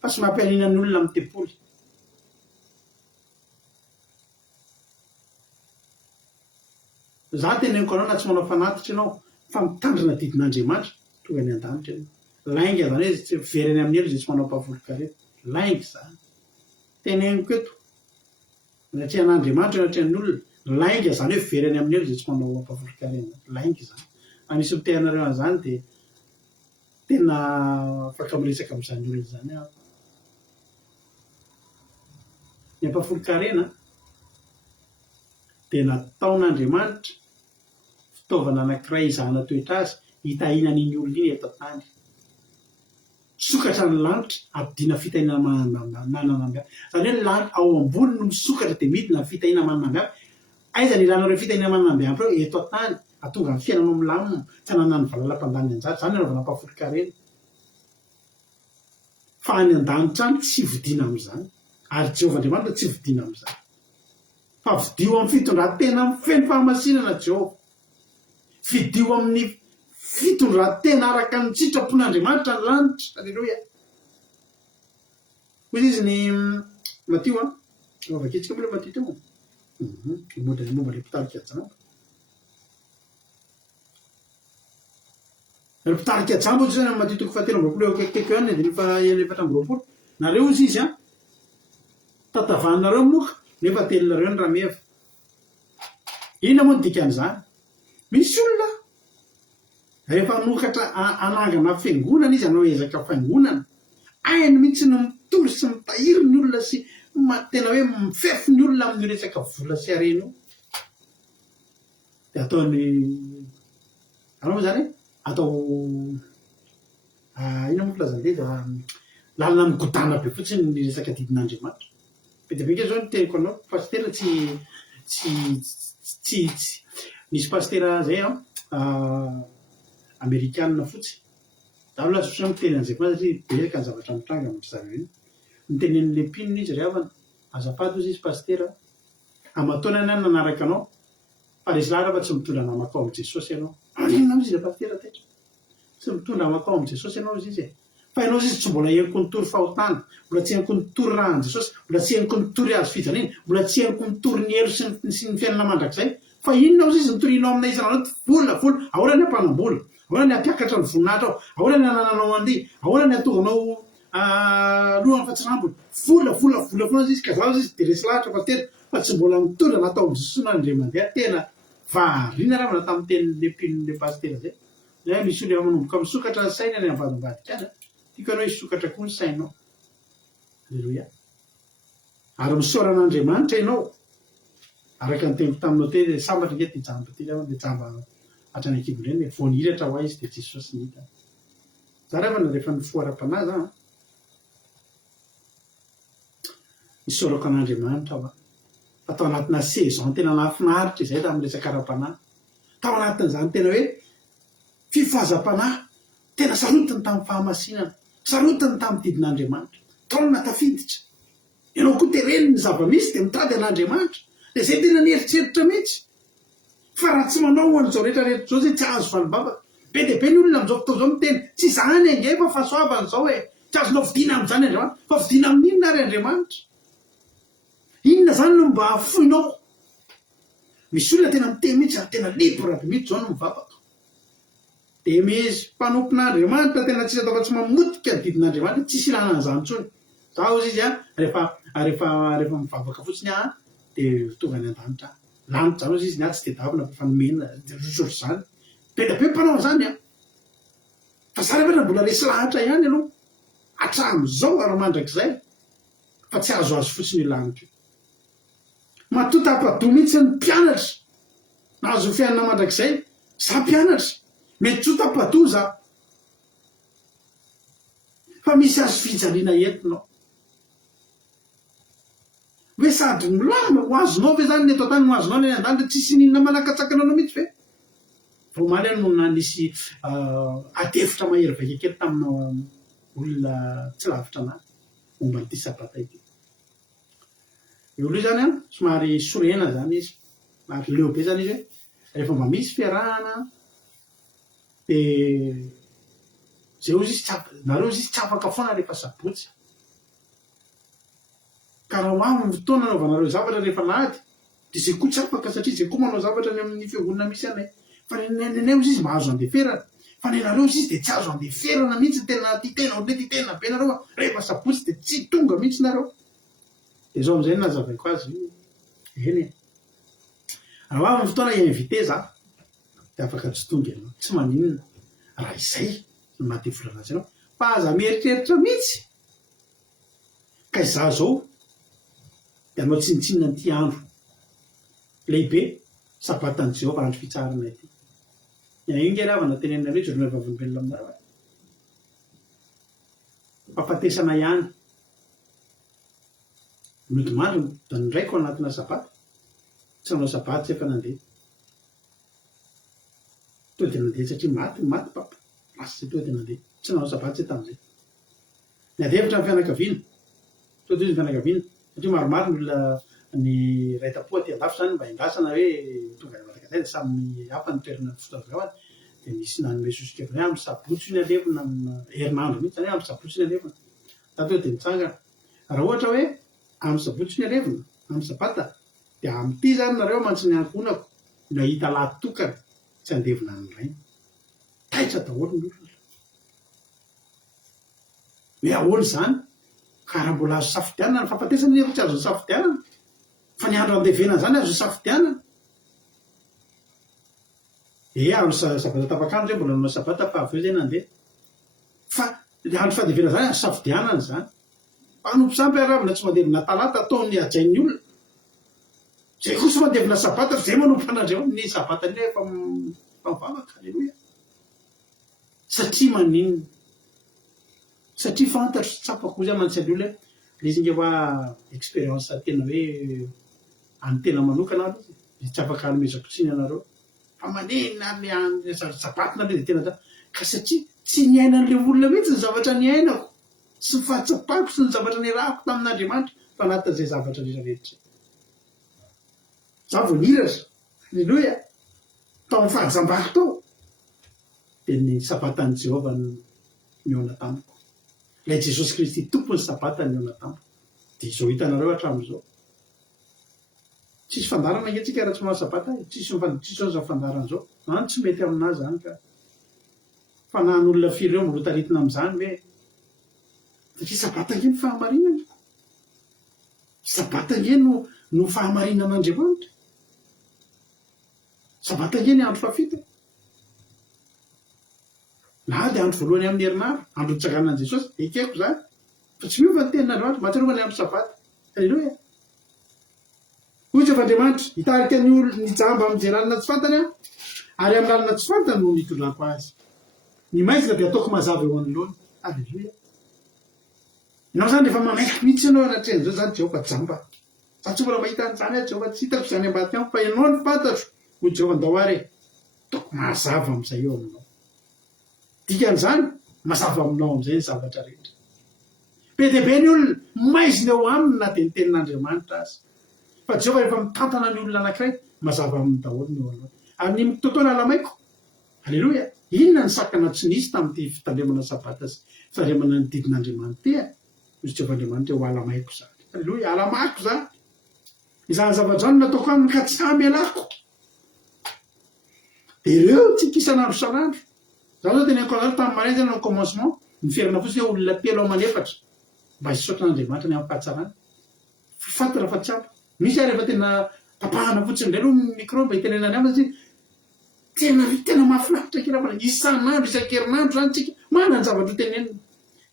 fa sy mampianina ny olona amin'ny tempoly za teneniko anao na tsy manao fanatitra ianao fa mitandrina didin'Andriamanitra tonga ny an-danitra ianao lainga zany hoe tsy veriny amin'ny elo zay tsy manao mpahavoly-karety lainga zany teneniko eto natria an'Andriamanitra natria ny olona lainga zany hoe veriny amin'ny elo zay tsy manao mpahavoly-karety lainga zany anisy mitehanareo an'izany dia tena afaka miresaka amin'izany olona zany aho ny mpahavoly-karena dia nataon'Andriamanitra fitaovana anankiray izahana toetra azy hitahina n'iny olona iny eto tany sokatra ny lanitra ampidina fitahina mananamby zany hoe lanitra ao ambony no misokatra dia midina fitahina mananamby ampy aiza ny ilanareo fitahina mananamby ampy reo eto tany atonga ny fiainanao milamina tsy hanana ny valalam-pandany anjara zany anaovana mpahavoly-karena fa any an-danitra any tsy vidiana amin'izany ary Jehovah-Andriamanitra tsy vidiana amin'izany fa vidio amin'ny fitondran-tena amin'ny feno fahamasinana Jehova vidio amin'ny fitondran-tena araka ny sitrapon'Andriamanitra ny lanitra alleloia hoy izy ny Matio vaketsika moa le Matio teo momba le mpitarika jamba ry mpitarika jamba ozy zany amin'ny Matio 7:20 akekeko ihany dia nefa 4:20 nareo izy izy tatavanareo moka nefa telinareo ny raha meva inona moa ny dikan'izany misy olona rehefa nokatra anangana fiangonana izy anao ezaka fiangonana ainy mihitsy no mitory sy mitahiry ny olona sy tena hoe mifefy ny olona amin'ny resaka vola sy areny io de ataony anao zany atao ina moa filazandeza lalina migodana be fotsiny ny resaka didin'Andriamanitra be de beke zao ny teniko anao pastera tsy nisy pastera zay amerikanina fotsy zaho lasotra miteny an'izay fa satria betsaka ny zavatra mitranga amindry zareo iny nitenen'le mpinona izy ry havana azafady ozy izy pastera amataona any nanaraka anao fa resy lara fa tsy mitondra namakao amin'i Jesosy ianao aninona izy pastera tetra tsy mitondra namakao amin'i Jesosy ianao izy izy fa ianao izy tsy mbola henoko nitory fahotana mbola tsy henoko nitory rahan'i Jesosy mbola tsy henoko nitory azo fijaliana mbola tsy henoko nitory ny elo sy ny fiainana mandrakizay fa inona ozy izy nitorianao amina izanao vola ahoana ny ampanam-bola ahoana ny ampiakatra ny voninahitra ao ahoana ny anananao andihy ahoana ny atovanao lohany fatsirambony vola foana izy ka zaho izy de resy lahatra pastera fa tsy mbola mitondra natao Jesosy nandre mandeha tena variana raha mana tamin'ny tenin'le mpinon'le pastera zay zay misy olona manomboka misokatra ny saina any ambadimbadika tiako anao hisokatra koa ny sainao alleloia ary misoran'Andriamanitra ianao araka ny tempo taminao te sambatra nge ty jamba ty de jamba hatrany akibondreny voaniratra ho izy de Jesosy nita za rehefa nifoaram-panahy za nisorako an'Andriamanitra aho fa tao anatina saison tena nahafinaritra izay tamin'ny resaka ara-panahy tao anatin'izany tena hoe fifazam-panahy tena sarotiny tamin'ny fahamasinana sarotiny tamin'ny didin'Andriamanitra taona tafiditra ianao koa tereny ny zava-misy de mitady an'Andriamanitra de zay tena nieritreritra mihitsy fa raha tsy manao an'izao rehetrarehetra zao zay tsy azo valibavaka be de be ny olona am'izao fotoa zao miteny tsy zany ange fa fahasoavany zao hoe tsy azonao vidina am'izany Andriamanitra fa vidina amin'inona ary Andriamanitra inona zany no mba hafoinao misy olona tena miteny mihitsy ary tena libre be mihitsy zao no mivavaka de misy mpanompon'Andriamanitra tena tsisy atao fa tsy mamotika ny didin'Andriamanitra tsisy ilana an'izany ntsony zaho izy izy rehefa mivavaka fotsiny de tonga any an-danitra lanitra zany ozy izy ny tsy de davina fa nomena de rosotro zany be da be mpanao zany fa za rehefa mbola resy lahatra ihany aloha hatramin'izao ary mandrakizay fa tsy azo fotsiny io lanitra matota ampado mihitsy ny mpianatra nahazo fiainana mandrakizay za mpianatra mety tsota ampado za fa misy azo fijaliana entinao hoe sady milama ho azonao ve zany ny eto tany no azonao ny an-danitra tsisy ninona manakatsakanao anao mihitsy ve vomaly any no nanisy adefitra mahery vakekely tamina olona tsy lavitra anahy momba n'ity sabata ity olo io zany somary sorena zany izy ary leo be zany izy hoe rehefa mba misy fiarahana de zay ozy izy nareo izy tsy afaka foana rehefa sabotsy ka raha hoaminy fotoana anaovanareo zavatra rehefa lahady de zay koa tsy afaka satria zay koa manao zavatra ny amin'ny fiangonana misy anay fa nenay ozy izy mahazo andeferana fa nenareo izy de tsy azo andeferana mihitsy tena ty tena ole ty tena be nareo rehefa sabotsy de tsy tonga mihitsy nareo de zao am'izay nazavaiko azy eny raha hoaminy fotoana invité za de afaka tsy tonga ianao tsy maninona raha izay no mahaty volanazy ianao fa aza mieritreritra mihitsy ka iza zao de anao tsinitsinina n'ity andro lehibe sabatan'i Jehova andro fitsarana ity io nge ravana tenenareo izy rona vavolombelona aminareo fafatesana ihany midomandro da ndraiky ao anatina sabata tsy nanao sabata tsy efa nandeha to de nandeha satria maty papa lasa zay to de nandeha tsy nanao sabata tsy tamin'izay ny adevitra ny fianakaviana to de izy ny fianakaviana satria maromaro ny olona ny raita-po aty andafy zany mba hindrasana hoe tonga ny matakazay de samy hafa ny toerana fotoavany de misy nanome sosikevina hoe amin'ny sabotsy ny alevina herinandro mihitsy zany hoe amin'ny sabotsy ny alevina tato de mitsangana raha ohatra hoe amin'ny sabotsy ny alevina amin'ny sabata de amin'ity zany nareo mantsy ny ankonako no ahita lahatokana tsy andevina ny rainy taitra daholo ny olona hoe ahoana zany ka raha mbola azo safidianana ny fampatesana nefa tsy azo ny safidianana fa ny andro andevenana zany azo safidianana andro sabata tapakandro zay mbola nanao sabata fa avy eo zay nandeha fa andro fadevena zany safidianana zany mpanompo sampy aravina tsy mandevina talata ataony ajain'ny olona zay kosa mandevina sabata zay manompo anandreo ny sabata ny efa mivavaka alleloia satria maninona satria fantatro sy tsapako zay mantsy aliola le izy inge fa expérience tena hoe any tena manokana aloha izy tsy afaka anomezako tsiny anareo fa manena le sapatina le de tena ka satria tsy niainan'le olona mihitsy ny zavatra ny ainako sy nifahatsapako sy ny zavatra ny rahako tamin'Andriamanitra fa anatin'izay zavatra rehetrarehetra za vo niratra alleloia tao amin'ny fahazambako tao dia ny sabatan'i Jehova miona tamiko ilay Jesosy Kristy tompony sabatany miona tamiko dia izao hitanareo hatramin'izao tsisy fandarana ngetrika raha tsy manao sabata tsisy oza fandaran'izao zany tsy mety aminazy zany ka fa nahan'olona firy ireo mbolotaritina amin'izany hoe satria sabata nge no fahamarinana sabata nge no fahamarinan'Andriamanitra sabata nge ny andro fafito na dia andro voalohany amin'ny herinandro andro nitsakanan'i Jesosy ekeko zany fa tsy miova ny tenin'Andriamanitra mahatsiarova ny andro sabata alleloia hoy Andriamanitra hitarika ny olona ny jamba amin'izay lalina tsy fantany aho ary amin'ny lalina tsy fantany no nitondrako azy ny maizina dia ataoko mazava eo anoloana alleloia ianao zany rehefa manaiky mihitsy ianao anatrehan'izao zany Jehova jamba za tsy mbola mahita an'izany aho Jehova tsy hitako zany ambady amiko fa ianao ny fantatro hoy Jehova andao ary ataoko mazava amin'izay eo aminao dikan'izany mazava aminao amin'izay ny zavatra rehetra be dia be ny olona maizina eo aminy na dia ny tenin'Andriamanitra azy fa Jehova rehefa mitantana ny olona anankiray mazava amin'ny daholo ny eo aloha ary ny totoana alamaiko alleloia inona ny sakana tsy nisy tamin'ity fitandremana sabata sy fitandremana ny didin'Andriamanitra misy Jehova Andriamanitra eo alamaiko zany alleloia alamako zany izany zavatra zany nataoko aminy ka tsy hamelako dia ireo tsika isan'andro isan'andro za zao tena koazany tamin'ny maray zany no commencement niferina fotsiny hoe olona telo amanefatra mba hisaotra n'Andriamanitra ny amin'ny fahatsarany fantatra fa tsy ampy misy ary efa tena tapahana fotsiny indray aloha ny micro mba hitenenany aminy tena mahafinaritra kirafana isan'andro isan-kerinandro zany tsika mana ny zavatra tenenina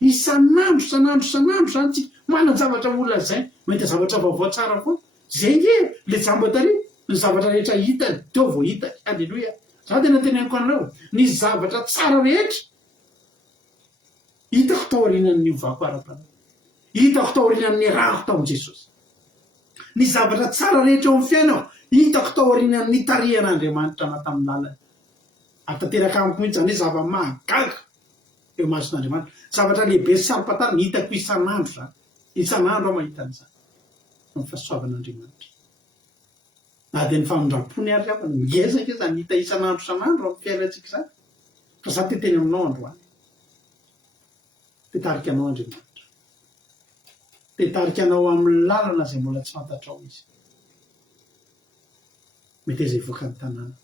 isan'andro zany tsika mana ny zavatra olona zay mahita zavatra vaovao tsara foana zay nge le jamba tary ny zavatra rehetra hitany teo vo hitany alleloia za tena teneniko anareo ny zavatra tsara rehetra hitako tao aorianan'ny ovako ara-pana hitako tao aorianan'ny rahako tao amin'i Jesosy ny zavatra tsara rehetra eo amin'ny fiainako hitako tao aorianan'ny tarihan'Andriamanitra anaty amin'ny lalany ary tanteraka amiko mihitsy zany hoe zava-mahagaga eo mason'Andriamanitra zavatra lehibe sy sarom-patary ny hitako isan'andro zany isan'andro aho mahita an'izany amin'ny fahasoavan'Andriamanitra na dia ny famindrampony ary afa miezaka zany hita isan'andro amin'ny fiainantsika zany fa za teteny aminao androany tetarika anao Andriamanitra tetarika anao amin'ny lalana zay mbola tsy fantatrao izy mety izay voaka ny tanàna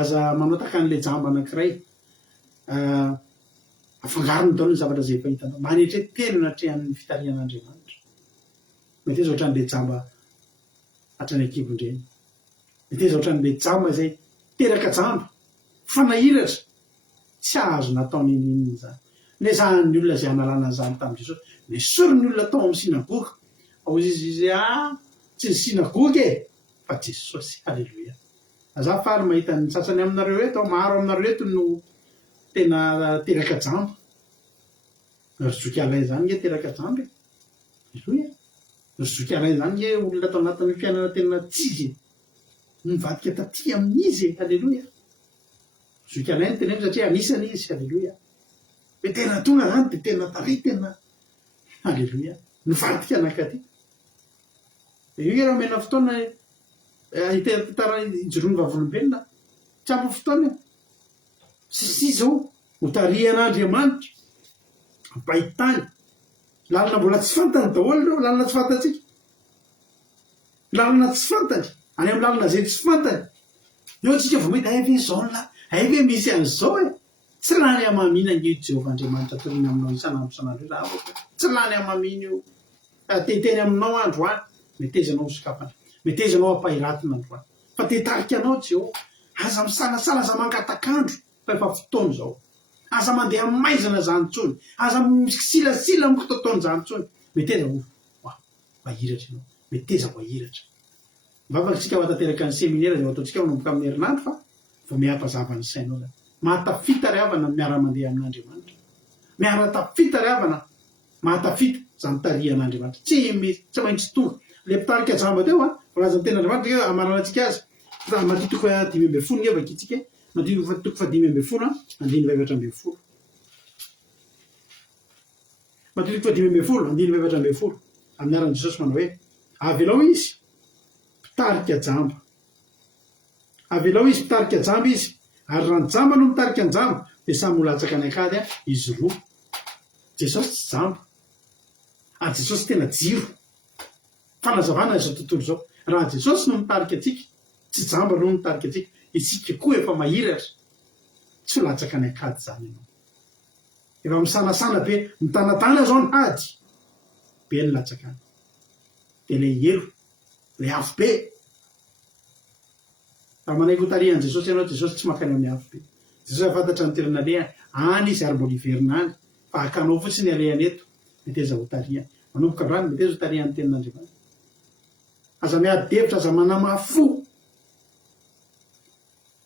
aza manao taka an'le jamba anankiray afangarony daholo ny zavatra zay efa hitanao manetre telo natrehan'ny fitarihan'Andriamanitra mety izy ohatran'le jamba hatrany akivondreny mety izy ohatran'le jamba zay teraka jamba fanahiratra tsy azo nataony inininy zany le zahan'ny olona zay analana zany tamin'i Jesosy nesory ny olona tao amin'ny sinagoga ao izy tsy ny sinagoga fa Jesosy alleloia aza faly mahita ny sasany aminareo eto maro aminareo eto no tena teraka jamba ryzoky alay zany nge teraka jamba alleloia ryzoky alay zany nge olona tao anatin'ny fiainana tena tsizy mivadika taty amin'izy alleloia zoky alay ny teneny satria anisany izy alleloia hoe tena tonga zany dia tena tary tena alleloia nivadika anakaty io raha mena fotoana hitatara ijoroany vavolombelona tsy ampy fotoana sy zao hotarihan'Andriamanitra ampahitany lalina mbola tsy fantany daholo reo lalina tsy fantatsika lalina tsy fantany any amin'ny lalina zay tsy fantany eo tsika vo mety aive zao la aive misy an'izao tsy lany amamina nge Jehova Andriamanitra toriny aminao isan'andro isan'andro io raha tsy lany amamina io teteny aminao androany metezanao sokafana metezanao ampahiratina androany fa tetarika anao Jehova aza misalasala aza mangatakandro fa efa fotoana zao, aza mandeha maizana zany tsony, aza silasila mikototaony zany tsony. Meteza vahiratra ianao, meteza vahiratra. Mivavaka tsika ho atanteraka ny seminaira zay ataontsika manomboka amin'ny herinandro fa vao miapazava ny sainao zany. Mahatafita ry havana miara-mandeha amin'Andriamanitra, miara-tafita ry havana, mahatafita zany tarihan'Andriamanitra. Tsy maintsy tonga le mpitarika jamba teo volazan'ny ten'Andriamanitra amarana antsika azy matitoko 5:10 ny evaka itsika, matitoko 5:10 2:11, matitoko 5:10 2:11 amin'ny aran'i Jesosy manao hoe avelao izy mpitarika jamba, avelao izy mpitarika jamba izy, ary raha ny jamba no mitarika ny jamba dia samy molatsaka ny akady izy roa. Jesosy tsy jamba ary Jesosy tena jiro. Fanazavana izao tontolo zao, raha Jesosy no mitarika atsika, tsy jamba no mitarika atsika, isika koa efa mahiratra, tsy ho latsaka ny akady zany ianao. Efa misanasana be, mitanatana zao ny hady be ny latsakany, dia le elo le afo be. Raha manaiky ho tarihan'i Jesosy ianao, Jesosy tsy makany amin'ny afo be. Jesosy afantatra ny toerana aleha any izy ary mbola hiverina any, fa hakanao fotsiny alehany eto, meteza ho tariha. Manomboka avrany meteza ho tarihan'ny tenin'Andriamanitra. Aza miady devitra, aza manamafo,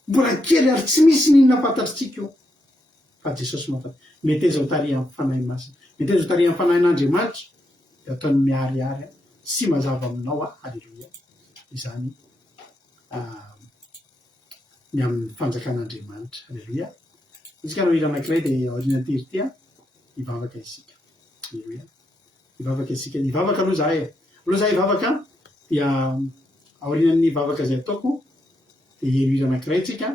mbola kely ary tsy misy ninona fantatritsika io, fa Jesosy mahafantatra. Meteza ho tariha amin'ny fanahy masina, meteza ho tariha amin'ny fanahin'Andriamanitra, dia ataony miariary sy mazava aminao. Alleluia. Izany ny amin'ny fanjakan'Andriamanitra. Alleluia. Isika anao hira anankiray dia aoriana tery ty hivavaka isika. Alleluia. Hivavaka isika, hivavaka aloha zahay, aloha zahay hivavaka dia aorian'ny vavaka izay ataoko dia hira anankiray tsika,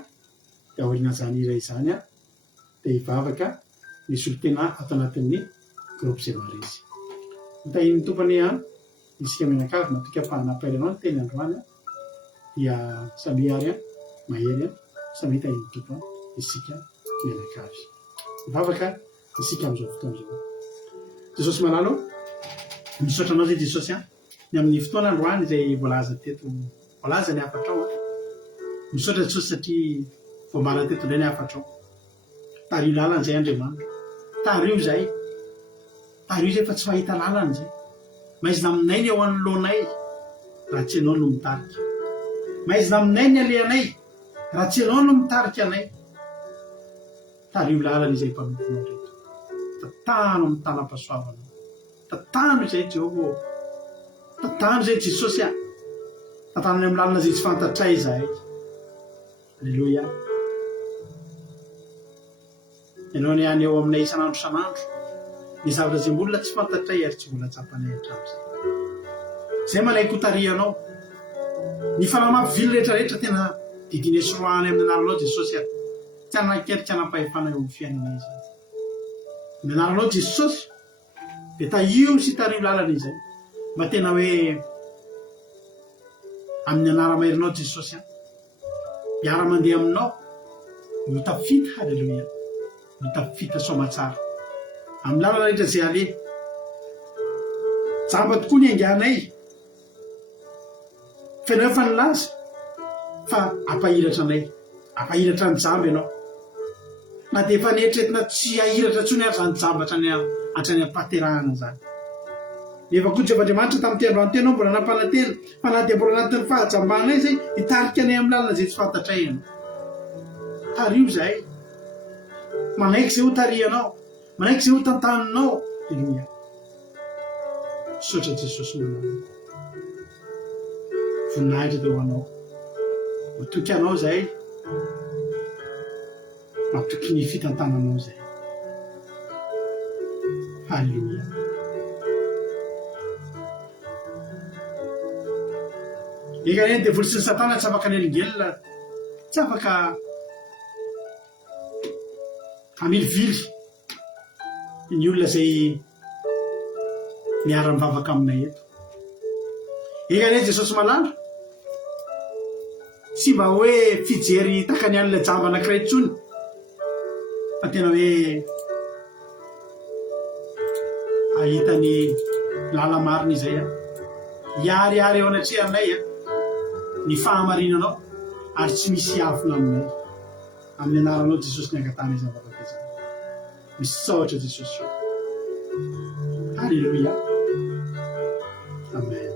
dia aorian'izany hira izany dia hivavaka misy olo-tena ato anatin'ny groupe Zemarisy. Mitahin'ny tompany isika mianakavy matoka fahanapaira anao ny teny androany dia samy ary mahery samy hitahin'ny tompany isika mianakavy. Hivavaka isika amin'izao fotoana izao. Jesosy malalo, misaotra anao zay Jesosy ny amin'ny fotoana androany izay voalaza teto, voalaza ny afatrao. Misaotra Jesosy satria voambara teto indray ny afatrao. Tario lalana izay Andriamanitra, tario izay fa tsy fahita lalana izay. Maizina aminay ny ao anoloanay raha tsy ianao no mitarika, maizina aminay ny alehanay raha tsy ianao no mitarika anay. Tario lalana izay mpanomponao reto, tatano amin'ny tanam-pahasoavana, tatano izay Jehovah, tatano izay Jesosy tatano amin'ny lalana izay tsy fantatray izahay. Alleluia. Ianao ny any eo aminay isan'andro isan'andro, ny zavatra izay mbola tsy fantatray ary tsy mbola tsapanay hatramin'izay. Izay manaiky ho tarihanao ny fanamafivily rehetrarehetra tena didiny soroahany amin'ny anaranao Jesosy tsy anankeriky anam-pahefana eo amin'ny fiainana izany. Ny anaranao Jesosy dia tahio sy tario lalana izay mba tena hoe amin'ny anara-mairinao Jesosy miara-mandeha aminao no tafita. Halleluia. No tafita soamatsara amin'ny lalana rehetra izay aleha. Jamba tokoa ny angianay, fenao efa nilaza fa ampahiratra anay, ampahiratra ny jamba ianao. Na dia efa nieritreretina tsy ahiratra tsony ary zany jamba hatrany ampahaterahana zany. Nefa koa Jehovah'Andriamanitra tamin'ny androany tena mbola nampanantena, fa na dia mbola anatin'ny fahajambana izay hitarika anay amin'ny lalana izay tsy fantatray ianao. Tario izahay, manaiky izay ho tarihanao, manaiky izay ho tantaninao. Alleluia. Misaotra Jesosy manao voninahitra teo anao, matoky anao izay, matoky ny fitantananao izay. Halleluia. Eka reny dia voly sy ny Satana tsy afaka nelingelina, tsy afaka hamilivily ny olona izay miara-mivavaka aminay eto. Eka reny Jesosy malala, tsy mba hoe fijery takany an'ilay jamba anankiray intsony, fa tena hoe ahitany lala marina izay hiariary eo anatrehanay ny fahamarinanao ary tsy misy afona aminay amin'ny anaranao Jesosy ny angatany zavatra tezany misaotra Jesosy. Halleluia, amen.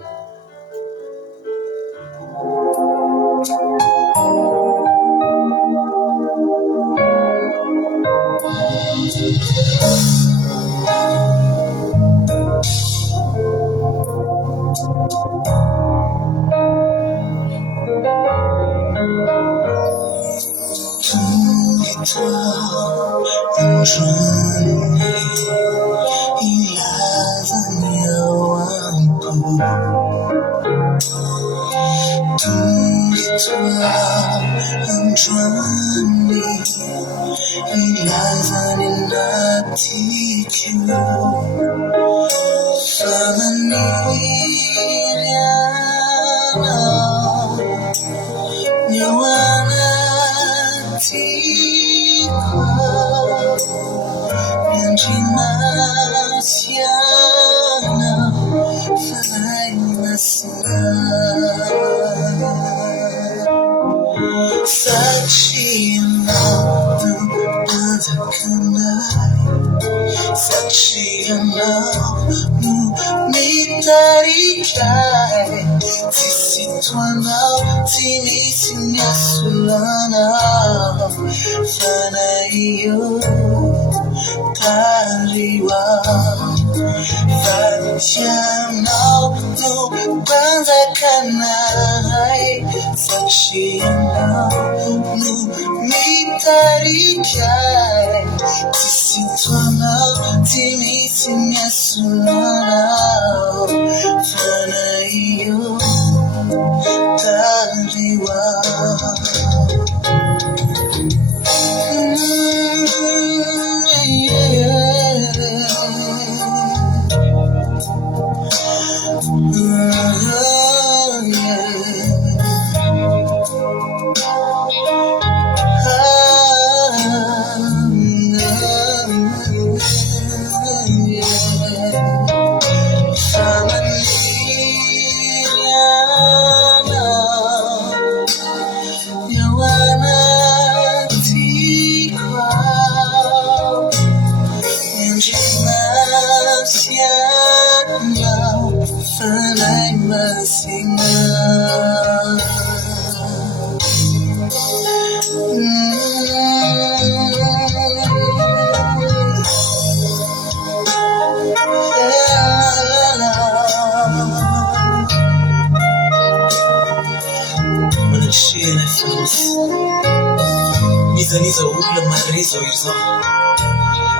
Iza olona mare zao iry zao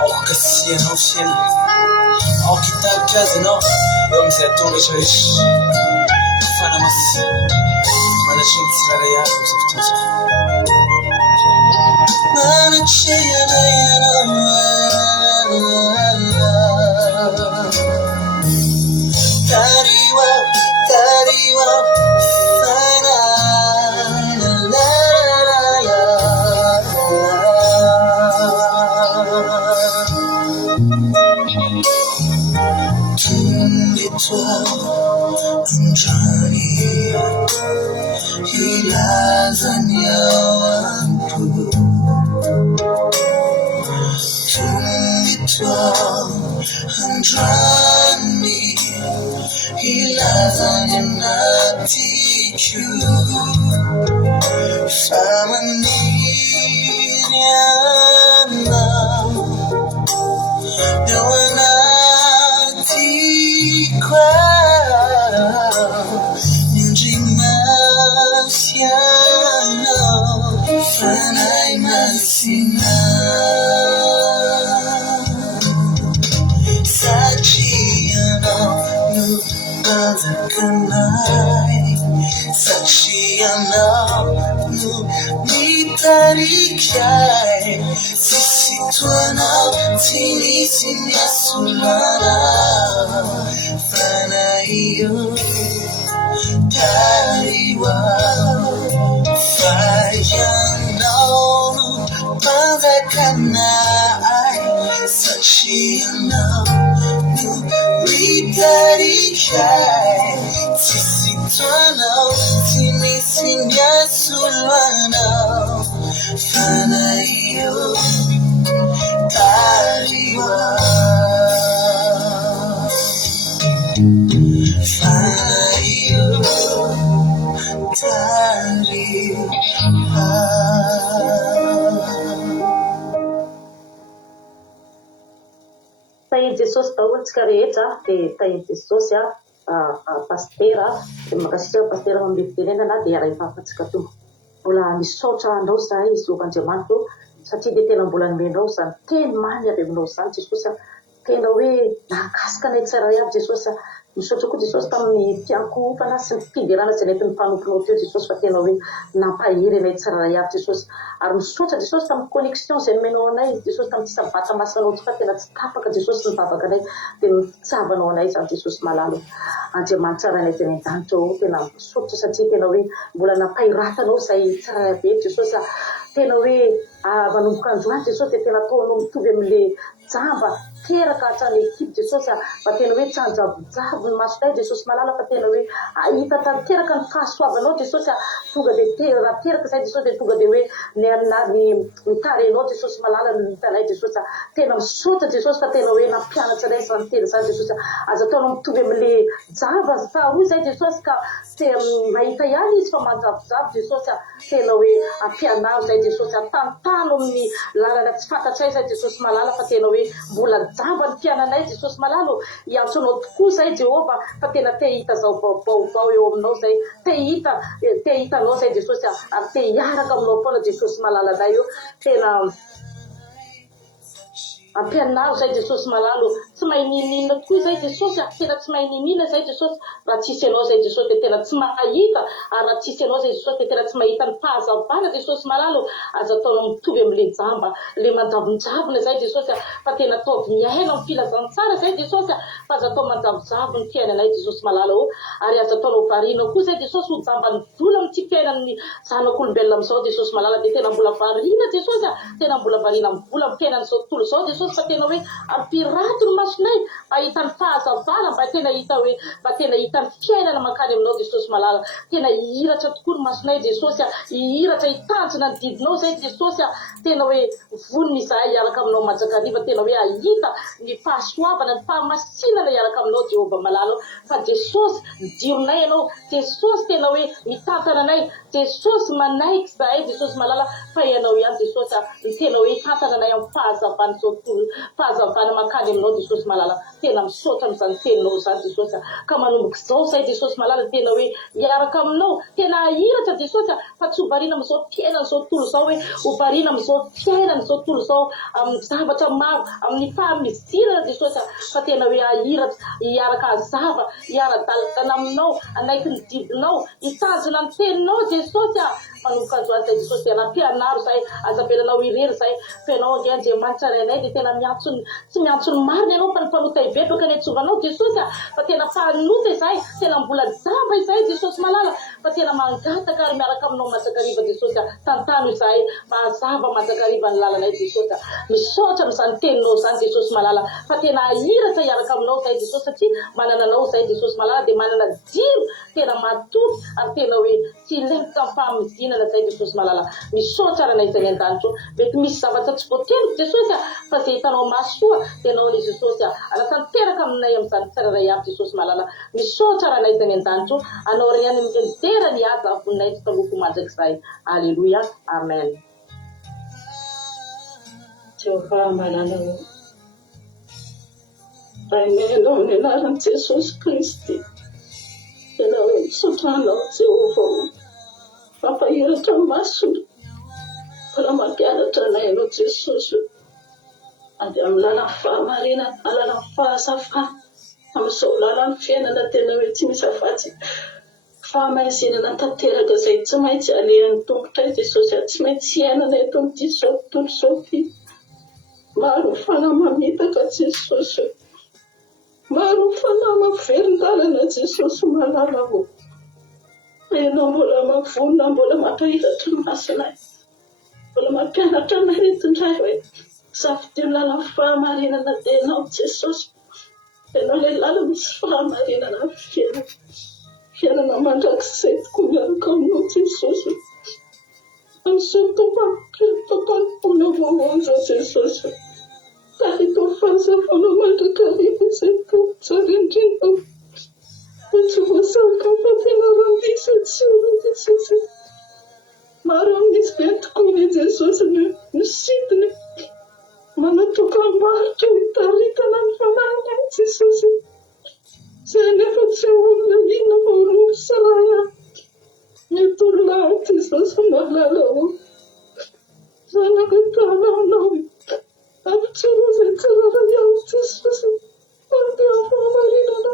aoka kasianao fiainana aoka hitavitra azy ianao eo amin'izay atao rehetrarehetra fanamasy manatry ny tsiraray azy amin'izay fotoana zao manatry anay ianao tariwa Anjani hilazanya wangu Tungitwa Anjani hilazanya natiku Famaniriana Dawanatikwa Fanay masina Sachiano Nubadakanay Sachiano Nubitarikay Sisituana Tinisinyasumana Fanayo Tariwa Fayanonu Bandakanay Sachiano Nubitarikay Sisituana Tinisinyasumana singa sulmanao fanaio tariwa fanaio tariwa. Tahin'i Jesosy daholo tsika rehetra dia tahin'i Jesosy pastera dia makasitra pastera mambibi-tenenana dia ara-ifafantsika toa mbola misaotra andao zahay Jehovahandriamanitra satria dia tena mbola nomendrao izany teny mamy avy aminao izany Jesosy tena hoe nakasika anay tsara aby Jesosy misaotra koa Jesosy tamin'ny mpiankohofana sy ny fiderana izay nentin'ny mpanomponao teo Jesosy fa tena hoe nampahery anay tsara aby Jesosy ary misaotra Jesosy tamin'ny connexion izay nomenao anay Jesosy tamin'ny sabata masanao tsy fa tena tsy tapaka Jesosy ny vavaka anay dia mitsavanao anay izany Jesosy malalo Andriamanitra anay teny an-danitra ao tena misaotra satria tena hoe mbola nampahiratanao izay tsara be Jesosy tena hoe manomboka androany Jesosy dia tena ataonao mitovy amin'ilay jamba teraka hatrany ekipa Jesosy fa tena hoe tsanjabojabo ny masonay Jesosy malala fa tena hoe ahita tanteraka ny fahasoavanao Jesosy tonga dia raha teraka izay Jesosy dia tonga dia hoe mitarenao Jesosy malala no hitanay Jesosy tena misaotra Jesosy fa tena hoe nampianatra anay izany tena izany Jesosy aza ataonao mitovy amin'ilay jamba faharoa izay Jesosy ka mahita ihany izy fa manjavojavo Jesosy tena hoe ampianaro izay Jesosy tantano amin'ny lalana tsy fantatray izay Jesosy malala fa tena hoe mbola jamba ny mpiananay Jesosy malalo hiantsonao tokoa izay Jehova fa tena te hita zao vaovao eo aminao izay te hitanao izay Jesosy ary te hiaraka aminao foana Jesosy malala anay eo tena ampianaro izay Jesosy malalo tsy mahay ninina tokoa izay Jesosy tena tsy mahay ninina izay Jesosy raha tsisy ianao izay Jesosy dia tena tsy mahita ary raha tsisy ianao izay Jesosy dia tena tsy mahita ny fahazavana Jesosy malalo aza ataonao mitovy amin'ilay jamba le manjavonjavona izay Jesosy fa tena ataovy miaina amin'ny filazantsara izay Jesosy fa aza atao manjavonjavo ny fiainanay Jesosy malalo ary aza ataonao variana koa izay Jesosy ho jamba ny vola amin'ny tsy fiainan'ny zanak'olombelona amin'izao Jesosy malala dia tena mbola variana Jesosy tena mbola variana amin'ny vola amin'ny fiainan'izao tontolo izao Jesosy fa tena hoe ampirato ny masonay mba hita ny fahazavana mba tena hita hoe mba tena hita ny fiainana mankany aminao Jesosy malala tena hihiratra tokoa ny masonay Jesosy hihiratra hitanjona ny didinao izay Jesosy tena hoe vonona izahay hiaraka aminao manjakariva tena hoe ahita ny fahasoavana ny fahamasinana hiaraka aminao Jehova malalo fa Jesosy midironay ianao Jesosy tena hoe mitantana anay Jesosy manaiky izahay Jesosy malala fa ianao ihany Jesosy tena hoe hitantana anay amin'ny fahazavana izao tontolo fahazavana mankany aminao Jesosy malala tena misaotra amin'izany teninao izany Jesosy ka manomboka izao izay Jesosy malala tena hoe hiaraka aminao tena ahiratra Jesosy fa tsy hovariana amin'izao fiainana izao tontolo izao hoe hovariana amin'izao fiainana izao tontolo izao amin'ny zavatra maro amin'ny fahamizirana Jesosy fa tena hoe ahiratra hiaraka azava hiara-dalana aminao anaiky ny didinao hitanjona ny teninao Jesosy manomboka androany izay Jesosy dia nampianaro izay azabelanao irery izay fenao dia Andriamanitra renay dia tena tsy miantsony marina ianao fa ny mpanota ibetraka ny atsovanao Jesosy fa tena mpanota izay tena mbola jamba izay Jesosy malala fa tena mangataka ary miaraka aminao manjakariva Jesosy tantano izay mahazava manjakariva ny lalanay Jesosy misaotra amin'izany teninao izany Jesosy malala fa tena ahiratra hiaraka aminao izay Jesosy satria manana anao izay Jesosy malala dia manana jiro tena matory ary tena hoe tsy lempoka amin'ny fahamizinana izay Jesosy malala misaotra ranay izay an-danitra mety misy zavatra tsy voateliko Jesosy fa izay hitanao masoa tenao ny Jesosy anatanteraka aminay amin'izany tsiraray aby Jesosy malala misaotra ranay izay an-danitra anao ry any mitendera ny ady avoninay tsy taloko mandrakizay alleluia amen Jehova malala rainenao ny anaran'i Jesosy Kristy tena hoe misotranao Jehova mampahiratra masona mbola mampianatra anay ianao Jesosy ady amin'ny lalana fahamarinana lalana fahazavana amin'izao lalana fiainana tena hoe tsy misy afatsy fahamasinana tanteraka izay tsy maintsy alehan'ny tompotray Jesosy tsy maintsy iainana eto amin'ity zao tontolo izao ity maro fanahy mamitaka Jesosy maro fanahy maverin-dalana Jesosy malala ho ianao mbola mavonona mbola mampahiratra ny masonay mbola mampianatra anay retondray hoe safidio lalana fahamarinana tenao Jesosy tenao ilay lalana misy fahamarinana fiainana mandrakizay tokoa miaraka aminao Jesosy. Amin'izao tampampoana voalohany Jesosy. Tarito fahazavanao mandrakariva izay tombontsara indrindra. Tsy voasarika ny fampianaram-bisa tsiro Jesosy. Maro amin'izy be tokoa ny Jesosy misintony. Manatoka-marika hitaritana ny fanahiny Jesosy. Izay nefa tsy olona inona fa olona saraya. Mety olona Jesosy mahalala ao. Zanaka tananao. Avitsiro izay tsirara ihany Jesosy. Mandeha famarinana.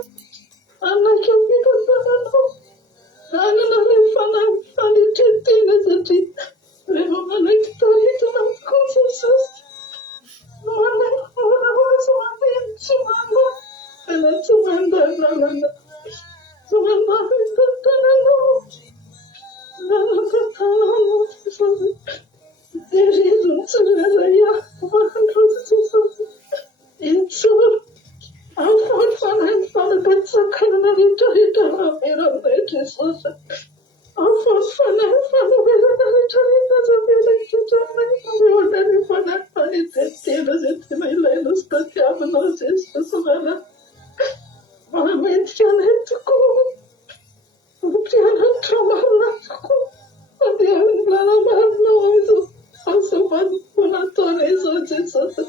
Anaka mika tananao. Anana rehefa fanetretena satria rehefa manaiky taritana tokoa Jesosy. Manaiky horahoasa mandeha tsy manda. Tena tsy manda lalana. Tsy manda tananao. Zanaka tananao Jesosy. Derizo ny tsirara ihany mandro Jesosy. Itsoro. Afony fanahy fanakatsakana rehetrarehetra rahaberanay Jesosy. Afony fanahy fanaverana rehetrarehetra zavela hitratranay. Ameona ny fanahy fanetetena izay tena ilaina sy tadiavinao Jesosy mana. Manamendrika anay tokoa. Mpianatra marina tokoa. Mandeha amin'ny lala marinao izao. Fahasavanao nataonay izao Jesosy.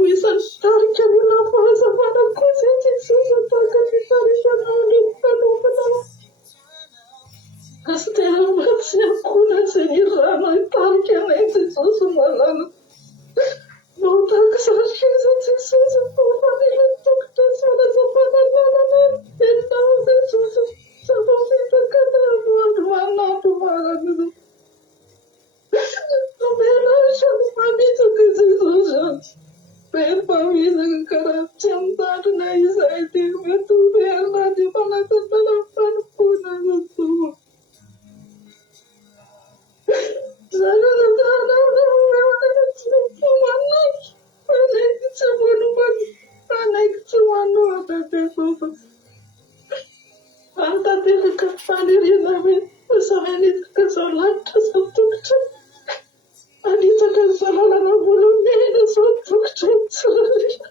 Misy tarika ny lafahazavana koa izay Jesosy tahaka ny tarikanao ny mpanofanao. Asy tena matsy akona izay ny rano hitarika anay Jesosy malala. Mahotaka sarika izay Jesosy fofanila tokotra sana zafanananana enao Jesosy. Zafafitaka na andro marana. Mena sany mamitsaka Jesosy. Per pamisa karaha tsy mitandrina izay dia mety verina dia fanatantana fanompoana tokoa. Zanaka tananao tsy manaiky. Manaiky tsy manomany. Manaiky tsy manohatra Jesosy. Fantanteraka faniriana hoe samanitsaka izao lanitra izao tokotra. Anitsaka izao lalana volamena izao tokotra tsirarina.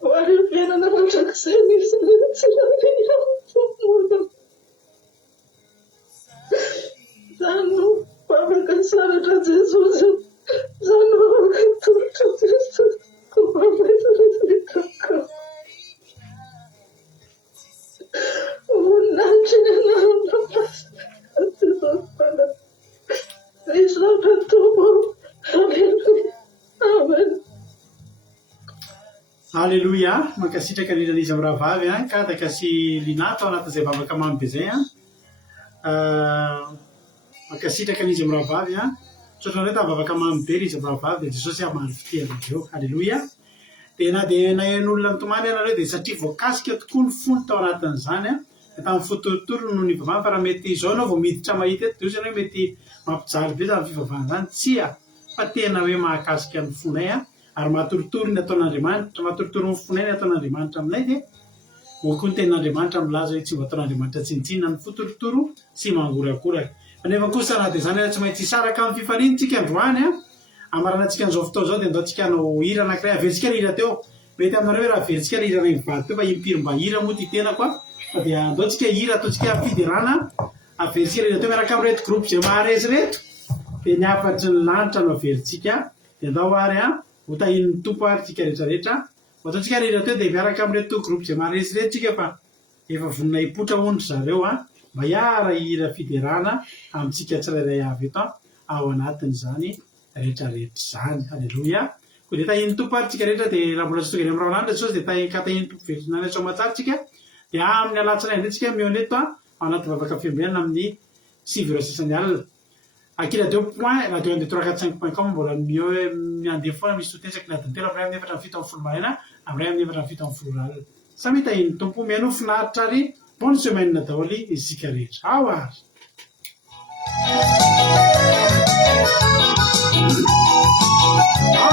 Hoary venana mandrakizay misy tsirarina tomona. Zano afaka saratra Jesosy. Zano afaka tolotra Jesosy. Komametraka. Voninahitra ny anarana. Jesosy fana. Isaka tomo. Alleluia. Amen. Alleluia. Mankasitraka indrindra amin'ny rahavavy ka takasy linato ao anatin'izay vavaka mamy be izay mankasitraka izy amin'ny rahavavy tsotrany hoe tavavaka mamy be izy amin'ny rahavavy dia Jesosy amaly fitiavan'ireo. Alleluia. Dia na dia nahen'olona nitomany ianareo dia satria voakasika tokoa ny fony tao anatin'izany tamin'ny fotorotoro no nivavahana fa raha mety izao ianao vao miditra mahita eto dia ozy ianao mety mampijaly be zany fivavahana izany tsia fa tena hoe mahakasika ny fonay ary mahatorotoro ny ataon'Andriamanitra, mahatorotoro ny fonay ny ataon'Andriamanitra aminay dia hoy ny tenin'Andriamanitra milaza hoe tsy ho ataon'Andriamanitra tsinitsinina ny fotorotoro sy mangorakoraka. Nefa kosa na dia izany tsy maintsy hisaraka amin'ny fifaliantsika androany amaranantsika an'izao fotoana izao dia andaontsika hanao hira anankiray averentsika ny hira teo. Mety aminareo hoe raha averentsika ny hira ny mivady teo fa impiry-mba hira moa ty tenako dia andaontsika hira ataontsika fiderana averentsika ny hira teo miaraka amin'reto groupe izay maharesy reto dia ny afatry ny lanitra no averentsika dia andao ary ho tahin'ny tompo ary tsika rehetrarehetra ataontsika ny hira teo dia miaraka amin'reto groupe izay maharesy reto tsika fa efa vonina hipotra ondry zareo mba hiara hira fiderana amintsika tsirairay avy eto ao anatin'izany rehetrarehetra izany. Alleluia. Koa dia tahin'ny tompo ary tsika rehetra dia raha mbola tsy tonga eny amin'ny rahalanitra Jesosy dia tahin'ny tompo veronany atao matsarytsika dia amin'ny alatsinainy indray tsika mioneto ao anaty vavaka fiambenana amin'ny 7h60 Akila 2 point radio andeha 345.com mbola miandeha foana misy totesaka ny adiny telo amin'ny ray amin'ny 7h07 maraina amin'ny ray amin'ny 7h07 alina. Samy tahin'ny tompo mihaino finaritra ary bonne semaine daholy isika rehetra. Ao ary. Ao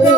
Let